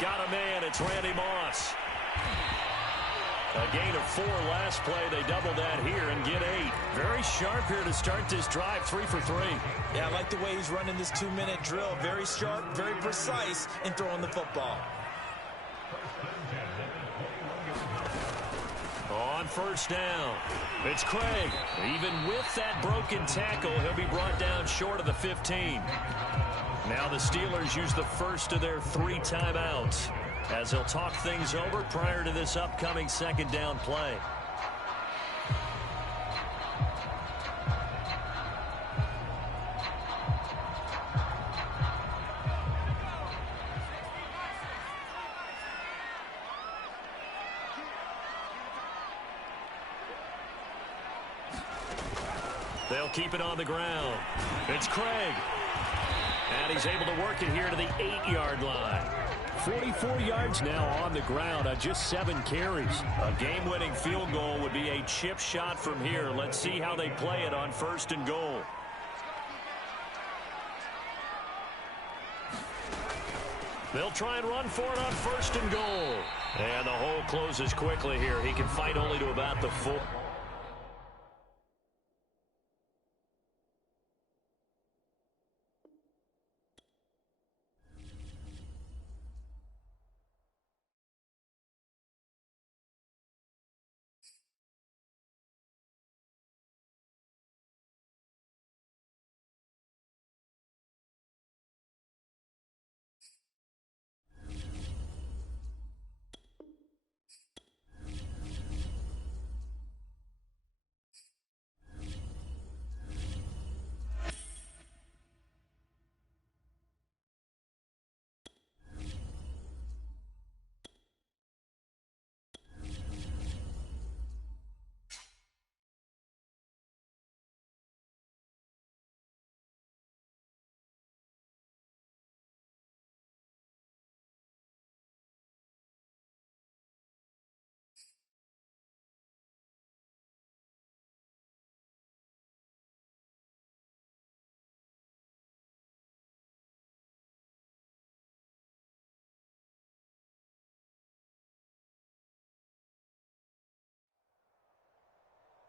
Got a man. It's Randy Moss. A gain of 4 last play. They double that here and get 8. Very sharp here to start this drive. 3 for 3. Yeah, I like the way he's running this 2-minute drill. Very sharp, very precise in throwing the football. On first down, it's Craig. Even with that broken tackle, he'll be brought down short of the 15. Now the Steelers use the first of their 3 timeouts as they'll talk things over prior to this upcoming second down play. They'll keep it on the ground. It's Craig. And he's able to work it here to the 8-yard line. 44 yards now on the ground on just 7 carries. A game-winning field goal would be a chip shot from here. Let's see how they play it on first and goal. They'll try and run for it on first and goal. And the hole closes quickly here. He can fight only to about the 4.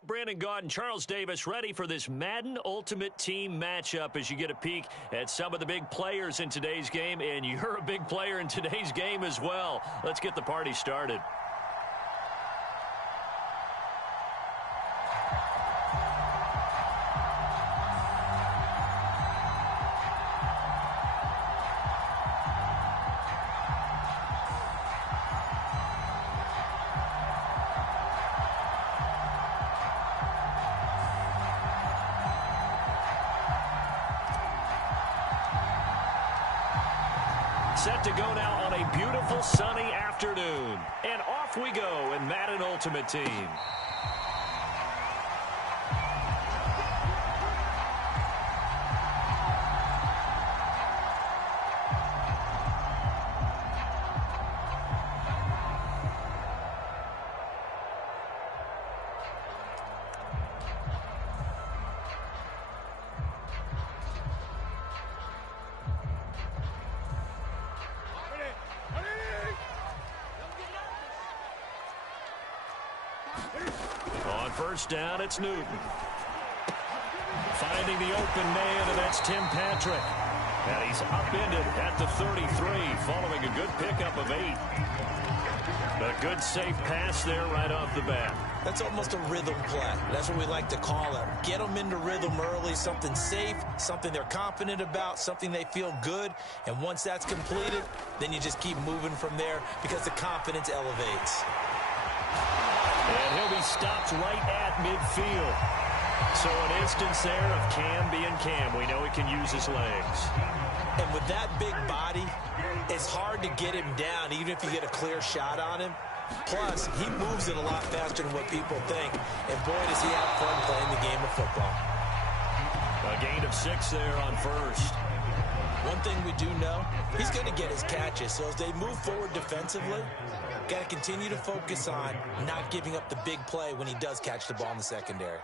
Brandon Gaudin, Charles Davis ready for this Madden Ultimate Team matchup as you get a peek at some of the big players in today's game, and you're a big player in today's game as well. Let's get the party started. Set to go now on a beautiful sunny afternoon. And off we go in Madden Ultimate Team. On first down, it's Newton. Finding the open man, and that's Tim Patrick. And he's upended at the 33, following a good pickup of 8. A good safe pass there right off the bat. That's almost a rhythm play. That's what we like to call it. Get them into rhythm early, something safe, something they're confident about, something they feel good. And once that's completed, then you just keep moving from there because the confidence elevates. And he'll be stopped right at midfield. So an instance there of Cam being Cam. We know he can use his legs. And with that big body, it's hard to get him down, even if you get a clear shot on him. Plus, he moves it a lot faster than what people think. And boy, does he have fun playing the game of football. A gain of 6 there on first. One thing we do know, he's going to get his catches. So as they move forward defensively, got to continue to focus on not giving up the big play when he does catch the ball in the secondary.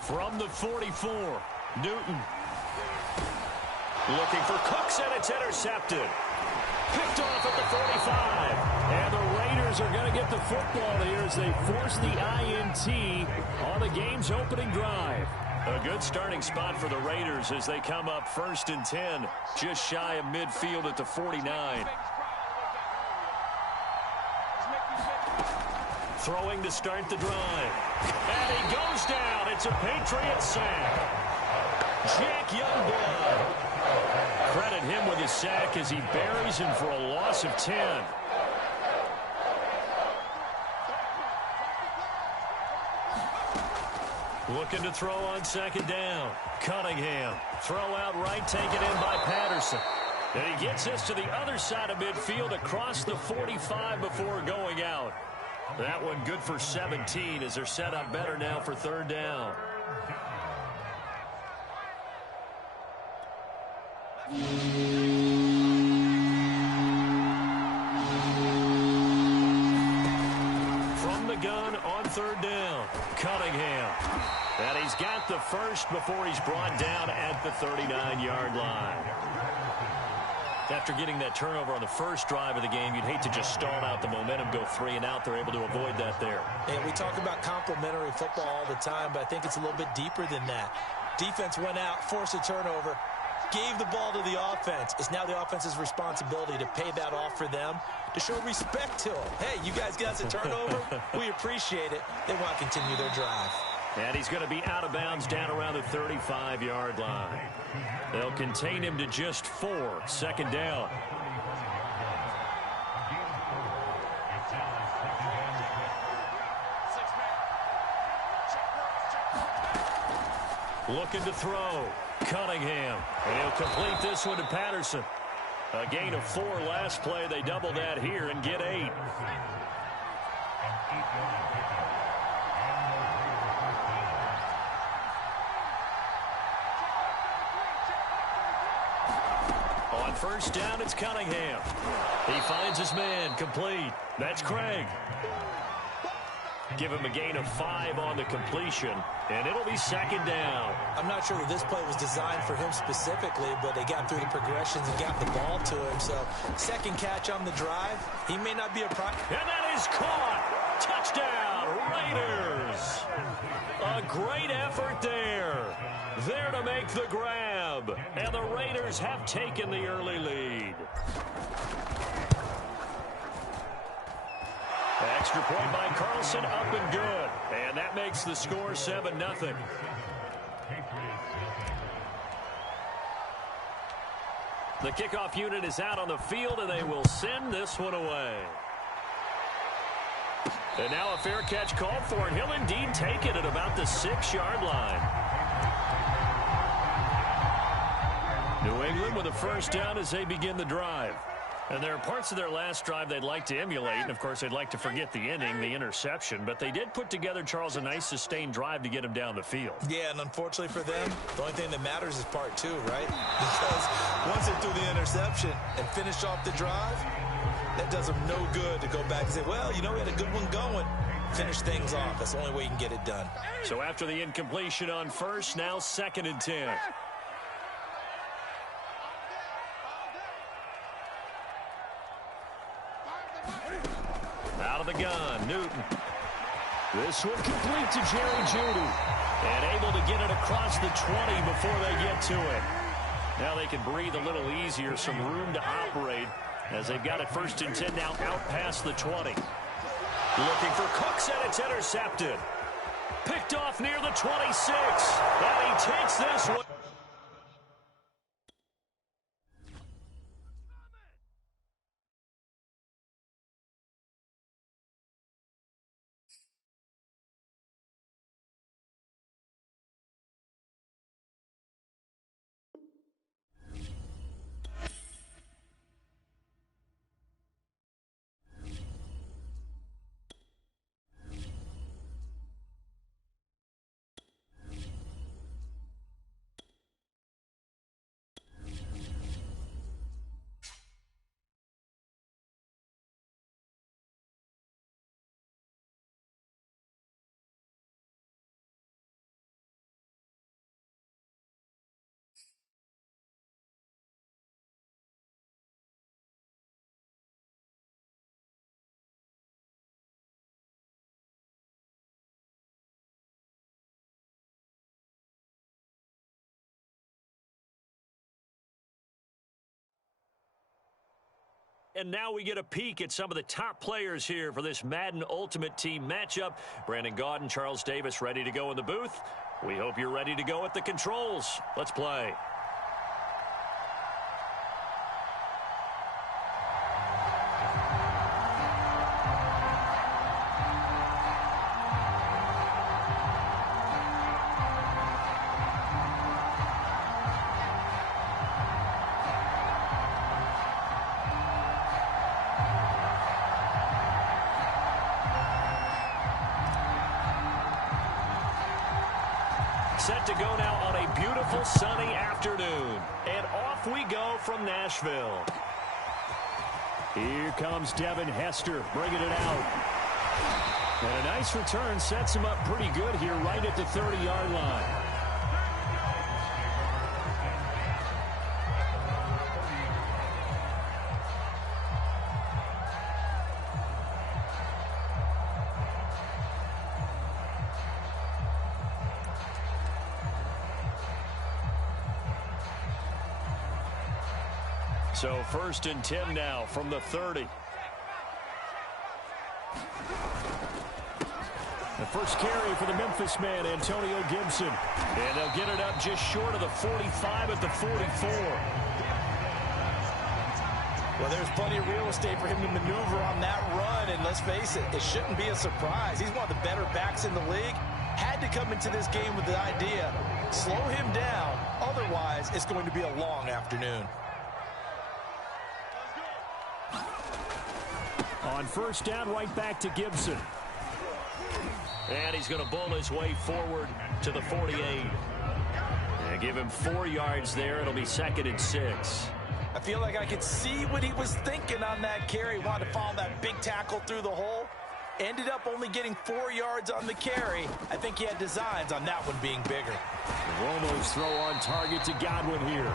From the 44, Newton. Looking for Cooks, and it's intercepted. Picked off at the 45. And the Raiders are going to get the football here as they force the INT on the game's opening drive. A good starting spot for the Raiders as they come up 1st and 10, just shy of midfield at the 49. Throwing to start the drive. And he goes down. It's a Patriot sack. Jack Youngblood. Credit him with his sack as he buries him for a loss of 10. Looking to throw on 2nd down. Cunningham. Throw out right, taken in by Patterson. And he gets this to the other side of midfield across the 45 before going out. That one good for 17 as they're set up better now for 3rd down. From the gun on 3rd down, Cunningham. And he's got the first before he's brought down at the 39-yard line. After getting that turnover on the first drive of the game, you'd hate to just stall out the momentum, go 3 and out. They're able to avoid that there. And we talk about complementary football all the time, but I think it's a little bit deeper than that. Defense went out, forced a turnover, gave the ball to the offense. It's now the offense's responsibility to pay that off for them, to show respect to them. Hey, you guys got us a turnover? We appreciate it. They want to continue their drive. And he's going to be out of bounds down around the 35-yard line. They'll contain him to just 4. 2nd down. Looking to throw. Cunningham. And he'll complete this one to Patterson. A gain of 4 last play. They double that here and get 8. On 1st down, it's Cunningham. He finds his man, complete. That's Craig. Give him a gain of 5 on the completion, and it'll be 2nd down. I'm not sure that this play was designed for him specifically, but they got through the progressions and got the ball to him. So 2nd catch on the drive. He may not be a pro. And that is caught. Touchdown, Raiders. A great effort there. There to make the grab. And the Raiders have taken the early lead. Extra point by Carlson, up and good. And that makes the score 7-0. The kickoff unit is out on the field, and they will send this one away. And now a fair catch called for, and he'll indeed take it at about the 6-yard line. New England with a 1st down as they begin the drive. And there are parts of their last drive they'd like to emulate, and of course they'd like to forget the inning, the interception, but they did put together, Charles, a nice sustained drive to get him down the field. Yeah, and unfortunately for them, the only thing that matters is part 2, right? Because once they threw the interception and finished off the drive, that does them no good to go back and say, well, you know, we had a good one going. Finish things off. That's the only way you can get it done. So after the incompletion on 1st, now 2nd and 10. Out of the gun, Newton. This one complete to Jerry Jeudy. And able to get it across the 20 before they get to it. Now they can breathe a little easier, some room to operate as they've got it 1st and 10 now out past the 20. Looking for Cooks, and it's intercepted. Picked off near the 26. And he takes this one. And now we get a peek at some of the top players here for this Madden Ultimate Team matchup. Brandon Gaudin, Charles Davis ready to go in the booth. We hope you're ready to go at the controls. Let's play. Set to go now on a beautiful sunny afternoon. And off we go from Nashville. Here comes Devin Hester bringing it out. And a nice return sets him up pretty good here right at the 30-yard line. So 1st and 10 now from the 30. The first carry for the Memphis man, Antonio Gibson. And they'll get it up just short of the 45 at the 44. Well, there's plenty of real estate for him to maneuver on that run. And let's face it, it shouldn't be a surprise. He's one of the better backs in the league. Had to come into this game with the idea, slow him down. Otherwise, it's going to be a long afternoon. On 1st down, right back to Gibson. And he's going to bull his way forward to the 48. And give him 4 yards there. It'll be 2nd and 6. I feel like I could see what he was thinking on that carry. Wanted to follow that big tackle through the hole. Ended up only getting 4 yards on the carry. I think he had designs on that one being bigger. Romo's throw on target to Godwin here.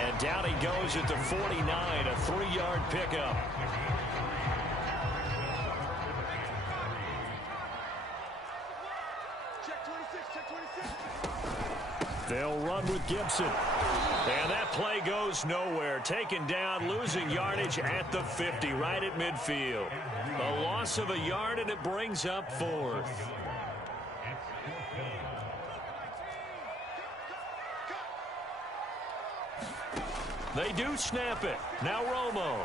And down he goes at the 49, a 3-yard pickup. They'll run with Gibson. And that play goes nowhere. Taken down, losing yardage at the 50, right at midfield. A loss of a yard, and it brings up 4th. They do snap it. Now Romo.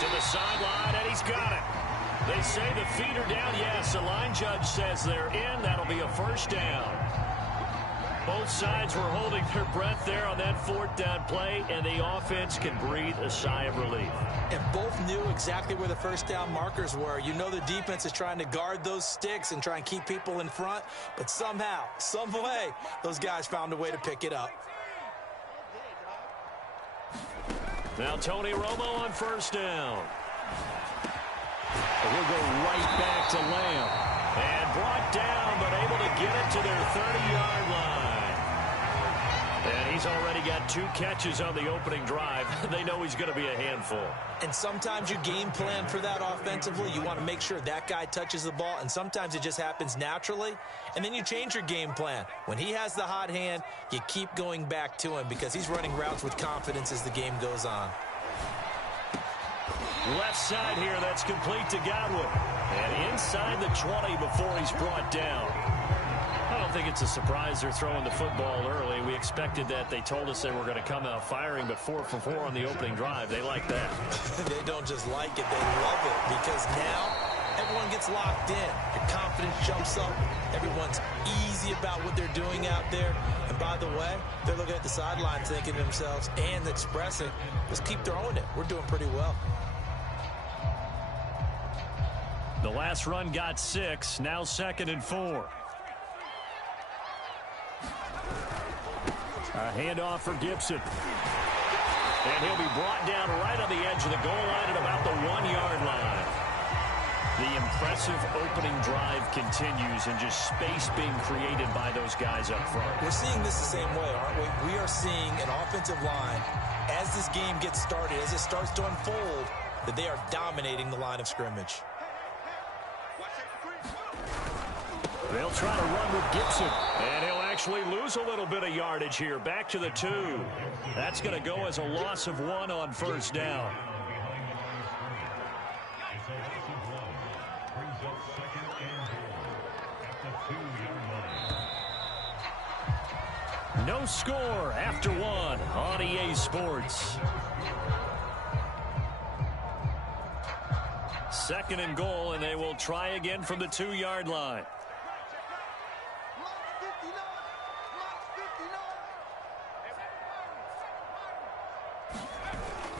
To the sideline, and he's got it. They say the feet are down. Yes, the line judge says they're in. That'll be a 1st down. Both sides were holding their breath there on that 4th down play, and the offense can breathe a sigh of relief. And both knew exactly where the 1st down markers were. You know the defense is trying to guard those sticks and try and keep people in front, but somehow, some way, those guys found a way to pick it up. Now Tony Romo on 1st down. He'll go right back to Lamb. And brought down, but able to get it to their 30-yard line. And he's already got 2 catches on the opening drive. They know he's going to be a handful. And sometimes you game plan for that offensively. You want to make sure that guy touches the ball, and sometimes it just happens naturally. And then you change your game plan. When he has the hot hand, you keep going back to him because he's running routes with confidence as the game goes on. Left side here, that's complete to Godwin. And inside the 20 before he's brought down. I don't think it's a surprise they're throwing the football early. We expected that. They told us they were going to come out firing, but 4 for 4 on the opening drive. They like that. They don't just like it, they love it, because now everyone gets locked in. Your confidence jumps up. Everyone's easy about what they're doing out there. And by the way, they're looking at the sideline thinking to themselves and expressing, let's keep throwing it. We're doing pretty well. The last run got 6. Now 2nd and 4. A handoff for Gibson. And he'll be brought down right on the edge of the goal line at about the 1-yard line. The impressive opening drive continues, and just space being created by those guys up front. We're seeing this the same way, aren't we? We are seeing an offensive line, as this game gets started, as it starts to unfold, that they are dominating the line of scrimmage. They'll try to run with Gibson. And he'll actually lose a little bit of yardage here. Back to the 2. That's going to go as a loss of 1 on first down. No score after 1 on EA Sports. 2nd and goal, and they will try again from the 2-yard line.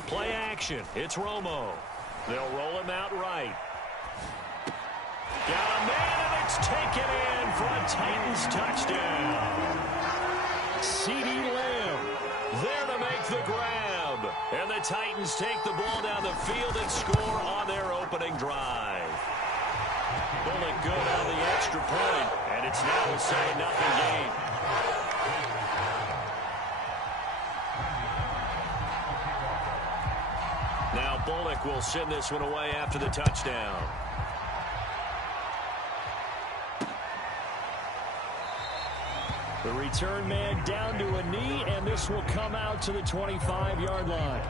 Play action. It's Romo. They'll roll him out right. Got a man, and it's taken in for a Titans touchdown. CeeDee Lamb there to make the grab. And the Titans take the ball down the field and score on their opening drive. Bullock good on the extra point, and it's now a 7-0 game. Now Bullock will send this one away after the touchdown. The return man down to a knee, and this will come out to the 25-yard line.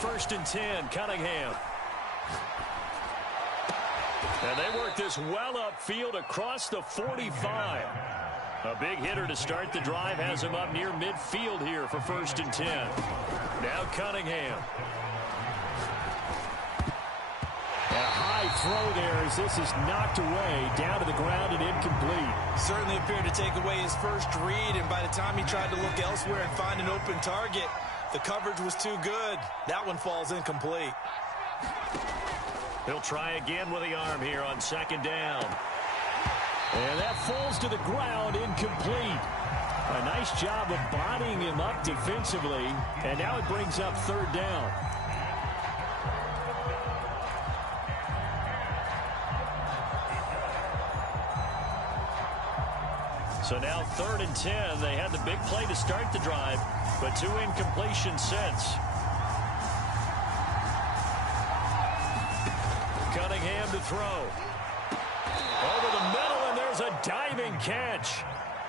First and 10, Cunningham. And they work this well upfield across the 45. A big hitter to start the drive has him up near midfield here for 1st and 10. Now Cunningham. And a high throw there as this is knocked away, down to the ground and incomplete. Certainly appeared to take away his first read, and by the time he tried to look elsewhere and find an open target, the coverage was too good. That one falls incomplete. He'll try again with the arm here on 2nd down. And that falls to the ground, incomplete. A nice job of bodying him up defensively, and now it brings up 3rd down. So now 3rd and 10. They had the big play to start the drive, but 2 incompletions since. Cunningham to throw. Over the middle, and there's a diving catch.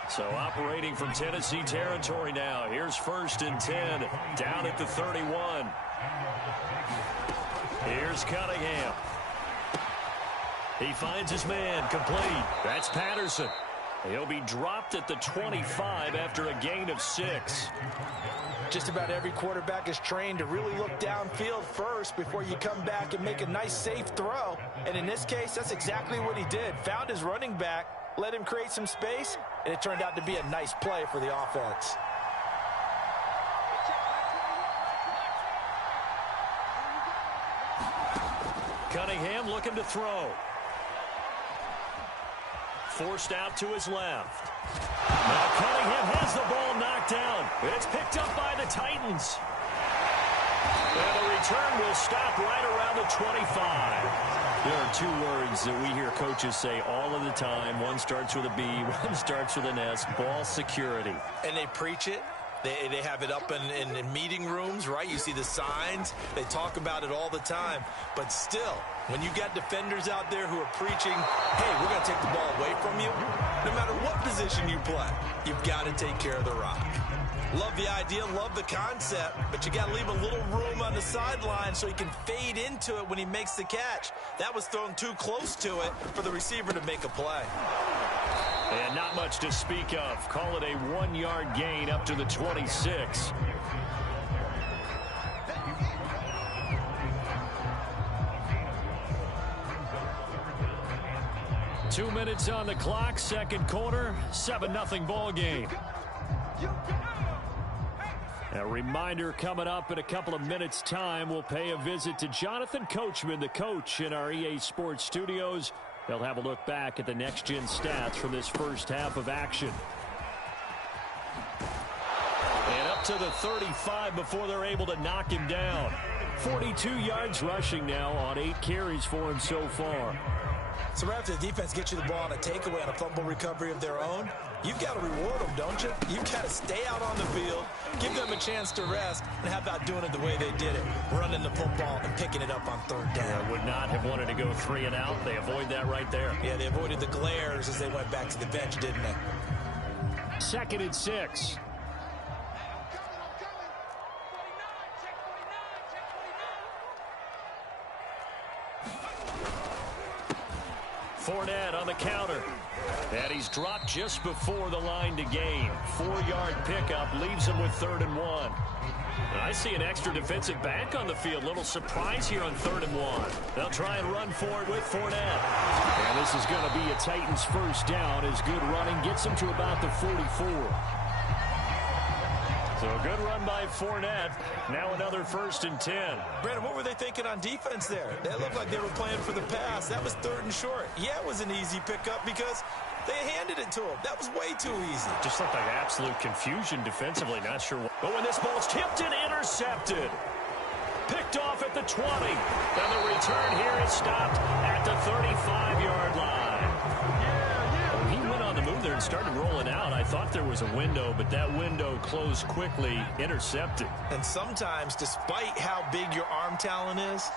So operating from Tennessee territory now. Here's 1st and 10, down at the 31. Here's Cunningham. He finds his man, complete. That's Patterson. He'll be dropped at the 25 after a gain of 6. Just about every quarterback is trained to really look downfield first before you come back and make a nice, safe throw. And in this case, that's exactly what he did. Found his running back, let him create some space, and it turned out to be a nice play for the offense. Cunningham looking to throw. Forced out to his left. Now Cunningham has the ball knocked down. It's picked up by the Titans. And the return will stop right around the 25. There are 2 words that we hear coaches say all of the time. One starts with a B, one starts with an S. Ball security. And they preach it. They have it up in meeting rooms, right? You see the signs. They talk about it all the time. But still, when you got defenders out there who are preaching, hey, we're going to take the ball away from you, no matter what position you play, you've got to take care of the rock. Love the idea, love the concept, but you got to leave a little room on the sideline so he can fade into it when he makes the catch. That was thrown too close to it for the receiver to make a play. And not much to speak of. Call it a 1-yard gain up to the 26. Two minutes on the clock, 2nd quarter, 7-0 ball game. A reminder coming up in a couple of minutes' time. We'll pay a visit to Jonathan Coachman, the coach in our EA Sports studios. They'll have a look back at the next-gen stats from this first half of action. And up to the 35 before they're able to knock him down. 42 yards rushing now on 8 carries for him so far. So right after the defense gets you the ball on a takeaway on a fumble recovery of their own, you've got to reward them, don't you? You've got to stay out on the field, give them a chance to rest, and how about doing it the way they did it, running the football and picking it up on third down. Yeah, would not have wanted to go 3 and out. They avoid that right there. Yeah, they avoided the glares as they went back to the bench, didn't they? 2nd and 6. Fournette on the counter. And he's dropped just before the line to gain. 4-yard pickup leaves him with 3rd and 1. And I see an extra defensive back on the field. Little surprise here on 3rd and 1. They'll try and run for it with Fournette. And this is going to be a Titans first down as good running gets him to about the 44. So a good run by Fournette. Now another 1st and 10. Brandon, what were they thinking on defense there? That looked like they were playing for the pass. That was 3rd and short. Yeah, it was an easy pickup because they handed it to him. That was way too easy. Just looked like absolute confusion defensively. Not sure what. But when this ball's tipped and intercepted. Picked off at the 20. And the return here is stopped at the 35-yard line. He went on the move there and started rolling out. I thought there was a window, but that window closed quickly, intercepted. And sometimes, despite how big your arm talent is,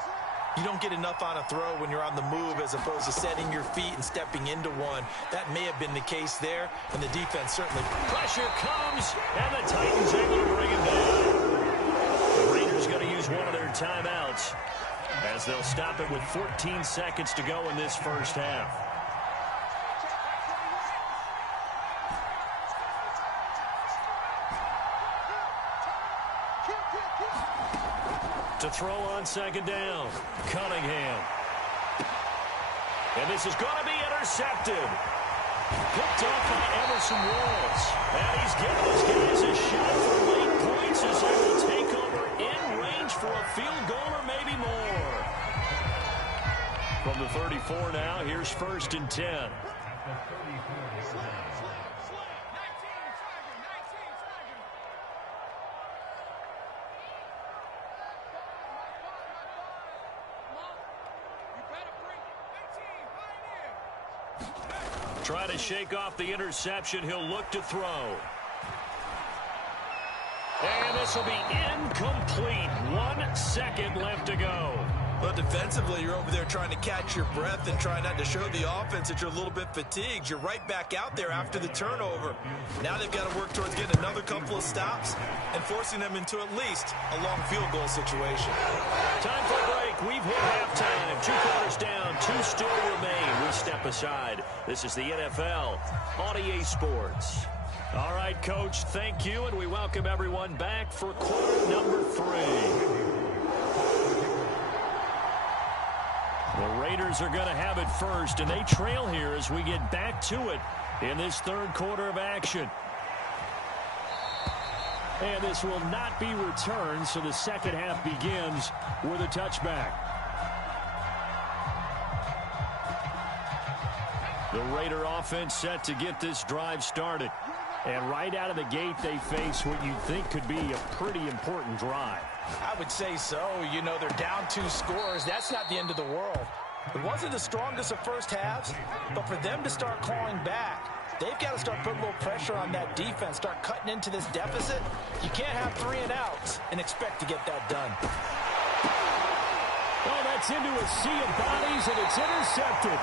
you don't get enough on a throw when you're on the move as opposed to setting your feet and stepping into one. That may have been the case there, and the defense certainly. Pressure comes, and the Titans able to bring him down. The Raiders going to use one of their timeouts as they'll stop it with 14 seconds to go in this first half. To throw on 2nd down, Cunningham. And this is going to be intercepted. Picked off by Emerson Walls. And he's giving his guys a shot for late points as they will take over in range for a field goal or maybe more. From the 34 now, here's 1st and 10. Try to shake off the interception. He'll look to throw. And this will be incomplete. 1 second left to go. Well, defensively, you're over there trying to catch your breath and try not to show the offense that you're a little bit fatigued. You're right back out there after the turnover. Now they've got to work towards getting another couple of stops and forcing them into at least a long field goal situation. Time for a break. We've hit halftime. 2 quarters down. 2 still remain. We step aside. This is the NFL on EA Sports. All right, Coach, thank you, and we welcome everyone back for quarter number 3. The Raiders are going to have it first, and they trail here as we get back to it in this 3rd quarter of action. And this will not be returned, so the second half begins with a touchback. The Raider offense set to get this drive started. And right out of the gate, they face what you'd think could be a pretty important drive. I would say so. You know, they're down 2 scores. That's not the end of the world. It wasn't the strongest of first halves, but for them to start clawing back, they've got to start putting a little pressure on that defense, start cutting into this deficit. You can't have 3 and outs and expect to get that done. Oh, that's into a sea of bodies, and it's intercepted.